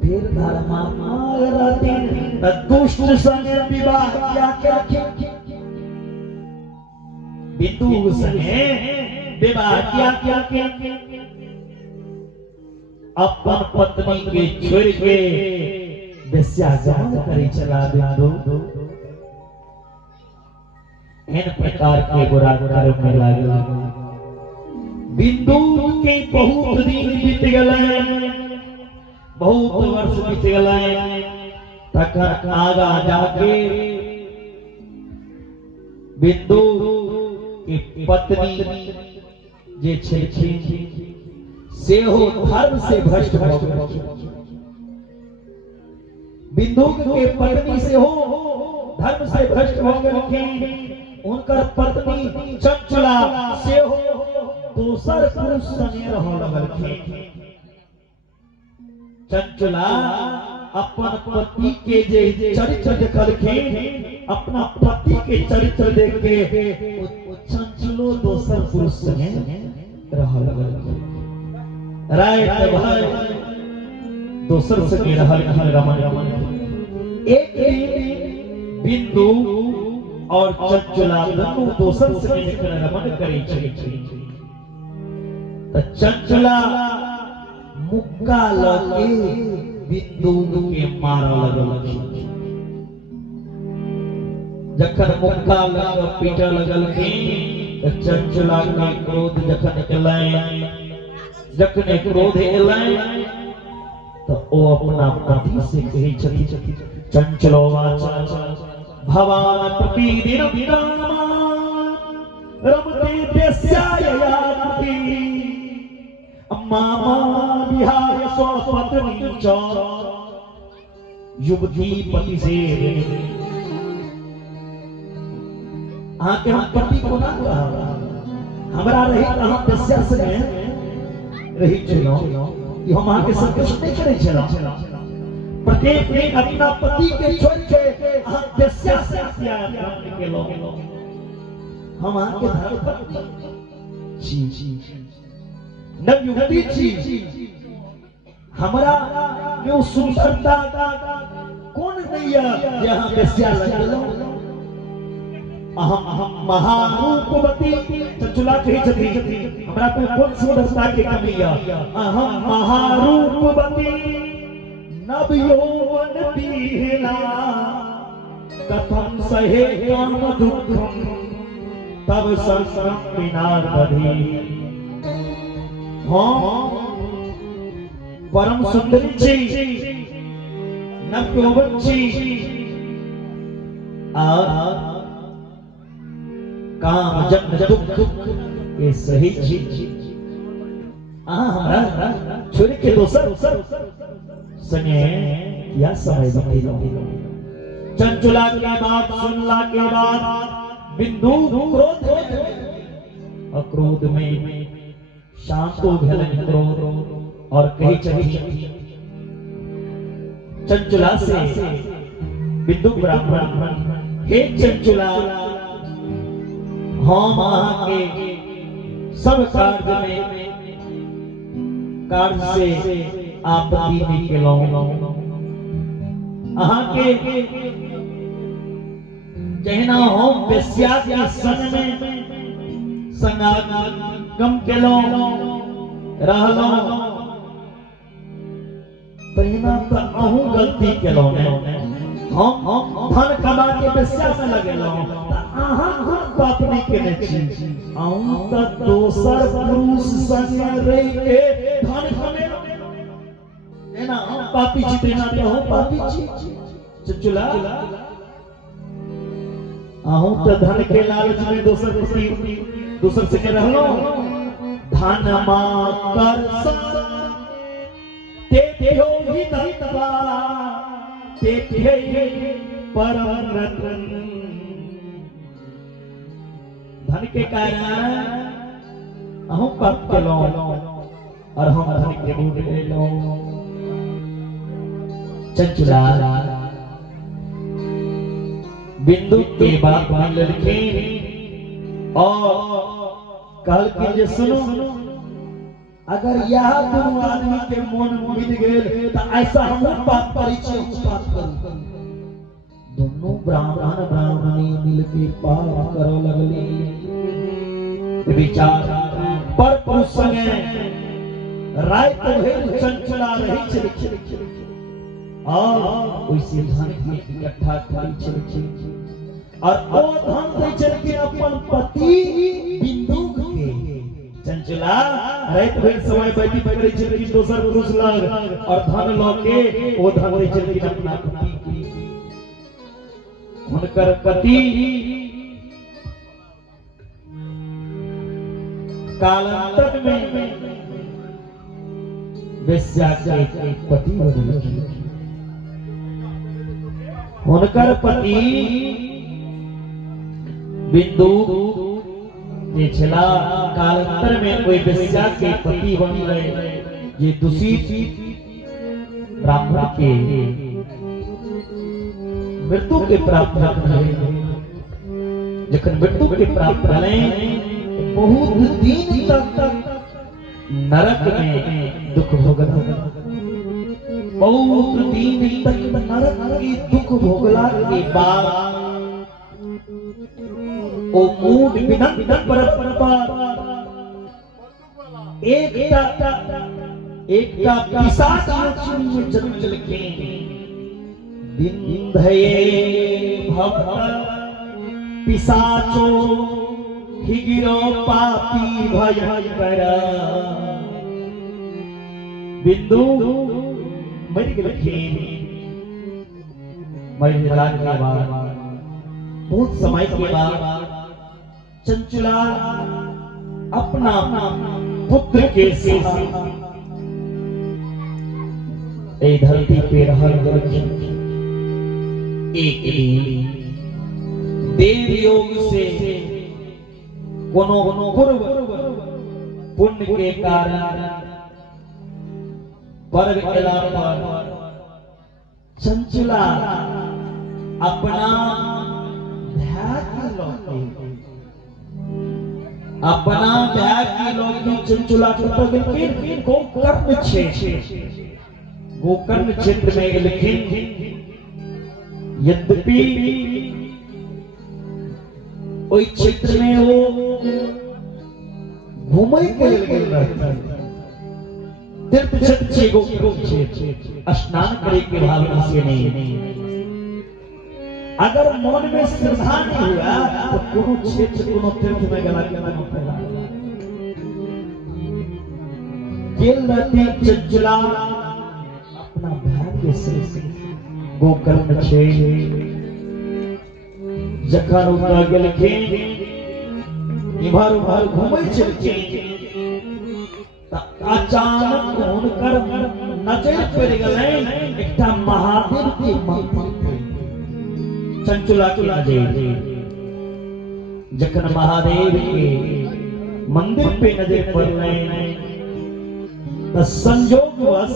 फिर धर्मात्मा रहते हैं, दुष्ट संगे विवाह क्या क्या बिंदु संगे विवाह क्या क्या अपन पत्नी के छोड़ के वेश्यागमन करे चला। बिंदु इन प्रकार के बुरा कर्म में लागल। बिंदु के बहुत दिन बीत गए, बहुत वर्ष बीत गए। तक आगा जाके बिंदु की पत्नी जे छे से हो धर्म से भ्रष्ट हो गई। बिंदु के पत्नी से हो धर्म से भ्रष्ट हो गई। उनकर पत्नी चंचला से हो दूसर पुरुष संगे रह लगल। चंचला अपन पति के जे चरित्र देखलखिन, अपना पति के चरित्र देख के चंचलो दूसर पुरुष संगे रह लगल। राय भाई दूसर संगे रहल रमन। एक बिंदु और चंचला दोनों दूसर संगे रमन करे छे। चंचला मुक्का लगे बिंदु के मारा लगल। जखन मुक्का लग पीटा लगल चंचला का क्रोध जखन जखन क्रोध एलै तो ओ अपना पति से कहे छथि चंचलो भवान प्रतिदिन रमते वेश्यायाति मामा विहाय स्वपत्नी च युवती पति से आके हम पति को ना कहा हमारा रही हम दस्या से रही चलो कि हम आके संतुष्ट नहीं करे चलो प्रत्येक ने अपना पति के छोड़ के हम दस्या से त्याग के लोग हम आके धर्म जी नव युवती जी हमारा जो सुंदरता कौन नहीं है यहाँ दस्या लगलो अहम महारूपवती चंचुला कही छथी हमरा पे कौन सुंदरता के कमी है अहम महारूपवती नव यौवन पीला कथम सहे काम दुखम तब संस्कृत विनार बधी हाँ परम सुंदरी जी नव यौवन जी काम जब दुख ये सही जी हमारा छोड़ के दोसर संगे या समय बती चंचुला की बात सुनला के बाद बिंदु क्रोध अक्रोध में शांत हो गया क्रोध और कही चली चंचुला से बिंदु ब्राह्मण हे चंचुला हम के सब कार्य से आपत्ति निकलो के कहना हम वेश्या के संग में संगम केलो रहलो पहिना तो अहू गलती केलो हम धन कमा के वेश्या में लगेलो अहाँ हम पाप नहीं केने छी अहू तो दोसर पुरुष संग रह के धन कमे है ना हम पापी छी ना तो हम पापी छी चंचुला अहू तो धन के लालच में दोसर से रहलो धन मा कर ते देहो ही दत्तवा ते परम रतन धन के कारण हम पाप केलो और हम धन के बूढ़ लेलो चंचुला बिंदु के बाप लड़के और कल की जे सुनो अगर यह दोनों आदमी के मन मिल गए तो ऐसा हम पाप परिचय पाप करूं दोनों ब्राह्मणी मिलके पाप करो लगली विचार पर पुरुष संगे रात भेल चंचला रही चली और उसी धन की इकट्ठा करी चली और वो धन दे चल के अपन पति बिंदु के चंचला रात भेल समय बैठी पकड़े चली दोसर पुरुष लग और धन लो के वो धन दे चल के अपना पति की उनकर पति कालांतर में वेश्या के पति बदल उनकर पति बिंदु पिछला कालांतर में कोई वेश्या के पति बन गए ये दूषित ब्राह्मण के मृत्यु के प्राप्त रहे जखन मृत्यु के प्राप्त रहे बहुत दिन तक नरक में दुख भोगल बहुत दिन तक नरक की दुख भोगला के बाद ओ मूड विनम्र पर एक पिशाच में जन्म लेके विंधये भक्त पिशाचो हिगिरो पापी भयंकर बिंदु मर गए महिला के बाद बहुत समय के बाद चंचला अपना पुत्र के साथ ए धरती पे रहल एक दिन देव योग से कोनो पूर्व पुण्य के कारण पर्व केला पर चंचला अपना चंचला गोकर्ण क्षेत्र में लिखिन यद्यपि ओई क्षेत्र में वो घूमे के लिए तीर्थ क्षेत्र स्नान करे के भावना से नहीं। अगर मन में श्रद्धा नहीं हुआ तो कोनो क्षेत्र कोनो तीर्थ में गला के मन फैला केल रहती चंचला अपना भाग्य से गोकर्ण छे जखन उतर गेल के इधर उधर घूमे चलके अचानक हुनकर नजर पड़ गए एकटा महादेव के मंदिर पे चंचला के नजर जखन महादेव के मंदिर पे नजर पड़ले त संयोगवश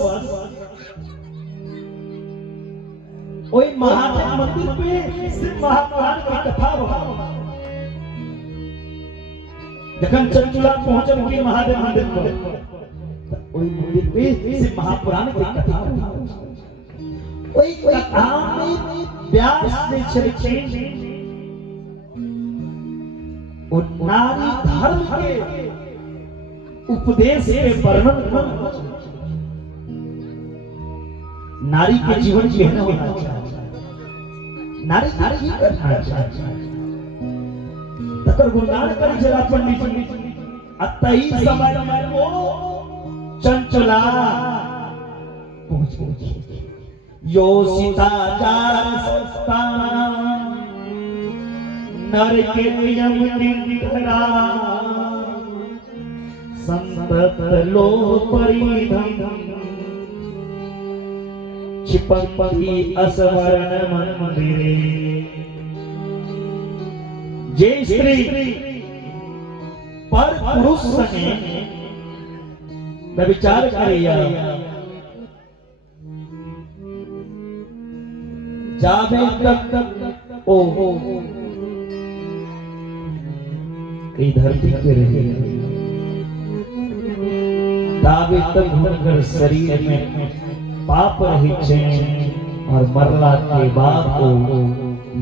ओई महादेव मंदिर पे शिव महापुराण की कथा हुआ। जखन चंचला पहुंचल के महादेव मंदिर पर ओई मंदिर पे शिव महापुराण की कथा हुआ। ओई कथा में व्यास ने चरित्र उन नारी धर्म के उपदेश के वर्णन नारी के जीवन में होना चाहिए नारी नारी करना चाहिए तकर गुणगान करी जरा पंडित अतई समय वो चंचला पहुंच यो सीताचार सस्ता नर के नियम निधरा संतत लो परिधम छिपकपति असवर्ण मंदिरे। जे स्त्री पर पुरुष संगे व्यभिचार करिया जावे तक ओ कई धरती पे रहे तावे तक हुनकर शरीर में पाप रहित छे और मरला के बाद को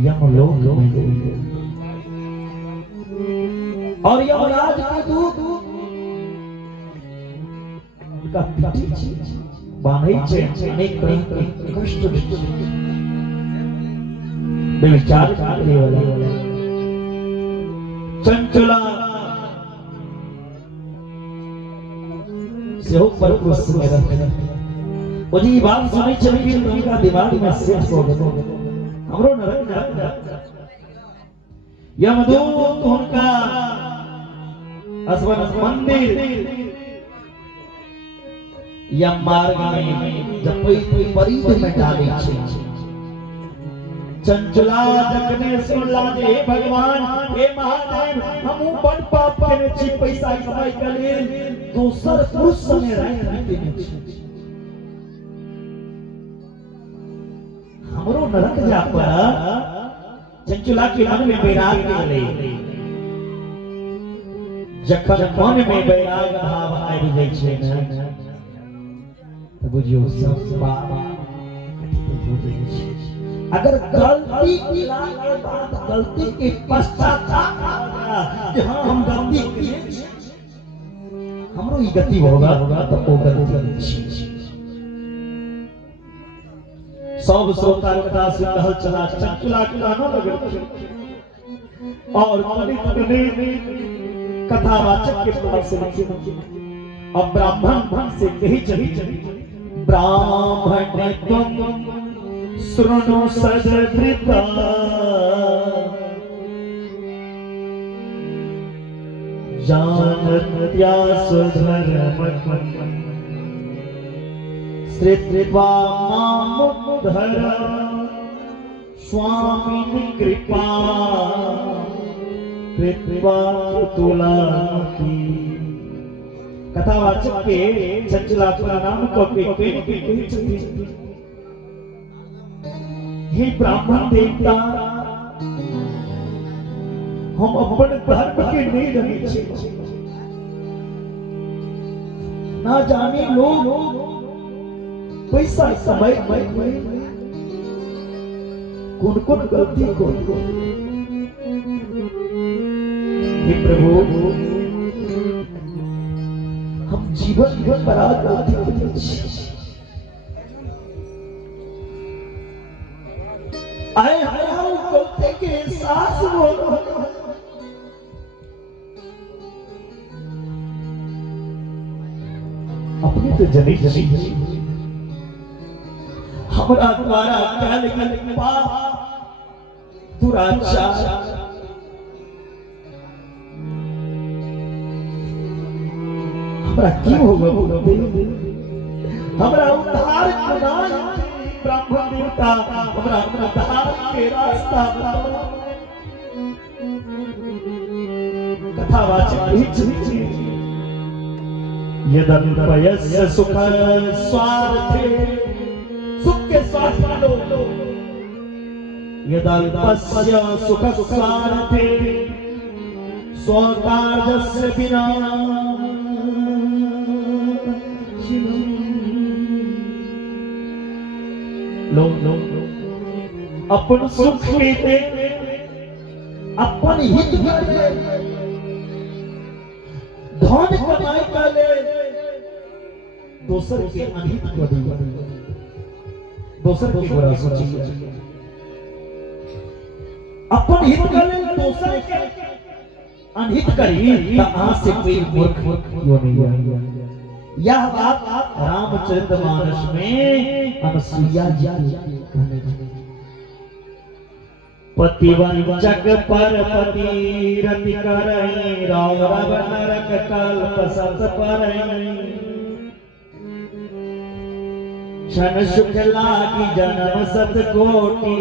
यमलोक में और यमराज के दूत उनका पीछे बांधे छे अनेक तरह के कष्ट व्यभिचार करने वाला चंचला से ऊपर पुरुष में रहते ओजी बात सुनी चली तो उनका दिमाग में सेट हो गया हमरो नरक यमदूत उनका असवन मंदिर यम मार्ग में जब कोई परिध में डाली छे चंचला जखने सुनला जे हे भगवान हे महादेव हमहु बड़ पाप केने छी पैसा कमाई के लेल दोसर पुरुष संगे रह के हमरो नरक जा पर चंचला के मन में वैराग आले जखन मन में वैराग भाव आबि जाइ छै न त बुझियो सब बात अगर गलती की के बाद गलती के पश्चाताप कि हाँ हम गलती किए हमरो ई गति होगा तो वो गलती सब श्रोता कथा सुन रहल चला चंचला के गाना लगे और कथावाचक के प्रभाव से लिखे अब ब्राह्मण से कही चली ब्राह्मण तुम श्रृणु सदृता जानत्या स्वधर्म श्रुत्वा मामुद्धर स्वामिनि कृपा कृत्वा तुलाकी। कथावाचक के चंचलात्मा नाम को हे ब्राह्मण देवता हम अपन धर्म के नहीं रहे छे, ना जाने लोग पैसा समय कौन गलती को। हे प्रभु हम जीवन बड़ा गलती करते छी। आए हम गलती के एहसास हो अपने तो जनी हमरा द्वारा कैल गेल पाप दुराचार हमरा क्यों होगा हमरा उद्धार बनाए ब्राह्मण देवता हमरा उद्धार के रास्ता बताओ। कथावाचक यदल्पयस्य सुख स्वार्थे सुख के स्वार्थ लो यदल्पस्य सुख स्वार्थे स्वकार्यस्य विना लो अपन सुख के अपन हित करे धन कमाई करे दोसर के अनहित करी दोसर के बुरा सोची अपन हित करे दोसर के अनहित करी त आ से कोई मूर्ख यो नहीं। यह बात रामचरितमानस में अनसुईया जी कहने पतिवंचक पर पति रति करई राव नरक कल्प सत परई क्षण सुख लागी जन्म सत कोटि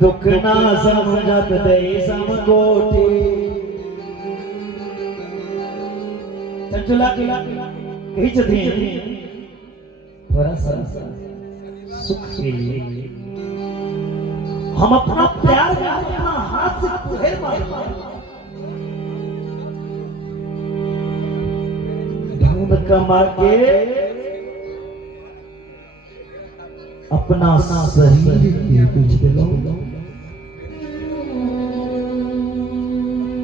दुख ना समझत दे सम कोटि। चंचला कही जती थोड़ा सा सुख के लिए हम अपना प्यार में अपना हाथ से ढेर मार ढूंढ कमा के अपना शरीर के बेच दिलो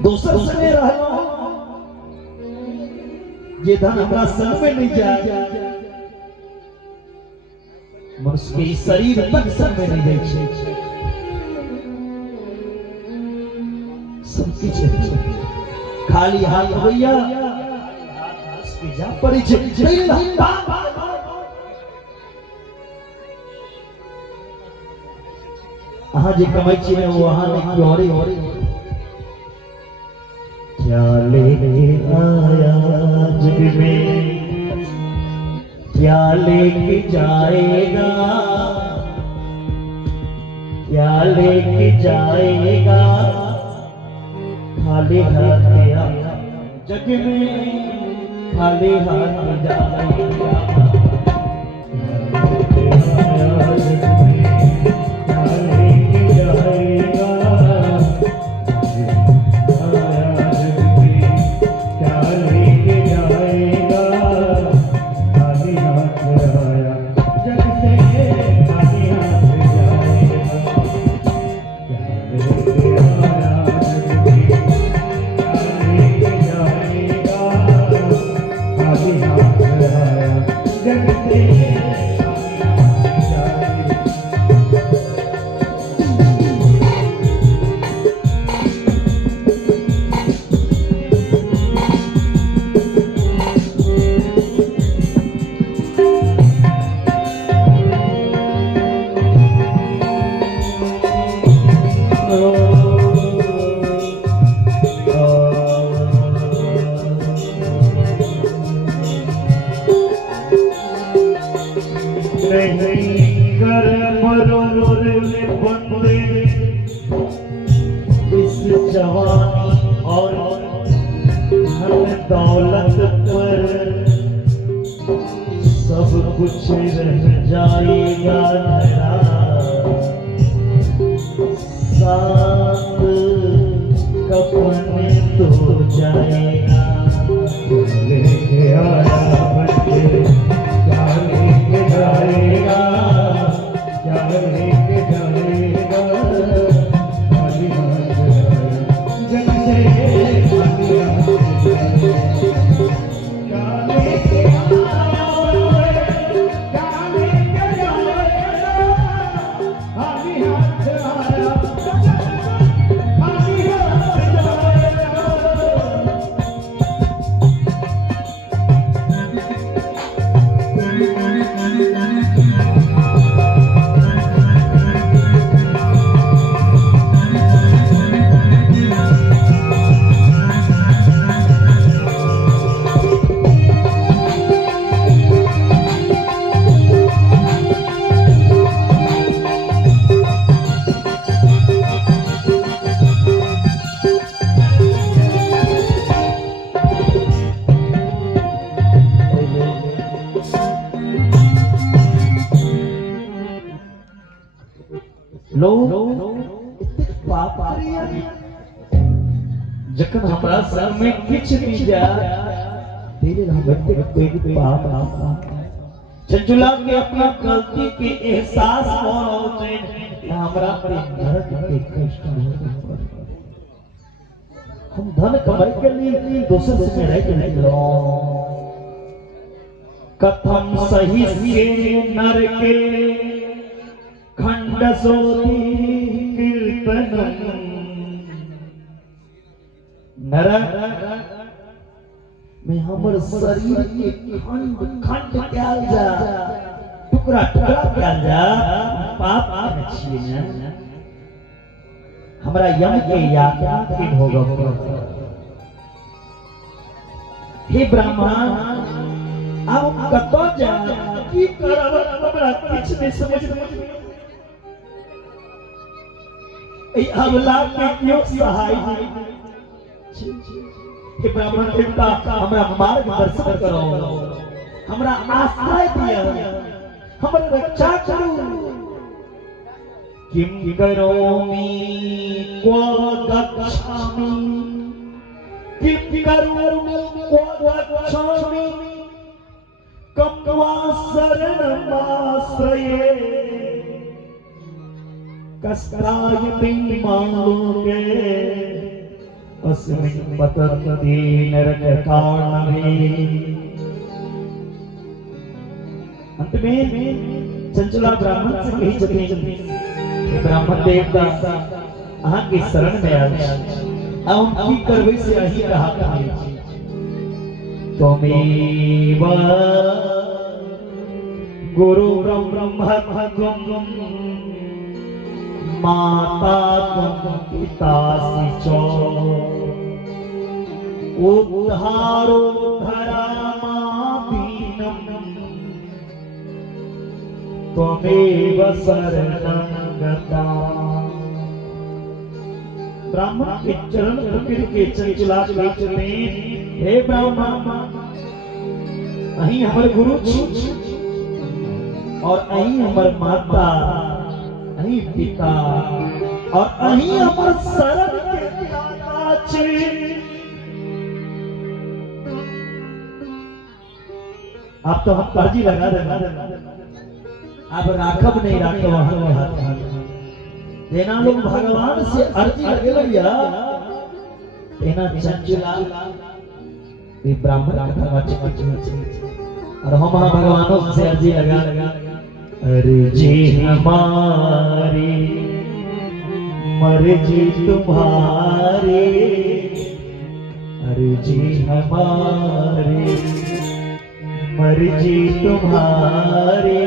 दोसर संगे रहलो ये धन हमारा संग में नहीं जाए मनुष्य के शरीर तक संग में नहीं जाए खाली हाथ भैया जा परिचय अहाँ जे कमाई छी वो अहाँ नहीं औरे क्या लेके आया जग में क्या लेके जाएगा क्या लेके जाएगा खाली हाथ आया जग में खाली हाथ जाएगा। बोले बंदे इस जवानी और धन दौलत पर सब कुछ रह जाएगा मेरा साथ कपने तो जाएगा लेके आया बच्चे क्या लेके जाएगा क्या लेके जाएगा खाली हाथ जग से खाली हाथ क्या लेके आया क्या लेके जाएगा खाली हाथ आया खाली हाथ जाएगा। जखन हमरा सर में किछ भी जा तेरे रहमत के पाप चंचुला के अपना गलती के एहसास होते हमरा पर नरक के कष्ट हम धन कमाई के लिए दूसरे से रह के नहीं लो कथम सही से नर के खंड सोती कीर्तन नरक में हमर शरीर के खंड खंड क्या जा टुकड़ा टुकड़ा क्या जा पाप छिए न हमरा यम के यात्रा के भोग हे ब्राह्मण अब कतो जा की करब हमरा किछ नहीं समझ ए अबला के क्यों सहाय हे ब्राह्मण देवता हमरा मार्गदर्शन करो हमरा आश्रय दिया हमरा रक्षा करो किम करोमि क्व गच्छामि किम करोमि क्व गच्छामि कम वा शरणमाश्रये कस्त्रायते मालोके अस्मिन् पतन्ति नरकार्णवे। अंत में चंचला ब्राह्मण से कही जती ब्राह्मण देवता अहाँ की शरण में आ उनकी करवे से यही कहा था त्वमेव गुरु ब्रह्म माता त्वं पितासि च उद्धारो धरामादीनं त्वमेव शरणं गता। ब्राह्मण के चरण पकड़ के चंचला कहते हे ब्राह्मण अहीं हमर गुरु छी और अहीं हमर माता अहीं पिता और अहीं हमर शरण के दाता छी। आप तो हम कर्जी लगा देना आप राखब नहीं राखब हाथ देना लोग भगवान से अर्जी लगे भैया देना चंचला ये ब्राह्मण और हम भगवानों से अर्जी लगा अर्जी हमारी मर्जी तुम्हारी अर्जी हमारी मर्जी तुम्हारी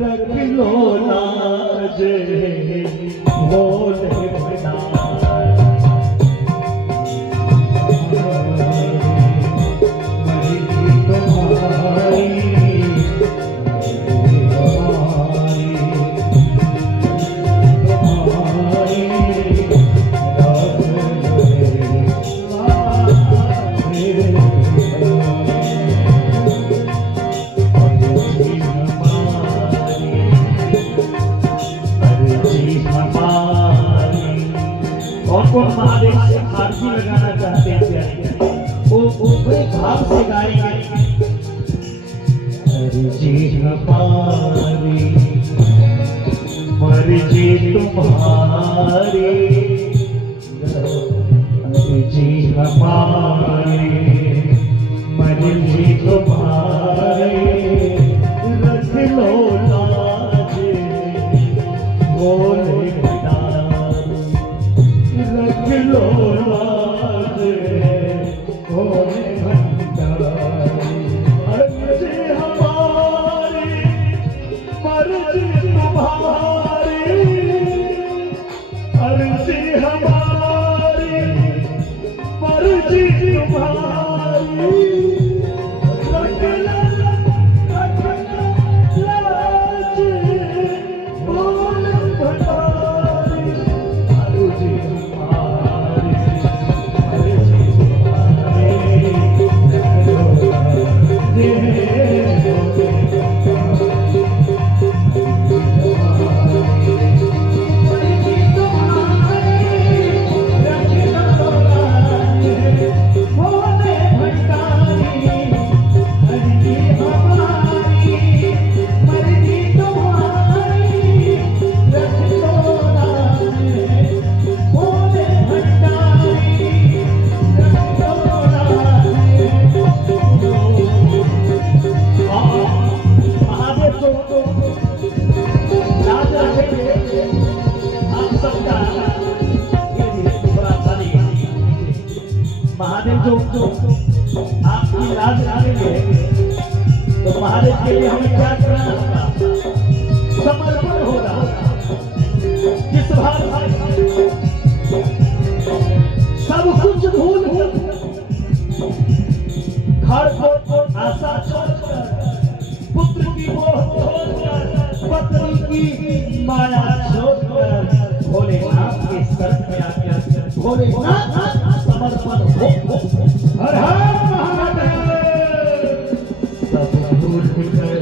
रख लो लाज बोले बना मर्जी तुम्हारी आपको महादेव से आरती लगाना चाहते हैं वो बड़े भाव से गाएंगे। मर्जी हमारी मर्जी तुम्हारी मर्जी हमारी मर्जी तुम्हारी रख लो लाज भोले भंडारी रख लो लाज भोले भंडारी मर्जी हमारी मर्जी तुम्हारी मर्जी हमारी मर्जी तुम्हारी रख लो लाज भोले भंडारी मर्जी तुम्हारी मर्जी महादेव जो आपकी लाज रखेंगे तो महादेव के लिए हमें क्या करना होगा? समर्पण होगा। जिस भाव सब कुछ भूल घर को आशा छोड़कर पुत्र की मोह छोड़कर पत्नी की माया छोड़कर भोलेनाथ के शरण में आकर भोलेनाथ समर्पण हो। हर हर महादेव। सब भूल गए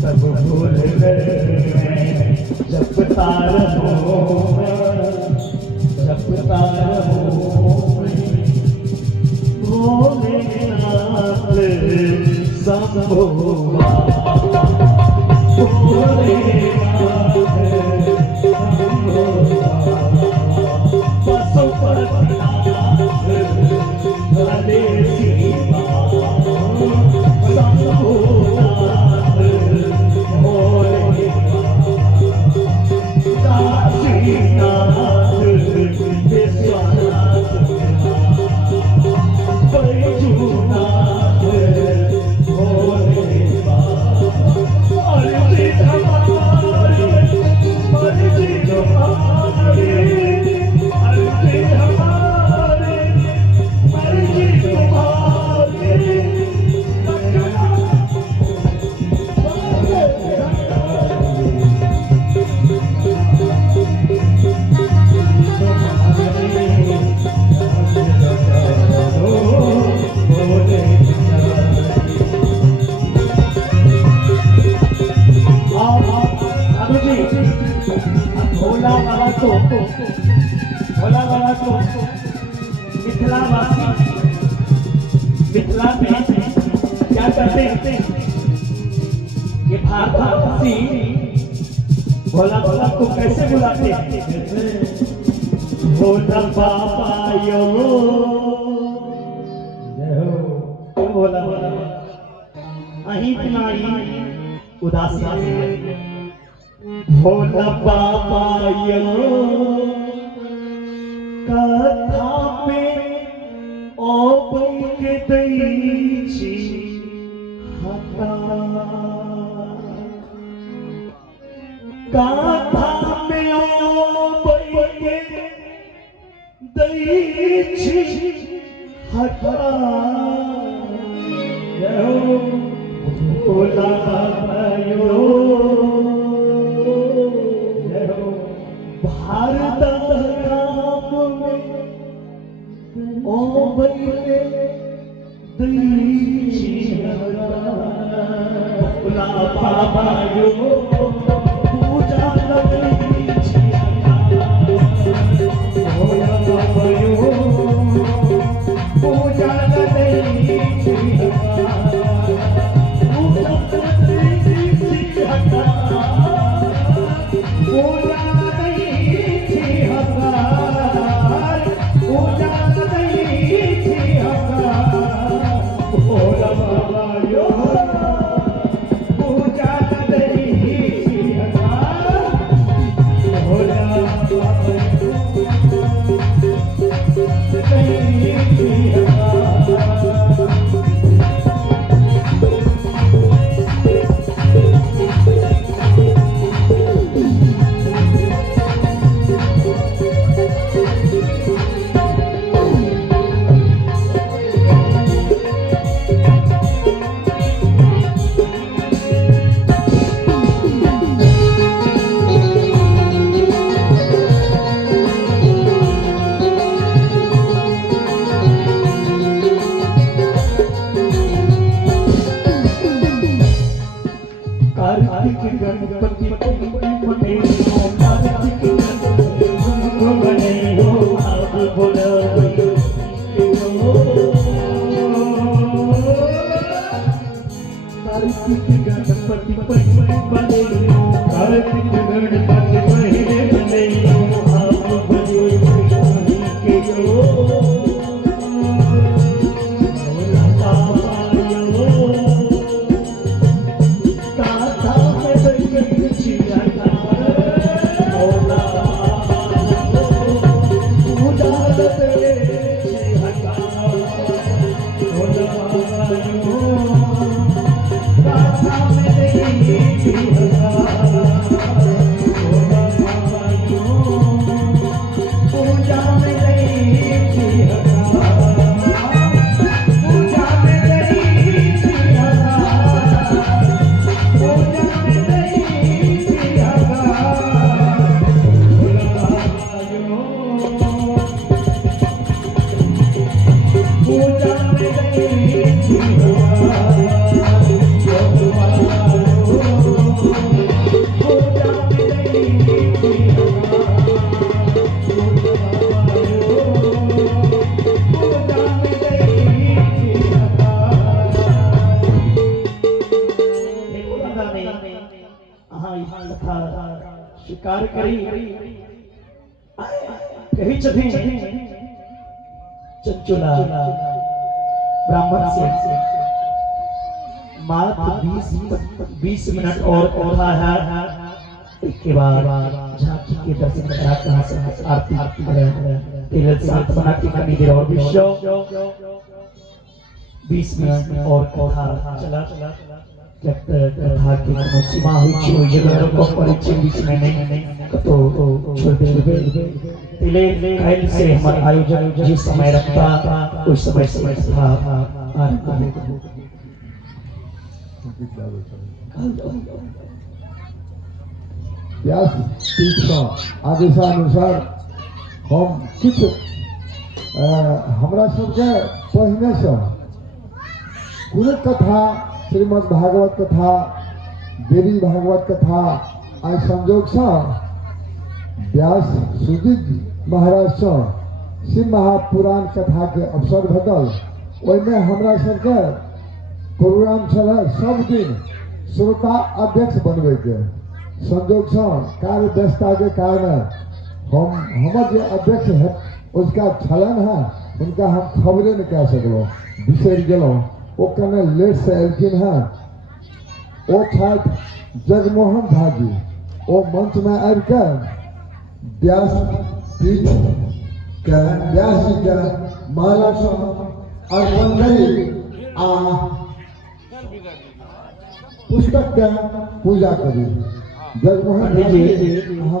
सब भूल गए जपता रहो भोलेनाथ संभोवा भोलेनाथ भोला बाबा को मिथिला में क्या करते हैं? ये भारतवासी भोला बाबा को कैसे बुलाते हैं? भोला बाबा यो भोला बाबा अहीं तुम्हारी उदासी भोला बाबा यो कथा में ओ के दै छी हता कथा में ओ के दै छी हता भोला बाबा यो भारत राम में ओ बइले दै भोला बाबा यो पूजा लगई छी शिकार करी कही छथि चंचुला ब्राह्मण से मात्र 20 मिनट और पौधा है। इसके बाद झांकी के दर्शन करा कहां से आरती तेल साथ बना के करनी देर और विश्व 20 मिनट और पौधा चला कथा की कोनो सीमा हुई जगह को परिचय बीच में नहीं तो छोड़ दे तिले कायल से हमारा आयोजन जिस समय रखता उस समय से था व्यास पीठ का आदेशानुसार हम कुछ हमरा सबके पहिने से गुरु कथा श्रीमद् भागवत कथा देवी भागवत कथा आई संजोग से व्यास सुदीप महाराज से शिव महापुराण कथा के अवसर भेटल। ओहिमे हमरा सबके प्रोग्राम छल सब दिन श्रोता अध्यक्ष बनबे के संजोग से कार्य व्यस्तता के कारण हमर जो अध्यक्ष है उसका छलन है उनका हम खबरे नहीं कह सकलो बिसर गेलो वो कने लेट से एलखिन है। वो छठ जगमोहन भाजी वो मंच में आबि के व्यास पीठ के व्यास जी के माला से अर्पण करी आ पुस्तक के पूजा करी। जगमोहन भाजी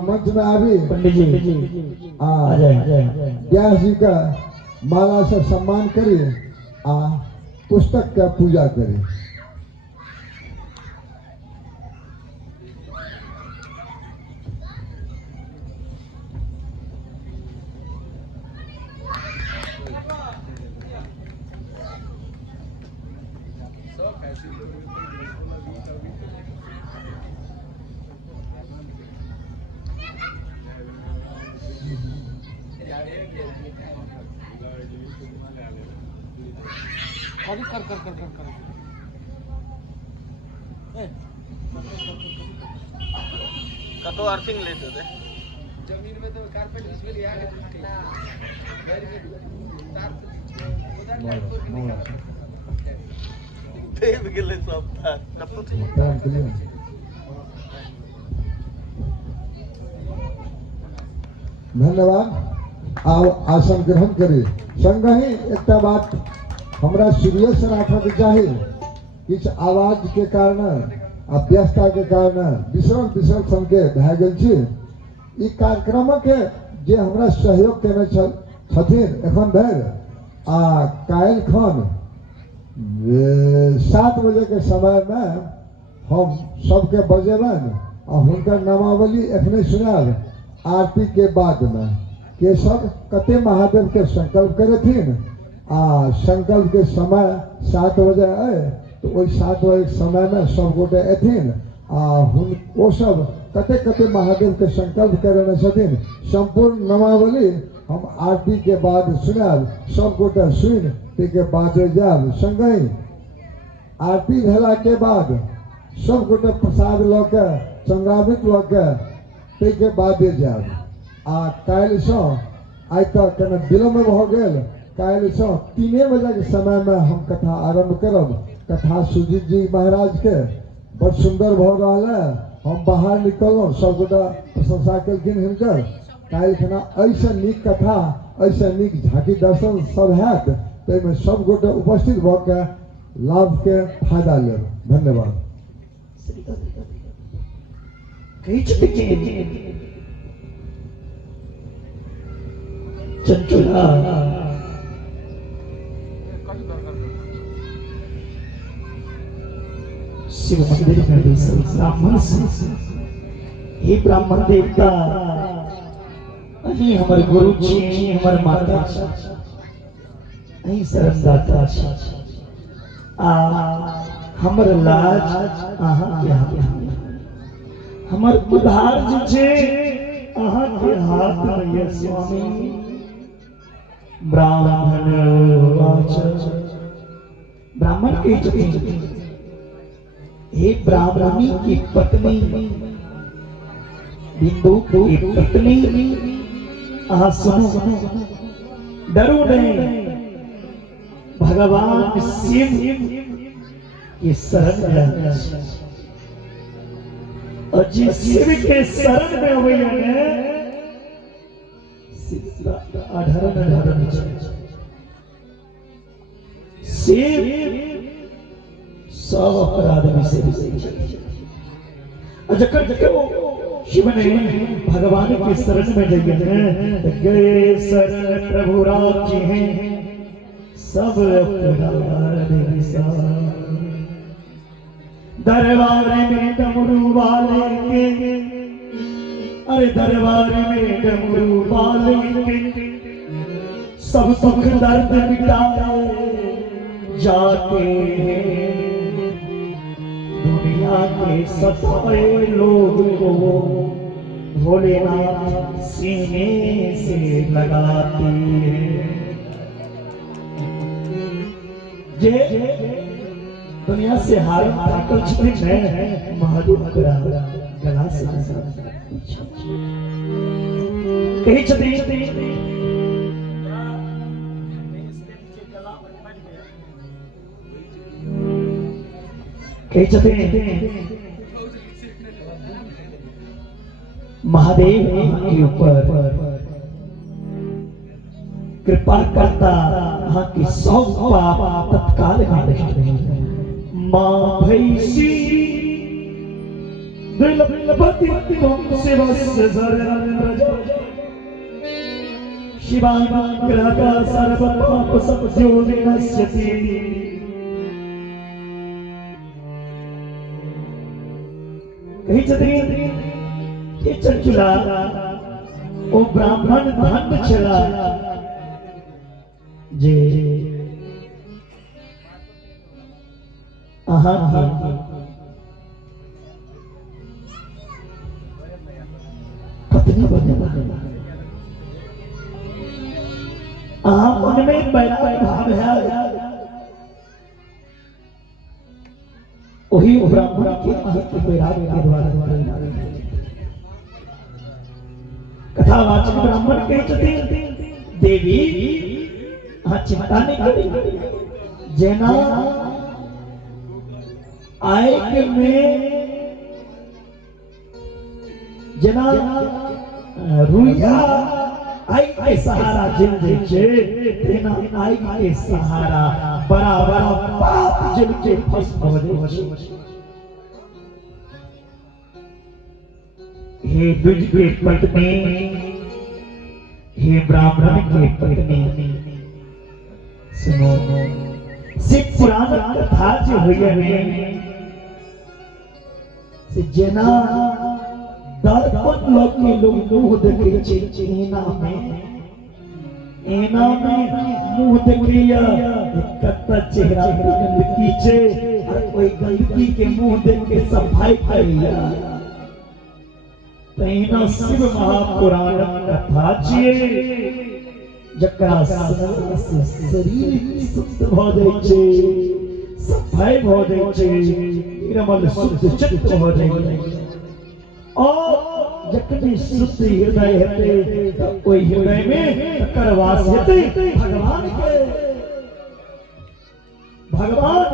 मंच में आबी पंडित जी व्यास जी का माला से सम्मान करी आ पुस्तक का पूजा करी। कर कर कर कर कर कर तो अर्थिंग लेते थे जमीन में तो कारपेट इसमें लिया के देव गेले सब था कब तो थी धन्यवाद। आओ आसन ग्रहण करी। संगहि एक बात हमरा सीरियस रखा चाहिए। किछ आवाज के कारण अभ्यस्ता के कारण विसरल संके भए गेल छी। ई कार्यक्रम के जे हमरा सहयोग केने छथिन एखन धरि आ काल्हि खन 7 बजे के समय में हम सबके बजेबन आ हुनकर नामावली एखने सुनाब। आरती के बाद में केशव कते महादेव के संकल्प करेथिन आ संकल्प के समय 7 बजे आए तो वही 7 बजे के समय में सब गोटे एथिन आ वो सब कते महादेव के संकल्प करने छथिन। संपूर्ण नामावली हम आरती के बाद सुनाब। सब गोटे सुन के बाद जाब। संगहि आरती भेला के बाद सब गोटे प्रसाद लऽ के संग्रामित लऽ के बाद जाब। आ काल्हि सँ आइ तक कने विलम्ब भऽ गेल। काल्हि सँ 3 बजे के समय में हम कथा आरंभ करब। कथा सुजीत जी महाराज के बड़ सुंदर भऽ रहल है। हम बाहर निकललहुँ सब गोटा प्रशंसा केलखिन हिनकर। काल्हि खना ऐसे नीक कथा ऐसे नीक झाँकी दर्शन सब हैत ताहिमे सब गोटे उपस्थित भऽ के लाभ के फायदा लेब। धन्यवाद। चंचुला शिव मंदिर में ब्राह्मण से हे ब्राह्मण देवता अही हमर गुरु जी हमर माता अही शरणदाता आ हमर लाज अहाँ के हाथ हमर उद्धार जे छै अहाँ के हाथ में ये स्वामी। ब्राह्मण के हे ब्राह्मणी की पत्नी बिंदु की पत्नी आहा सुनो डरो नहीं भगवान शिव के शरण में और जिस शिव के शरण में हुए शिव सब अपराध में से जकर शिव ने भगवान के शरण में गए शरण प्रभु राम जी हैं सब अपराध दरबार में डमरू वाले के अरे दरबार में डमरू वाले के सब सुख दर्द मिटाए जाते दुनिया के सताए लोग को भोलेनाथ सीने से लगाते जे दुनिया से हार पाकल छथिन महादेव गला से कही छथिन महादेव के ऊपर कृपा करता हाँ की सब पाप तत्काल माँ भैसी शिवानुग्रहका सर्व पाप सब जो विनश्यति कही छथिन हे चंचुला ओ ब्राह्मण धन छला जे अहाँ पत्नी बनेला अहाँ मन में बैराग भाव है वही ब्राह्मण के महत्व बैराग के द्वारा कथावाचक ब्राह्मण कहते देवी हाँ चिंता नहीं करी जेना आय के में जेना रुइया आई के सहारा जिन जे तेना आई के सहारा बड़ा बड़ा पाप जिन के फंस पड़े। हे द्विज के पत्नी हे ब्राह्मण के पत्नी सुनो सिख पुराण कथा जो हुई है से जना दर्पण लोग के लोग मुंह देखे एना में मुंह देखिया कत्ता चेहरा गंदगी छे और कोई गंदगी के मुंह देख के सफाई करिया तैना शिव महापुराण कथा छिए जकरा से शरीर शुद्ध भ जाय छै सफाई भ जाय छै निर्मल शुद्ध चित्त भ जाय छै और जखनी शुद्ध हृदय हेते ओई हृदय में तकर वास हेते भगवान के भगवान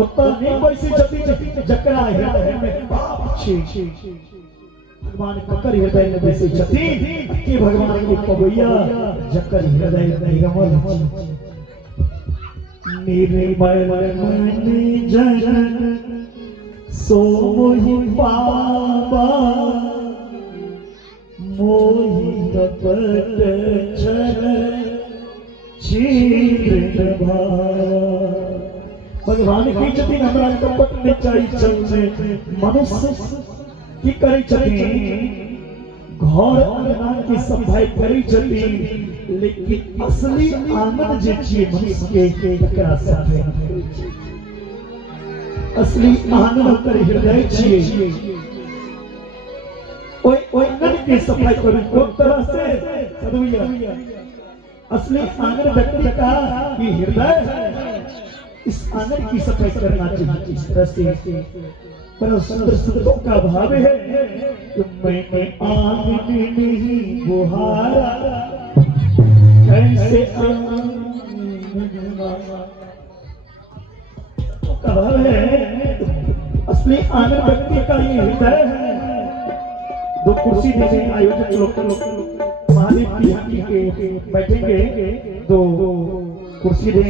ओतऽ नहीं बैसे छथिन जकरा हृदय में पाप छै भगवान ककर हृदय में बैसे छथिन कि भगवान के पवैया जकर हृदय निर्मल निर्मल मन जन सो मोहि पावा मोहि कपट छल छीन भा भगवान की छथिन हमरा कपट में चाहि चलने मनुष्य की करे छथिन घर अंगना की सफाई करे छथिन लेकिन असली आनंद जे छियै मनुष्य के तकरा सफाई करे छै असली आनंद ओकर हृदय छियै ओई मन के सफाई करू कोन तरह से सदुइया असली आनंद व्यक्ति का कि हृदय है इस आनंद की सफाई करना चाहिए इस तरह से पर सुंदर सुंदरों का भाव है कि मैं आंगन नहीं बुहारा कैसे का भाव है असली आनंद व्यक्ति का ये हृदय है। दो कुर्सी दे दें आयोजक लोग महादेव की हाथी के बैठेंगे दो कुर्सी दें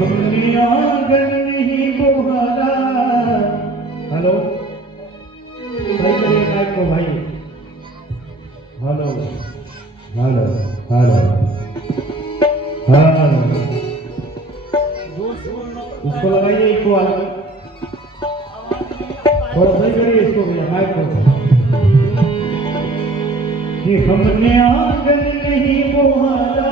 हमने आंगन नहीं बुहारा। हेलो भाई करिए माइक को भाई। हेलो हेलो हेलो हेलो इसको लगाइए इसको वाला थोड़ा सही करिए इसको भैया माइक को कि हमने आंगन नहीं बुहारा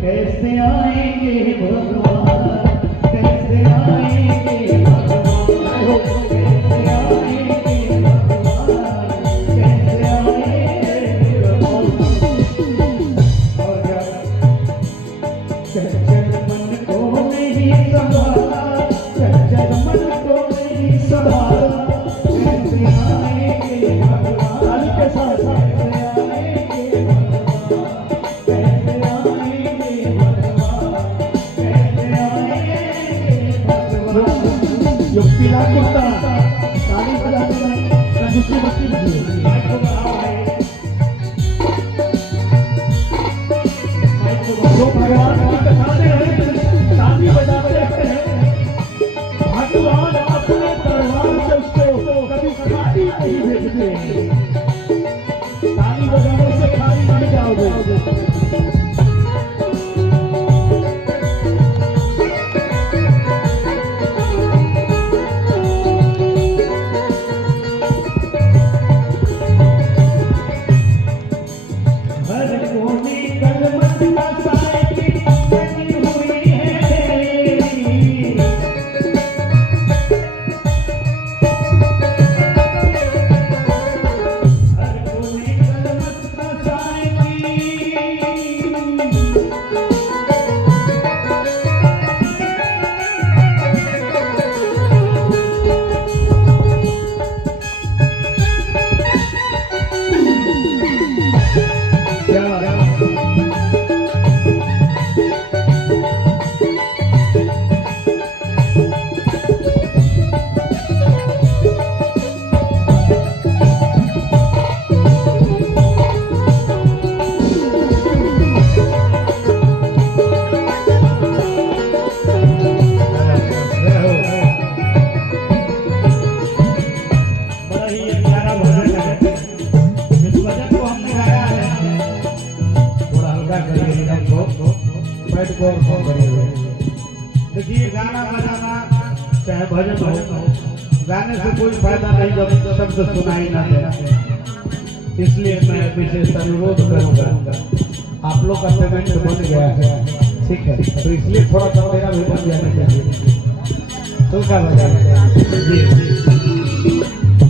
कैसे आएंगे भगवान कैसे आएंगे भगवान कैसे आएंगे भगवान कैसे आएंगे भगवान और चंचल मन को नहीं संभाला चंचल मन को नहीं संभाला कैसे आएंगे भगवान के साथ पीला कुर्ता ताली बजाते हैं दूसरी बत्ती बजी माइक को बढ़ाओ माइक को जो भगवान की कथा में ताली बजाते हैं भगवान अपने दरबार से उसको कभी खाली नहीं भेजते ताली बजाने से खाली नहीं जाओगे। हर कोनी कलमत का साए की बनी हुई गाना बजाना चाहे भजन हो, गाने से कोई फायदा नहीं जब शब्द सुनाई ना दे। इसलिए मैं विशेष अनुरोध करूंगा, आप लोग का पेमेंट बन गया है, ठीक है, तो इसलिए थोड़ा सा मेरा भी बन जाना चाहिए। तो क्या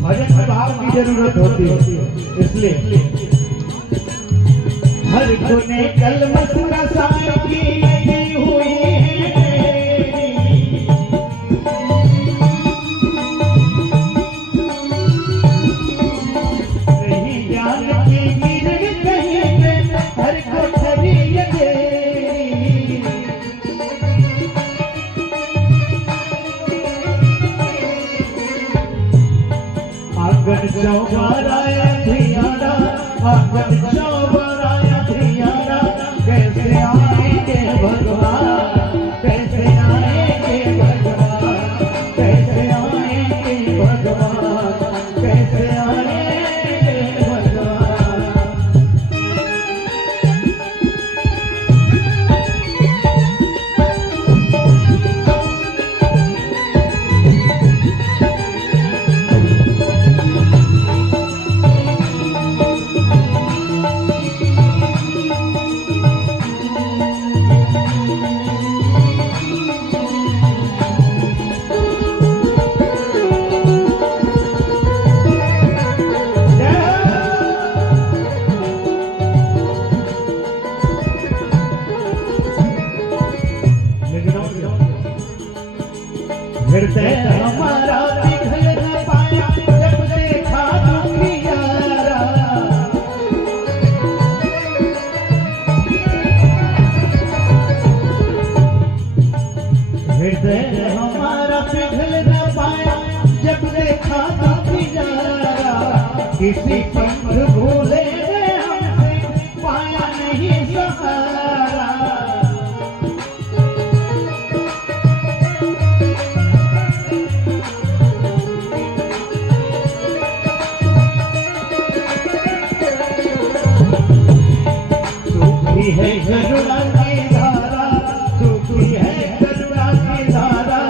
भजन भाव की जरूरत होती है, इसलिए हर कोने कलमस का साया की लगी हुई है, नहीं जान की गिरन कहीं पे हर कोठरी लगे, आंगन चौबाराया धियारा, आंगन चौबाराया धियारा, कैसे आएंगे भगवान, कैसे आएंगे भगवान, कैसे आएंगे भगवान, कैसे आएंगे भगवान। हृदय हमारा पिघल न पाया जब देखा दुखियारा, हृदय हमारा पिघल न पाया जब देखा दुखियारा, किसी पंथ भूले हमसे पाया नहीं सहारा, है करुणा की धारा, सूखी है करुणा की धारा,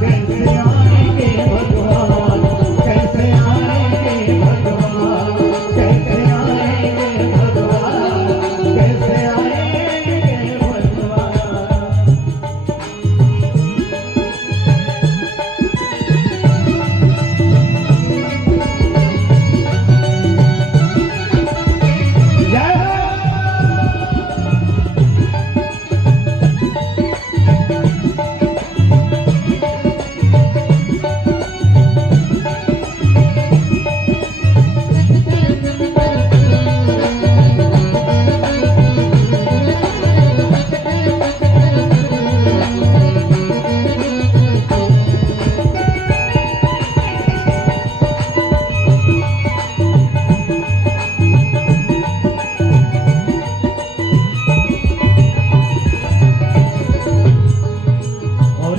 कैसे आएंगे भगवान, कैसे आएंगे भगवान, कैसे आएंगे भगवान, कैसे आएंगे भगवान।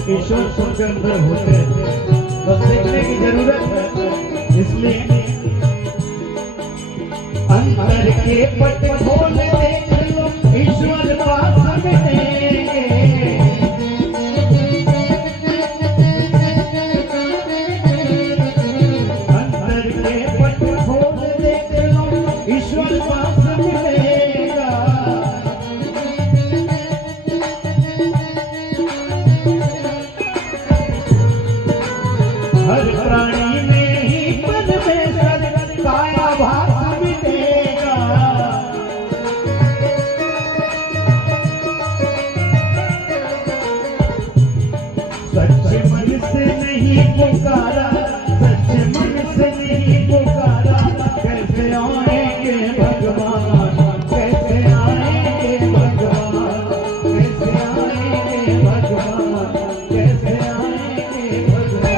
ईश्वर सबके अंदर होते हैं, बस देखने की जरूरत है। इसलिए अंतर के पट खोल देख लो, ईश्वर पास मिलेंगे, अंतर के पट खोल देख लो, ईश्वर पास मिलेगा। हर प्राणी में ही परमेश्वर काया भास मिलेगा, सच्चे मन से नहीं पुकारा, सच्चे मन से नहीं पुकारा, कैसे आएंगे भगवान, कैसे आएंगे भगवान, कैसे आएंगे भगवान, कैसे आएंगे भगवान।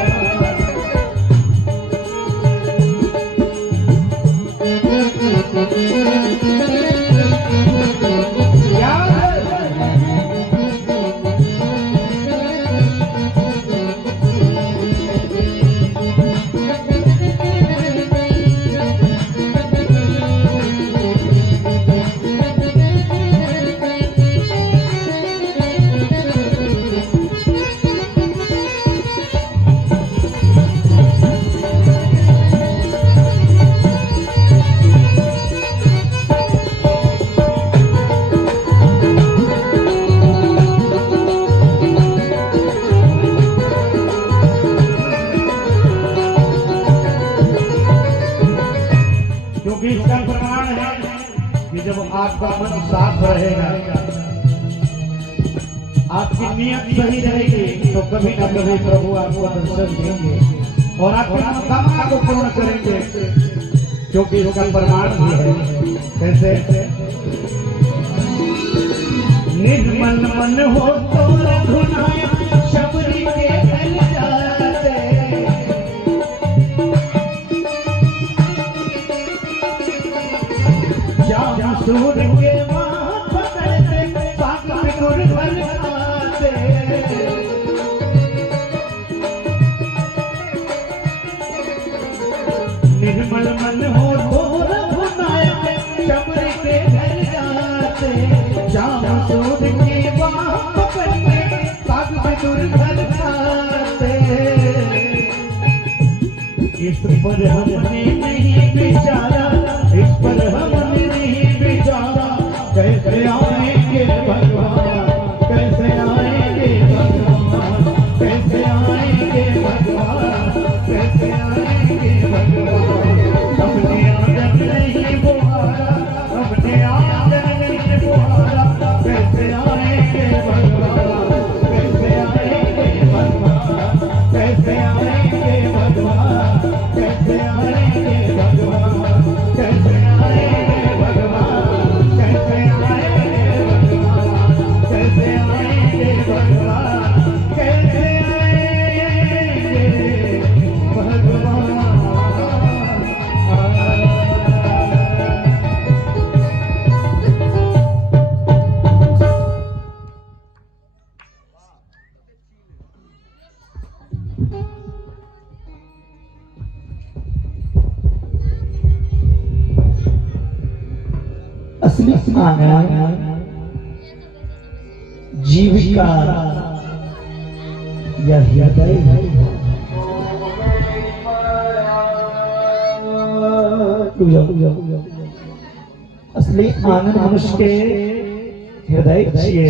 आपका मन साफ रहेगा, आपकी नियत सही रहेगी तो कभी ना कभी प्रभु आपको दर्शन देंगे और आपकी मनोकामना को पूर्ण करेंगे, क्योंकि इसका प्रमाण भी है। कैसे? निर्मल मन हो तो रघुनाय शबरी के दल जाते, श्याम सूर के माथ पकड़ते सागर गुर भर आते। निर्मल मन हो तो रघुनाय शबरी के दल जाते, श्याम सूर के माथ पकड़ते सागर गुर भर आते। इस पर हमने नहीं विचारा, इस पर हमने नहीं विचारा, कैसे आएंगे भगवान, कैसे आएंगे भगवान, कैसे आएंगे भगवान, कैसे आएंगे भगवान। हमने आदर नहीं बुहारा, हमने आदर नहीं बुहारा, कैसे आएंगे भगवान, कैसे आएंगे भगवान, कैसे आएंगे भगवान, कैसे आएंगे भगवान, कैसे आएंगे भगवान, कैसे आएंगे भगवान, कैसे आएंगे भगवान, कैसे आएंगे भगवान। असली आनंद जीविका यह हृदय है। असली आनंद मनुष्य के हृदय चाहिए,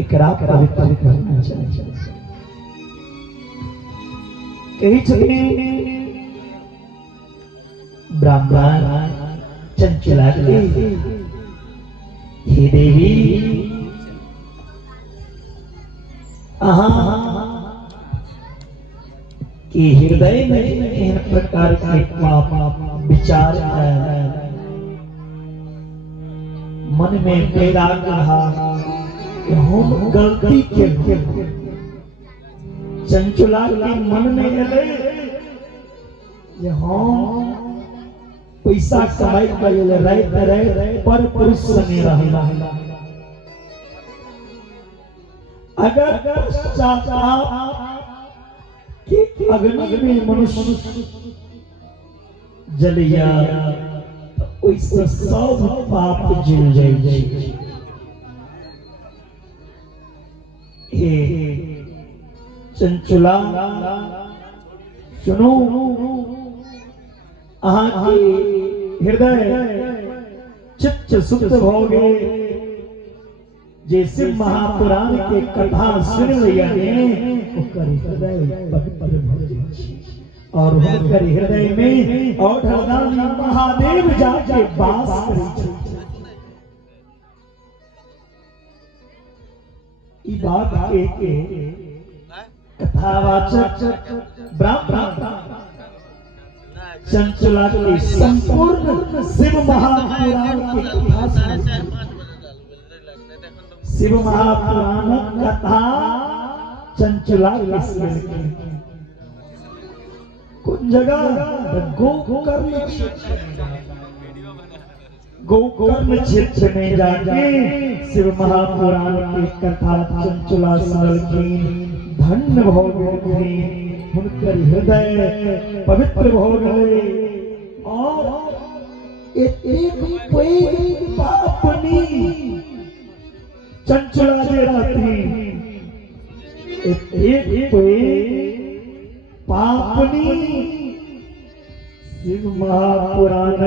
इकरार पवित्र करना चाहिए। कही छथि ब्राह्मण चंचला के, हे देवी कि हृदय में इन प्रकार के पाप विचार है, मन में बैराग रहा कि हम गलती के चंचला के मन में ये हम पैसा कमाई कर रहे पर पुरुष नहीं रहना। अगर कि अग्नि में मनुष्य जलिया तो उससे सब पाप जल जाए। चंचला सुनो, हृदय चित्त सुप्त हो गए, जैसे महापुराण के कथा सुन लिया हृदय और हृदय में और महादेव जाके वास करे। ई बात के कथावाचक ब्राह्मण चंचला के संपूर्ण शिव महापुराण की कथा, शिव महापुराण कथा चंचला के कुछ जगह गोकर्ण क्षेत्र में जाके शिव महापुराण की कथा चंचला सुनल की, धन्य हो गए, उनकर हृदय पवित्र हो गए और एक पापनी चंचला जे रहती, एक पापनी शिव महापुराण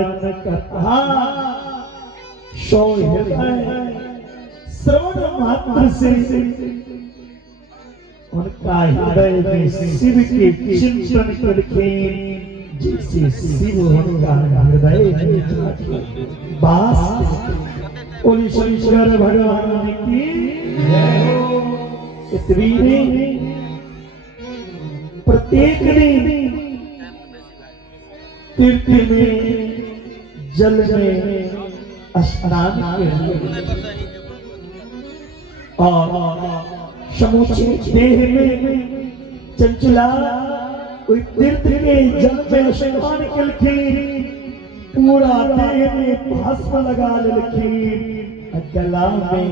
कथा सो हृदय श्रवण मात्र से उनका हृदय में शिव के चिंतन करके जैसे शिव उनका हृदय बास बोली शंकर भगवान की प्रत्येक दिन तीर्थ में जल में स्नान और समूचे देह में चंचला तीर्थ के जल में स्नान करके पूरा देह में भस्म लगा लेके गला में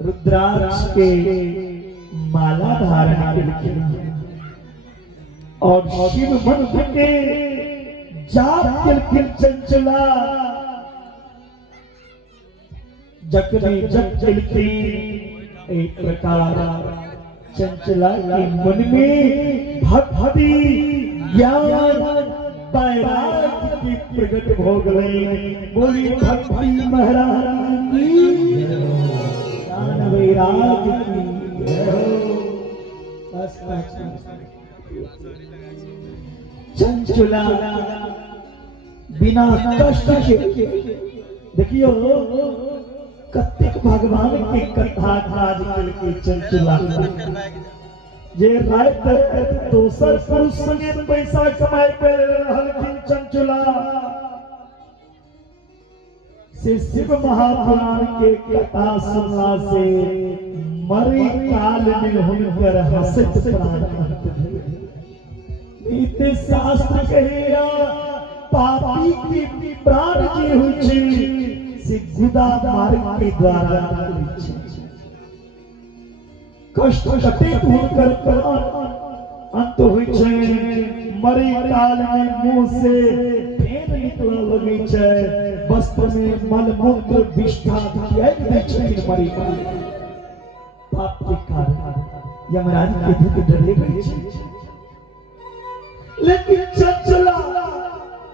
रुद्राक्ष के माला धारण करके और शिव मंत्र के जाप करके चंचला जगने जग चलती एक प्रकार चंचला के मन में भक्ति ज्ञान वैराग की प्रगट हो गए। बोली भक्ति महाराज की ज्ञान वैराग की बस चंचला बिना कष्ट के देखियो कत्तिक भगवान की कथा काज करके चंचला जे रात दोसर पुरुष संगे पैसा कमाए पे रहलखिन चंचला से शिव महापुराण के कथा सुनला से मरे काल में हुनकर हसत प्राण नीति शास्त्र कहेगा पापी की प्राण जे होइ छै से गुदा मार्ग के द्वारा कष्ट कटे हुनकर प्राण अंत होइ छै। मरे काल में मुंह से फेन निकलऽ लगै छै, वस्त्र में मल मूत्र विष्ठा त्याग दै छथिन मरे काल। पाप के कारण यमराज के दुख डरे रहै छै, लेकिन चंचला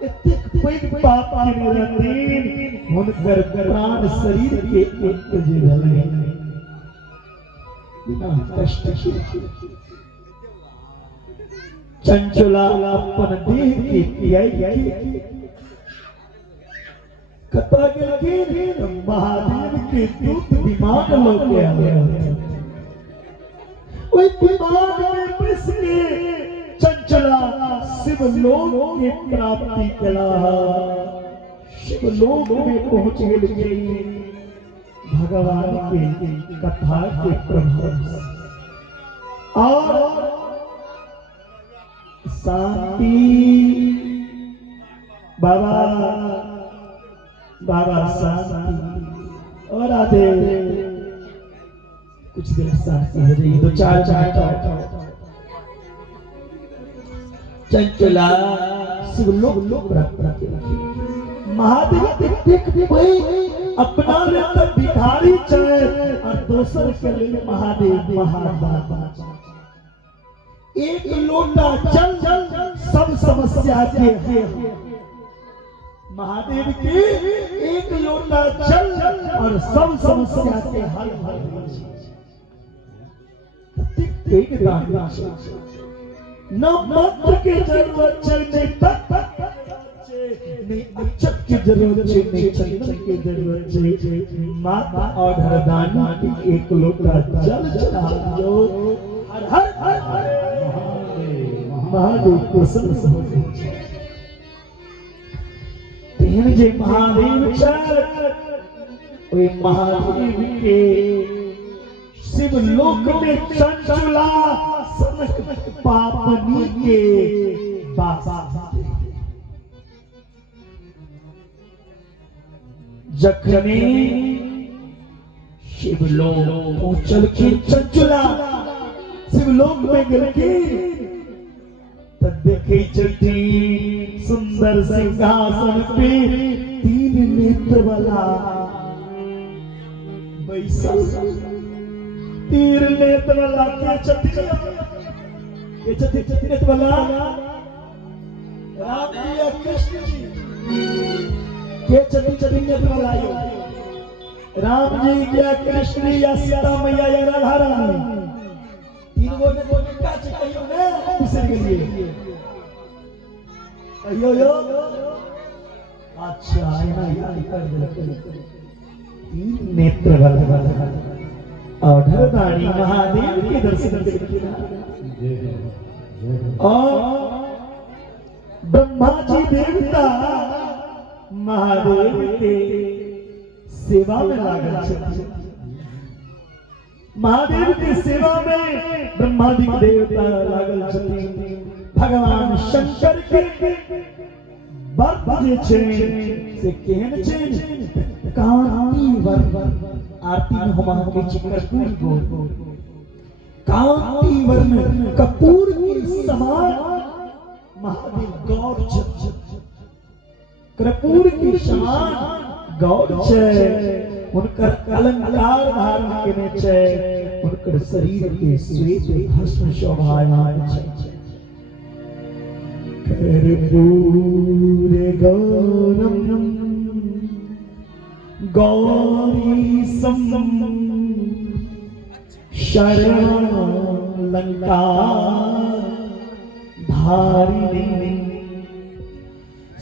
एतेक पैघ पाप केने रहथिन हुनकर प्राण शरीर के एक जे रहलै बिना कष्ट के चंचला अपन देह के त्याग कता गेलखिन महादेव के दूत विमान लौके आए। ओई विमान में बैस के चंचला शिवलोक के प्राप्ति कला। शिवलोक में पहुंच गए भगवान के कथा के प्रभाव और शांति बाबा बाबा शांति और आधे कुछ देर शांति हो रही। 2-4 चंचला शिवलोक प्राप्त महादेव देख अपना ले भिखारी चाहे और दोसर के लिए महादेव महादाता। एक लोटा जल सब समस्या के महादेव के एक लोटा जल और सब समस्या के हल न मंत्र के जरूरत है नहीं अक्षत की जरूरत है नहीं चंदन की जरूरत है। माता और हरदानी की एक लोटा जल चढ़ा दो हर हर हर महादेव प्रसन्न हो जाए। तीन जे महादेव वे महादेव के शिवलोक में चंचला समस्त पापनी के बाबा जखने शिवलोक पहुंचल के चंचला शिवलोक में गिरके तब देखे चलती सुंदर सिंहासन पे 3 नेत्र वाला बैसल 3 नेत्र वाला के चतुर्थ नेत्र वाला राम जी या कृष्ण जी के चतुर्थ नेत्र वाला राम जी या कृष्ण या सीता मैया या राधा रानी 3 गो ने का चाहिए ना के लिए अयो यो अच्छा आईना याद कर दे तीन नेत्र वाले अवधरदारी महादेव के दर्शन करके और ब्रह्मा जी देवता महादेव के सेवा में लागल छथि। महादेव के सेवा में ब्रह्मादि देवता लागल छथि। भगवान शंकर के व्रत जे छै से केहन छै कांति व्रत आरती में हम के कर्पूर गो कांति वर्ण कपूर के समान महादेव गौर छै कर्पूर के समान गौर छै। उनकर अलंकार धारण केने छै उनकर शरीर के श्वेत भस्म शोभायमान छै। कर्पूर गौरम गौरी सम शरण लंका धारिणी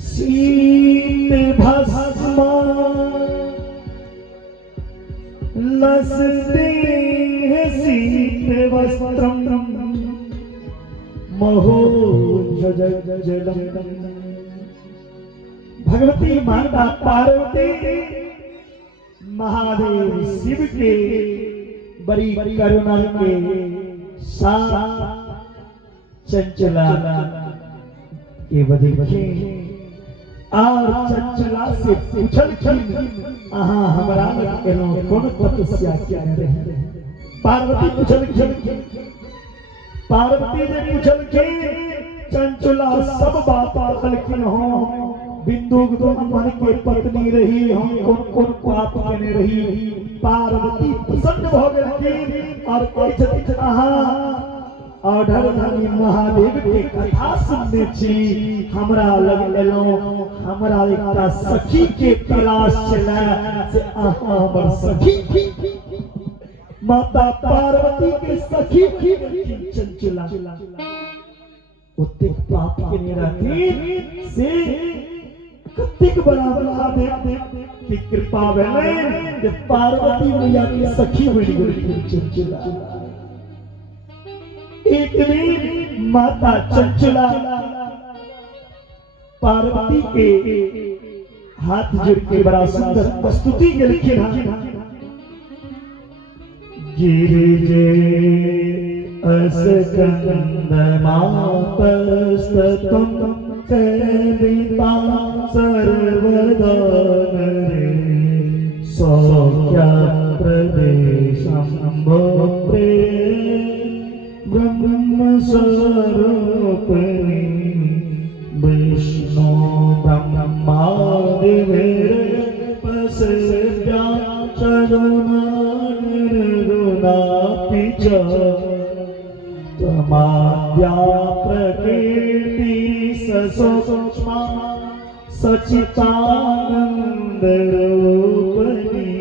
शीत भस्म लसते शीत वस्त्रम महो जलम। भगवती माता पार्वती महादेव शिव के बड़ी करुणा के साथ चंचला के बदले और चंचला से पूछल अहाँ हमरा केनो कोन तपस्या किया रहे। पार्वती पूछल पार्वती ने पूछल चंचला सब बात कहलखिन हो बिंदु मन के पत्नी रही हम कौन पाप केने रही। पार्वती प्रसन्न भ गेलखिन और कहैत अहाँ अवधरधारी महादेव के कथा सुनने छी हमरा लग एलो हमरा एकटा सखी के तलाश छला से अहाँ हमर सखी माता पार्वती के सखी चंचला ओतेक पाप केने रहथिन से कतेक बड़ा महादेव की कृपा भेलै जे पार्वती मैया के सखी बनि गेलखिन चंचला। एक दिन माता चंचला पार्वती के हाथ जोड़ के बड़ा सुंदर प्रस्तुति केलखिन। गिरिजे अस्कंद मातस्तम कविता सर्वदा नरे सौख्य प्रदेशं प्रे ब्रह्म स्वरूपिणी विष्णु ब्रह्मादिवे पश्या चरुणा निर्गुणापि च त्वमाद्या प्रकृति ससूक्ष्मा सच्चिदानंद रूपिणी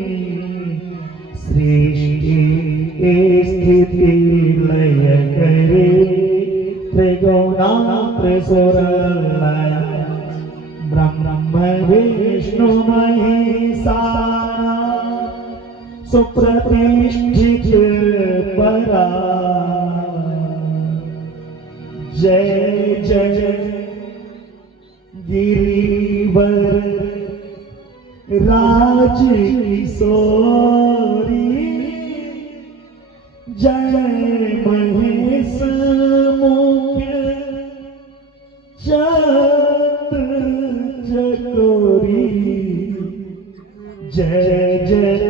सृष्टि स्थिति लय करे त्रिगुणा त्रिसुरलय ब्रह्म विष्णु महेशाना सुप्रतिष्ठित परा। जय जय गिरिवर राज किशोरी जय महेश मुख्य चंद्र चकोरी जय जय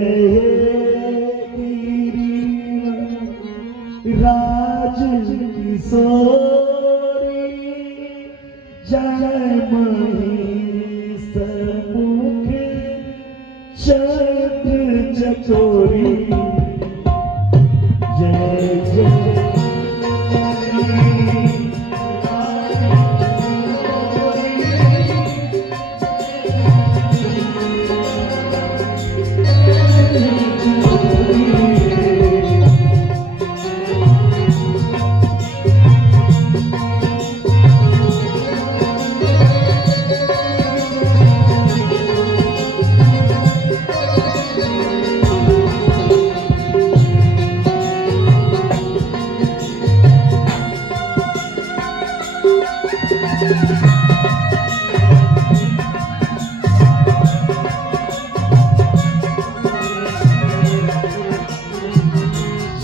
राज किशोरी जय महेश मुख्य चंद्र चकोरी जय जय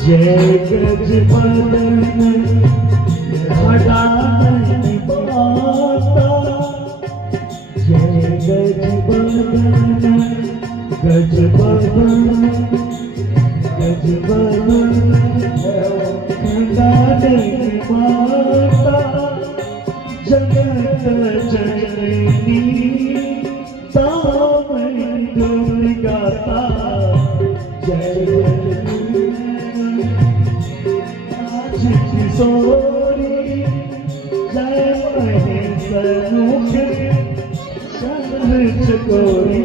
जय गज बदन हटाने माता, जय गज बदन गज बदन गज बदन हटाने माता, जगत जननी दामन दुर्गाता, जय किशोरी जय महेश मुख चंद्र चकोरी,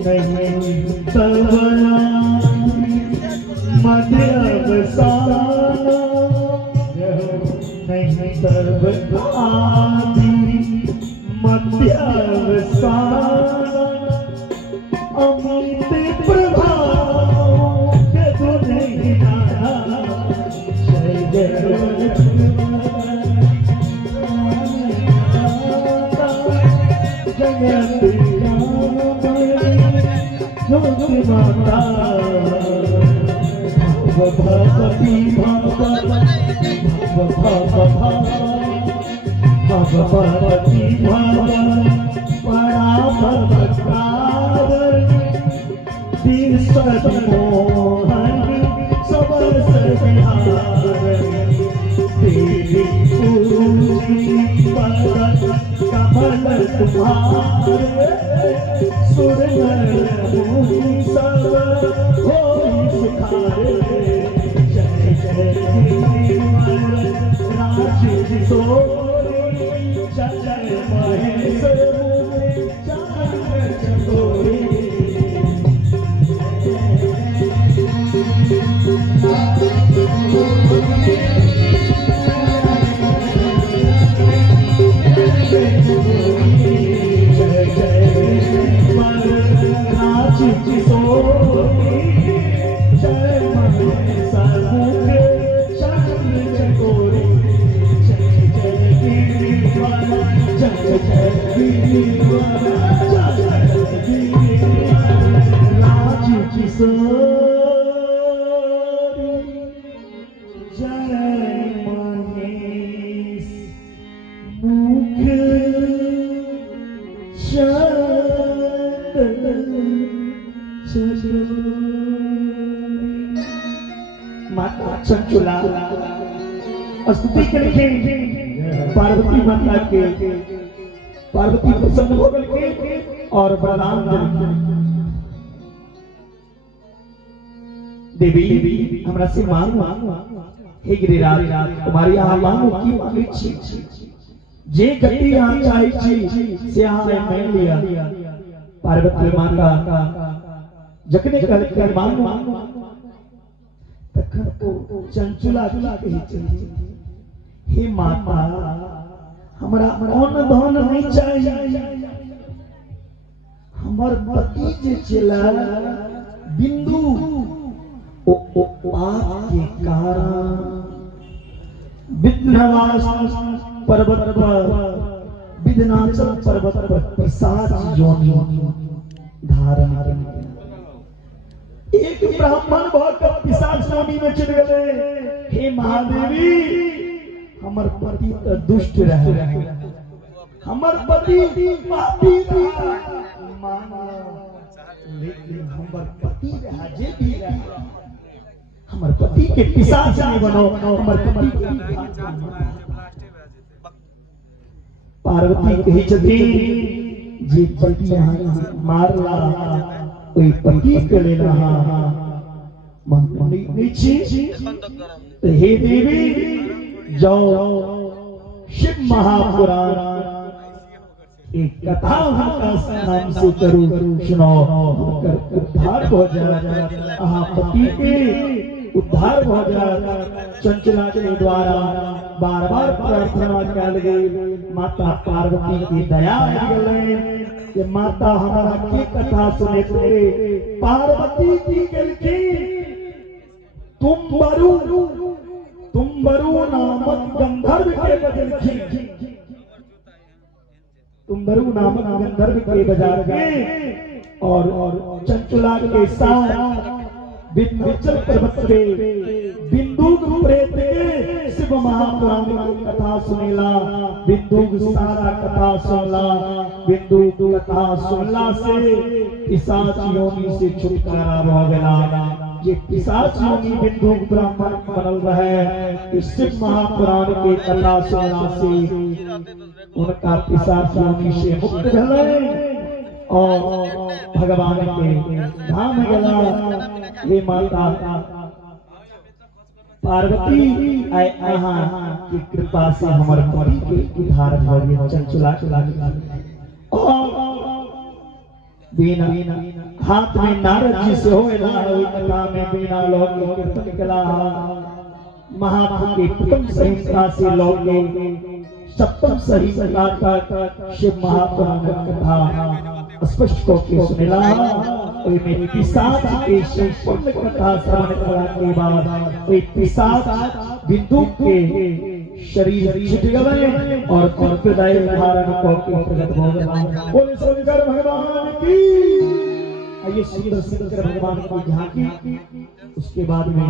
नहीं तब मध्यवसान, नहीं तब आदि मध्यवसान, अमित प्रभाव के तो नहीं आया, जय जय जगत ज्योति माता, भगवती भगवती पराभवकार मोहन सबस बिहार, देवी पूजी पद कमल तुम्हारे, सुर नर मुनि सब होई सुखारे, जय जय राज किशोरी जय जय महेश चंद्र चकोरी, जय जय राज किशोरी जय महेश चंद्र चकोरी, जय जय राज किशोरी जय महेश मुख चंद्र चकोरी। माता चंचुला स्तुति करके पार्वती माता के, पार्वती प्रसन्न होकर के और वरदान देके, देवी हमरा से मांग हे गिरिराज तुम्हारी यहाँ मांगो की मांगे छी, जे गति यहाँ चाहे छी से यहाँ मैं लिया। पार्वती माता जखने कल कर मांगो तखन तो चंचुला की कही चली, हे माता हमरा अन्न धन नहीं चाहिए, हमर पति जे चला बिंदु आपके कारण विंध्यवास पर्वत पर, विंध्याचल पर्वत पर पिशाच योनि धारण कर, एक ब्राह्मण भक्त पिशाच योनि में चल गए। हे महादेवी हमर पति तो दुष्ट रहे, हमर पति पापी रहा, लेकिन हमर पति रहा जे भी रहा, हमर पति के पिशाच नहीं बनो, हमर पति के। पार्वती कही छथि जे पति मारला कोई पति के ले रहा मन नहीं छी, हे देवी जाओ शिव महापुराण एक कथा उनका नाम से करूं सुनाओ, उद्धार हो जाए, पति के उद्धार हो जाए। चंचला के द्वारा बार बार प्रार्थना कर गई, माता पार्वती की दया कि माता हमारा की कथा सुने थे। पार्वती जी के तुम बरू नामक गंधर्व के बदल तुम बरू नामक गंधर्व के बजा के और चंचुला के साथ विंध्याचल पर्वत पे बिंदुक प्रेत के शिव महापुराण की कथा सुनेला। बिंदुक सारा कथा सुनला। बिंदुक कथा सुनला से पिशाच योनि से छुटकारा हो गया। ये पिशाच योनि बिंदुक ब्राह्मण बनल रहे। इस शिव महापुराण के कथा सुनला से उनका पिशाच योनि से मुक्त भले और भगवान के धाम गला। हे माता पार्वती आय अहाँ की कृपा से हमर पति के उद्धार भ गेल। चंचुला और बिना हाथ में नारद जी से होए कथा में बिना लोग कीर्तन कला। महाप्रभु के प्रथम संहिता से लोग सप्तम संहिता तक शिव महापुराण कथा स्पष्ट को के सुनेला। ओई में पिशाच के संपूर्ण कथा श्रवण करा के बाद ओई पिशाच बिंदु के शरीर छूट गए और हृदय धारण को के प्रकट हो गए। बोले शंकर भगवान की। आइए सुंदर शंकर भगवान की झांकी। उसके बाद में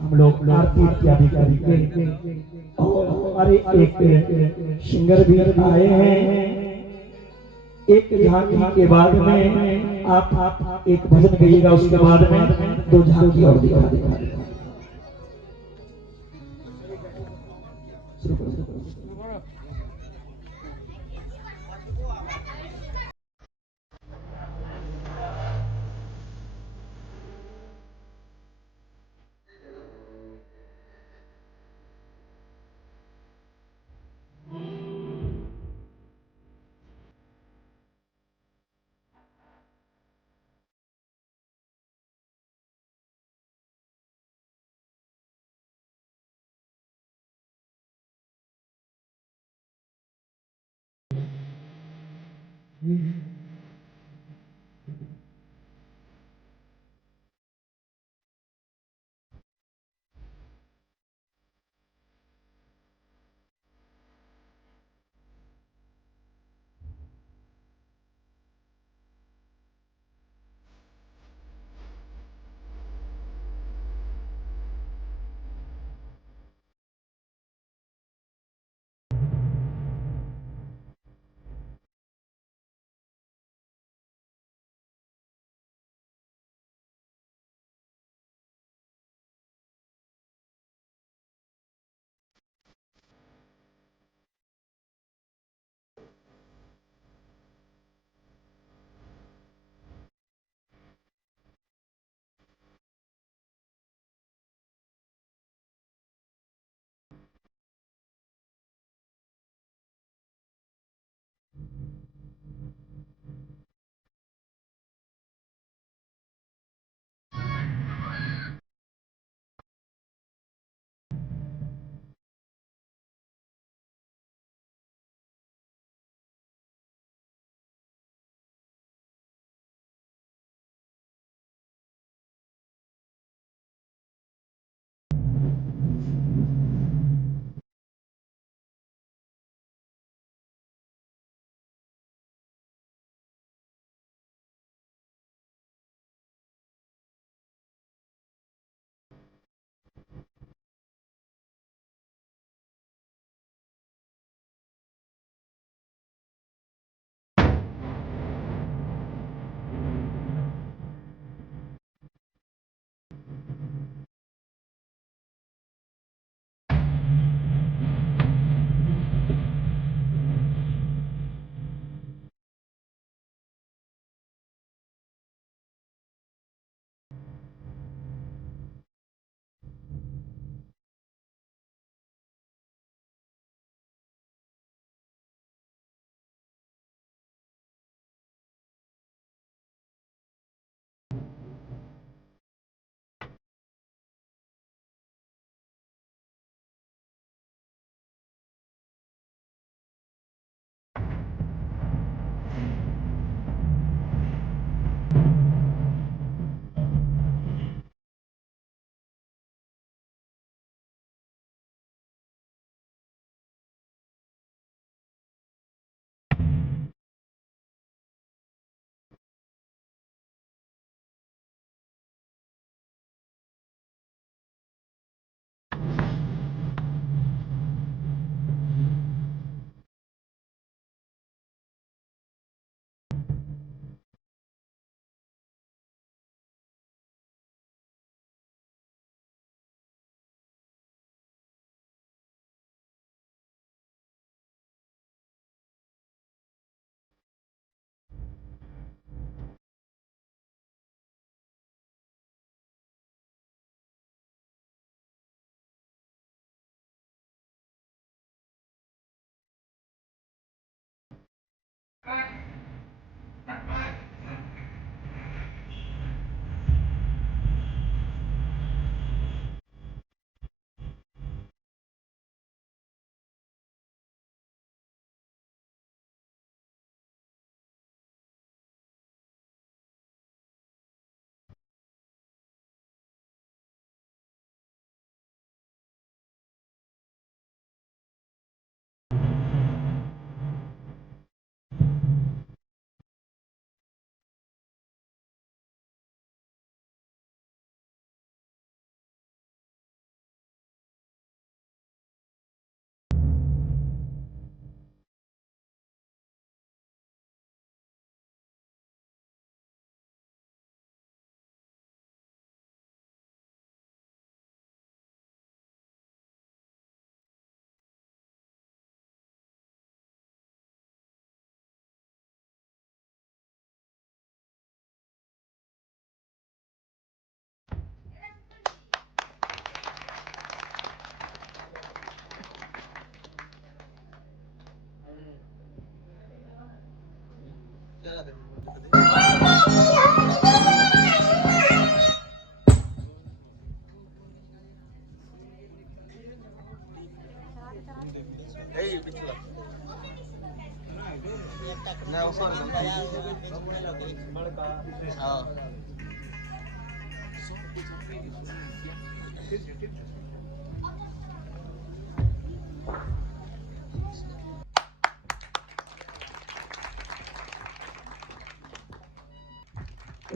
हम लोग आरती इत्यादि करेंगे। और अरे एक सिंगर भी आए हैं। एक झांकी के बाद में आप एक भजन गाइएगा। उसके बाद में 2 झांकी और दिखा देगा।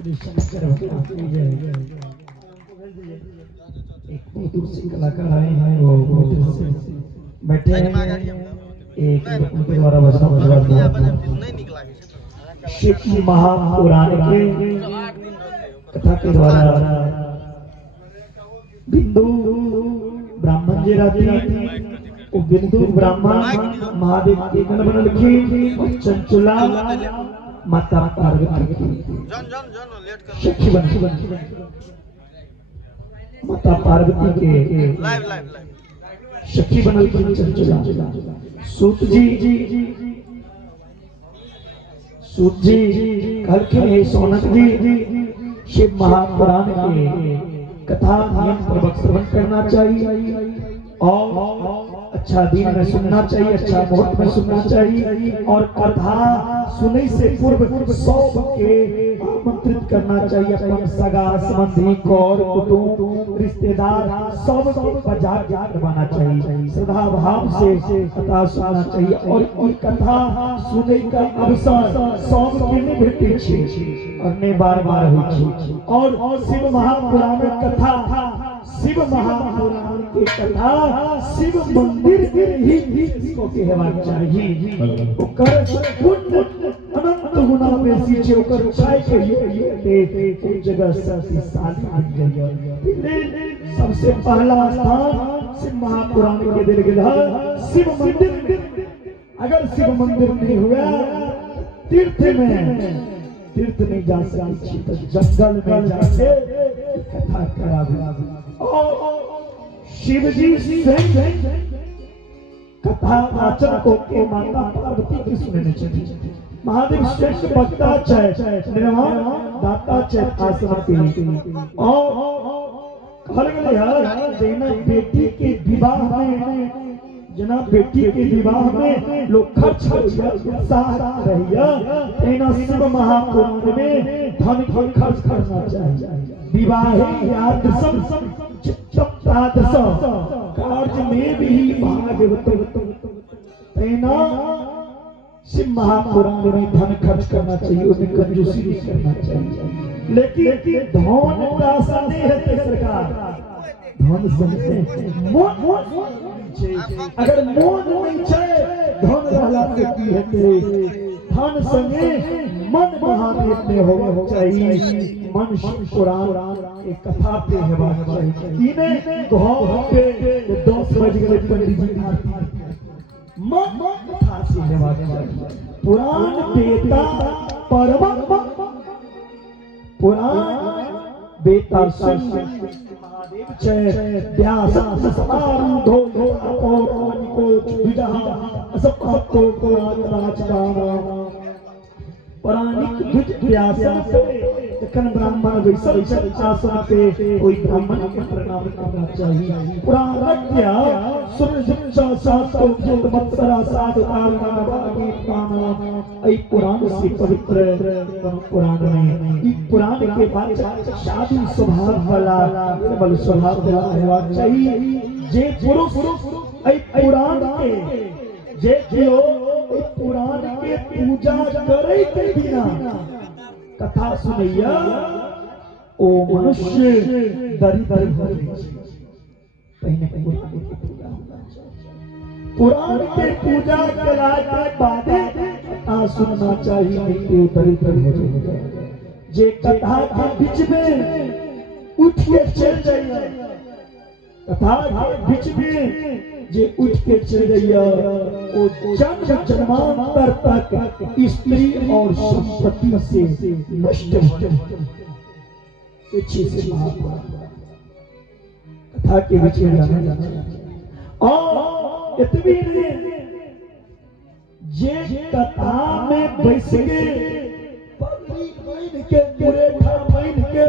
शंकर भगवान की जय। एक दूसरे कलाकार आए हैं, वो बहुत से बैठे हैं। एक उनके द्वारा वचन शिव महापुराण के कथा के द्वारा बिंदु ब्राह्मण जी रहती, वो बिंदु ब्राह्मण महादेव के गण बन लिखी और चंचुला माता पार्वती की सखी बन माता पार्वती के सखी बनल की चंचुला सूत जी कहलखिन हे सोनक जी, शिव महापुराण के कथा नियम पूर्वक श्रवण करना चाहिए और अच्छा दिन में सुनना चाहिए, अच्छा मुहूर्त में सुनना चाहिए और कथा सुनने से पूर्व सबके आमंत्रित करना चाहिए। अपन सगा संबंधी कौर कुटुंब रिश्तेदार सबको बजा करवाना चाहिए, श्रद्धा भाव से कथा सुनना चाहिए और ये कथा सुनने का अवसर सबके लिए भेटे छे और ने बार-बार होई छे। और शिव महापुराण कथा, शिव महापुराण की कथा शिव मंदिर के ही को कहवाक चाहिए। ओकर पुण्य अनंत गुना बेसी छे, ओकर छाय के ये उस जगह शक्तिशाली बन जाइए। सबसे पहला स्थान शिव महापुराण के दिल गेल है शिव मंदिर। अगर शिव मंदिर नहीं हुआ तीर्थ नहीं जा सकती तो जंगल में जाके कथा करावे। शिव जी से कथा वाचन को के माता पार्वती की सुनने चाहिए। महादेव श्रेष्ठ वक्ता छे, निर्माण दाता छे आश्रम के। और कहल गेल है जेना बेटी के विवाह में, जना बेटी के विवाह में लोग खर्च रहिया, तेना शिव महापुराण में धन खर्च करना चाहिए। विवाहे यादृशम कार्य में भी भागवत, तेना शिव महापुराण में धन खर्च करना चाहिए, उसमें कंजूसी नहीं करना चाहिए। लेकिन धन का संदेह है सरकार, धन संदेह अगर मोन नहीं छे धन रहला से की हेते, धन संगे मन महादेव में हो चाहिए। मन शिव पुराण के कथा पे हेबाक चाहिए। इने घर पे 10 बज गए पंडित जी मन कथा से हेबाक चाहिए। पुराण बेटा परम पुराण बेटा शिव महादेव जय व्यास समारूढ़ो को विदा सब को राजदान पौराणिक द्विज व्यासन पे जखन ब्राह्मण बैसल छथि आसन पे कोई ब्राह्मण के प्रणाम करना चाहिए। पुराणज्ञ सुरजिच्चा शास्त्र जित मत्सरा साध कारणा बागी प्राण ऐ पुराण से पवित्र पुराण में ई पुराण के बाद साधु स्वभाव वाला बल स्वभाव वाला होना चाहिए। जे पुरुष ऐ पुराण के जे जो पुराण के पूजा करे के बिना कथा सुनैया ओ मनुष्य दरिद्र हो पहले पुराण के पूजा करा के बाद कथा सुनना चाहिए, नहीं तो दरिद्र हो जाएगा। जे कथा के बीच में उठ के चल जाइए, कथा के बीच में जे उठ के चल जाइए वो जन्म जन्मांतर तक स्त्री और संपत्ति से नष्ट हो जाए। कथा के बीच में जाना और इतनी जे कथा में बैठ के पगड़ी पहन के मुरेठा पहन के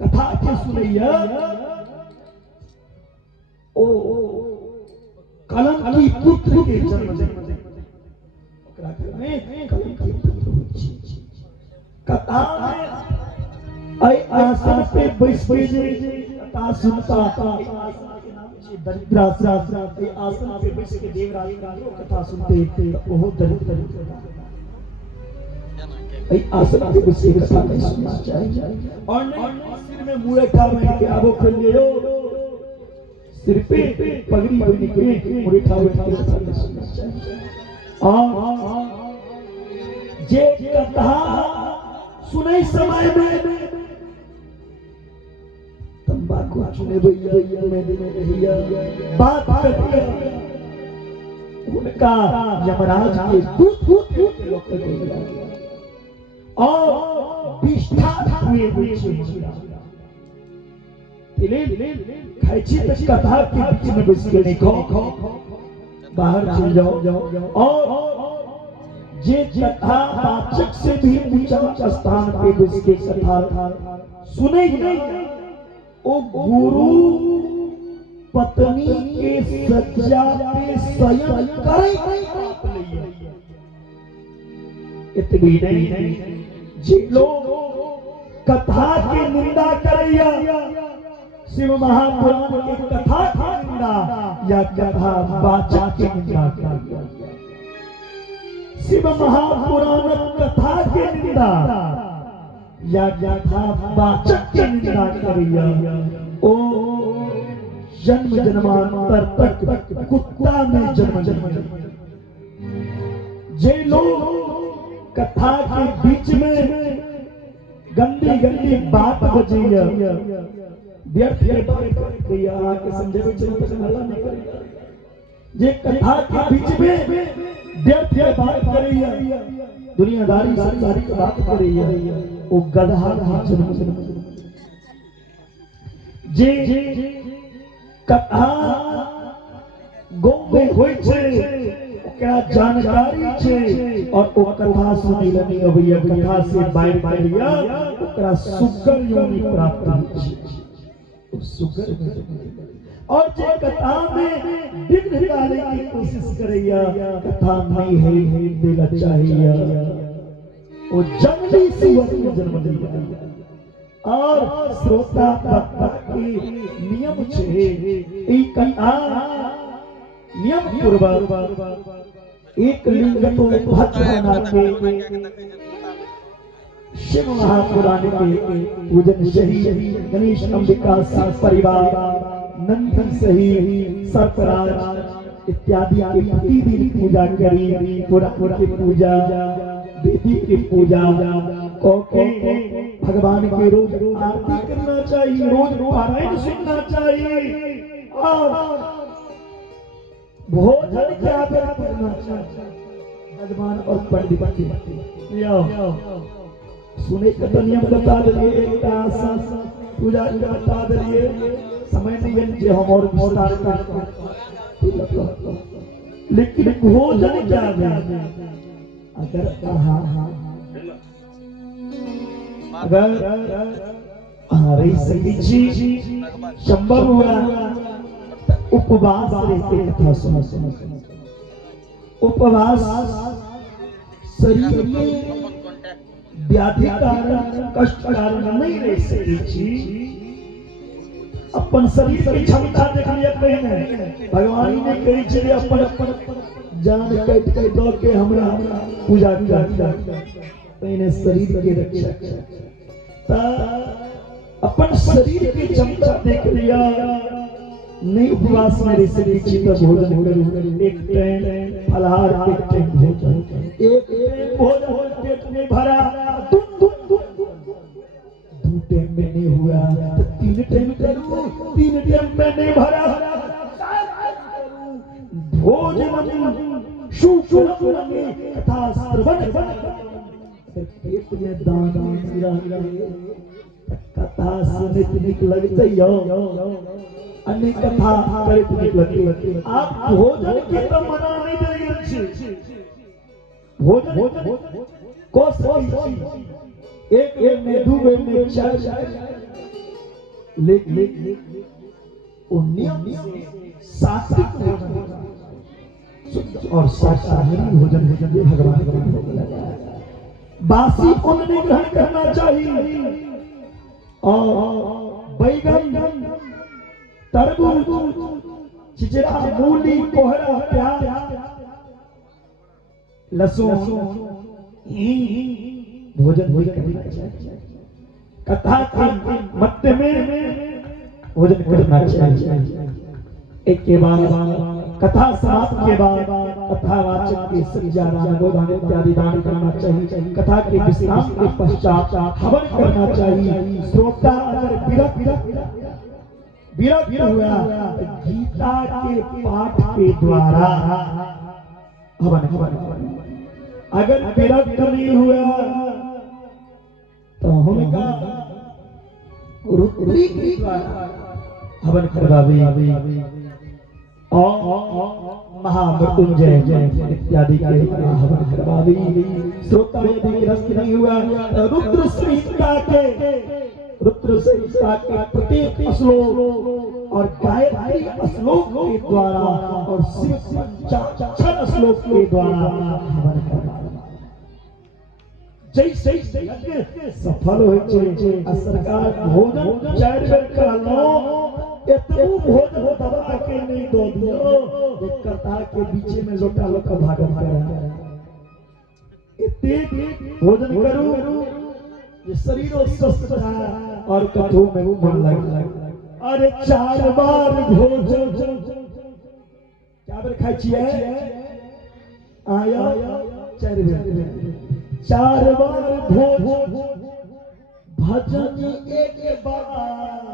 कथा के सुनैया ओ कलम की पुत्र के जन्म कथा आई आसन पे बैठ कथा सुनता दरिद्र आसन पे बैठ के देवराज कथा सुनते बहुत दरिद्र आसन पे बैठ के कथा नहीं सुनना चाहिए। और सिर में मुरेठा बांध के आबो कर लियो, सिर पे पगड़ी बांध के मुरेठा बांध के कथा नहीं सुनना चाहिए। जे कथा सुने समय में तंबाकू चुने भैया में रहिया बात करते उनका यमराज के दूत और विष्ठा हुए खाई तक कथा के बीच में बैठ के नहीं खाओ, बाहर चल जाओ। और जे कथा पाचक से भी ऊंचा स्थान पे बैठ के कथा सुने ओ गुरु पत्नी के सज्जा पे शयन करे इतनी नहीं जे लोग कथा की निंदा करैया, शिव महापुराण की कथा की निंदा या कथा वाचक की निंदा करैया, शिव महापुराण कथा की निंदा या कथा वाचक की निंदा करैया ओ जन्म जन्मांतर तक कुत्ता में जन्म जे लोग कथा के बीच में गंदी गंदी बात बजैया व्यर्थ के बात कहिया के समझे चलो हल्ला नहीं करेगा। जे कथा के बीच में व्यर्थ के बात करैया दुनियादारी संसारी की बात करैया ओ गधा जन्म जे कथा गो में होय छै ओकरा जानकारी छै और ओ कथा सुनै ल नहीं अबैया, कथा से बाहर पाइया ओकरा सुगर योनि प्राप्त होइ छै। सुगर और जे कथा में विघ्न डालने की कोशिश करैया कथा नहीं है देना चाहिए ओ जंगली सुअर को जन्म देगा। और श्रोता वक्ता की नियम छे ई कथा नियम पूर्वक एक लिंग को भक्त बना के शिव महापुराण के पूजन सही गणेश अंबिका साथ परिवार नंदन सही सर्पराज इत्यादि की प्रतिदिन पूजा करी, पुराण की पूजा देवी की पूजा को भगवान के रोज आरती करना चाहिए, रोज पारायण सुनना चाहिए और भोजन क्या करना चाहिए। भगवान और पंडित सुने का तो नियम बता दिए, पूजा बता दिए, समय नहीं है हम और विस्तार करते, लेकिन भोजन क्या है अगर हमारे सभी संभव हुआ उपवास रहते कथा सुनो उपवास शरीर में व्याधि कारण कष्ट कारण नहीं रह सके अपन शरीर की क्षमता देख लिया कहीं भगवान ने कही चले अपन जान कट के दौड़ के हमरा पूजा पहले शरीर के रक्षा अपन शरीर की क्षमता देख लिया नहीं उपवास में रह सके भोजन एक टाइम फलाहार एक टाइम भोजन एक भोजन पेट में भरा दो टाइम में नहीं हुआ तो 3 टाइम करूं 3 टाइम में नहीं भरा भोजन सुखम कथा श्रवण पेट में दान कथा सुनित निक लगते अन्य कथा करित निक लगते आप भोजन के तो मना नहीं देंगे भोजन को एक में 2 में 4 लेकिन सात्विक भोजन और शाकाहारी भोजन ये भगवान का भोग लगा बासी अन्न ग्रहण करना चाहिए और बैगन तरबूज चिचिरा मूली कोहरा प्याज लहसुन भोजन करना चाहिए कथा के मध्य में भोजन करना चाहिए एक के बाद कथा समाप्त के बाद कथावाचक के सज्जादान गोदान इत्यादि दान करना चाहिए कथा के विश्राम के पश्चात हवन करना चाहिए श्रोता अगर विरक्त हुआ गीता के पाठ के द्वारा हवन अगर विरक्त नहीं हुआ तो हम रुद्री के द्वारा हवन करवावे और महामृत्युंजय इत्यादि के हवन करवावे श्रोता यदि ग्रस्त नहीं हुआ रुद्र संहिता के प्रत्येक श्लोक और गायत्री श्लोक के द्वारा और शिव पंचाक्षर श्लोक के द्वारा हवन करवावे जैसे सफल हो सरकार भोजन 4 बेर कहलो एतबो भोजन दबा के नहीं दो दियो कथा के बीच में लोटा लोटा भागम करा इतने भोजन करूं ये शरीर स्वस्थ रहा और कथों में मन लग अरे 4 बार भोजन क्या बेर खाई छिए आया 4 बेर 4 बार भजन एक बार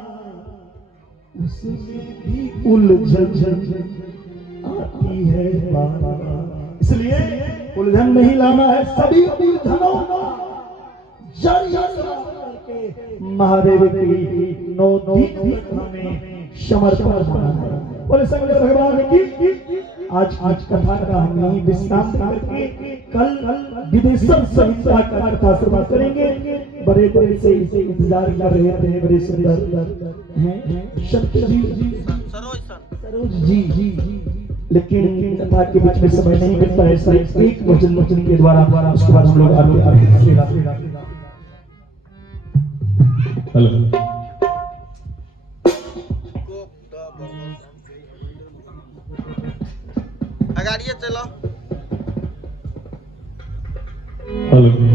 उसमें भी उलझन आती है इसलिए उलझन नहीं लाना है सभी उलझनों महादेव की 9 दिन हमें समर्पण होना है बोले शंकर भगवान की आज कथा का हम विश्राम करके कल विदेशर संहिता का कथा शुरू करेंगे बड़े बड़े से इसे इंतजार कर रहे थे बड़े सुंदर हैं संत जी सरोज जी लेकिन कथा के बीच में समय नहीं मिलता है एक वचन के द्वारा उसके बाद हम लोग आगे हेलो अगाड़िए चलो हेलो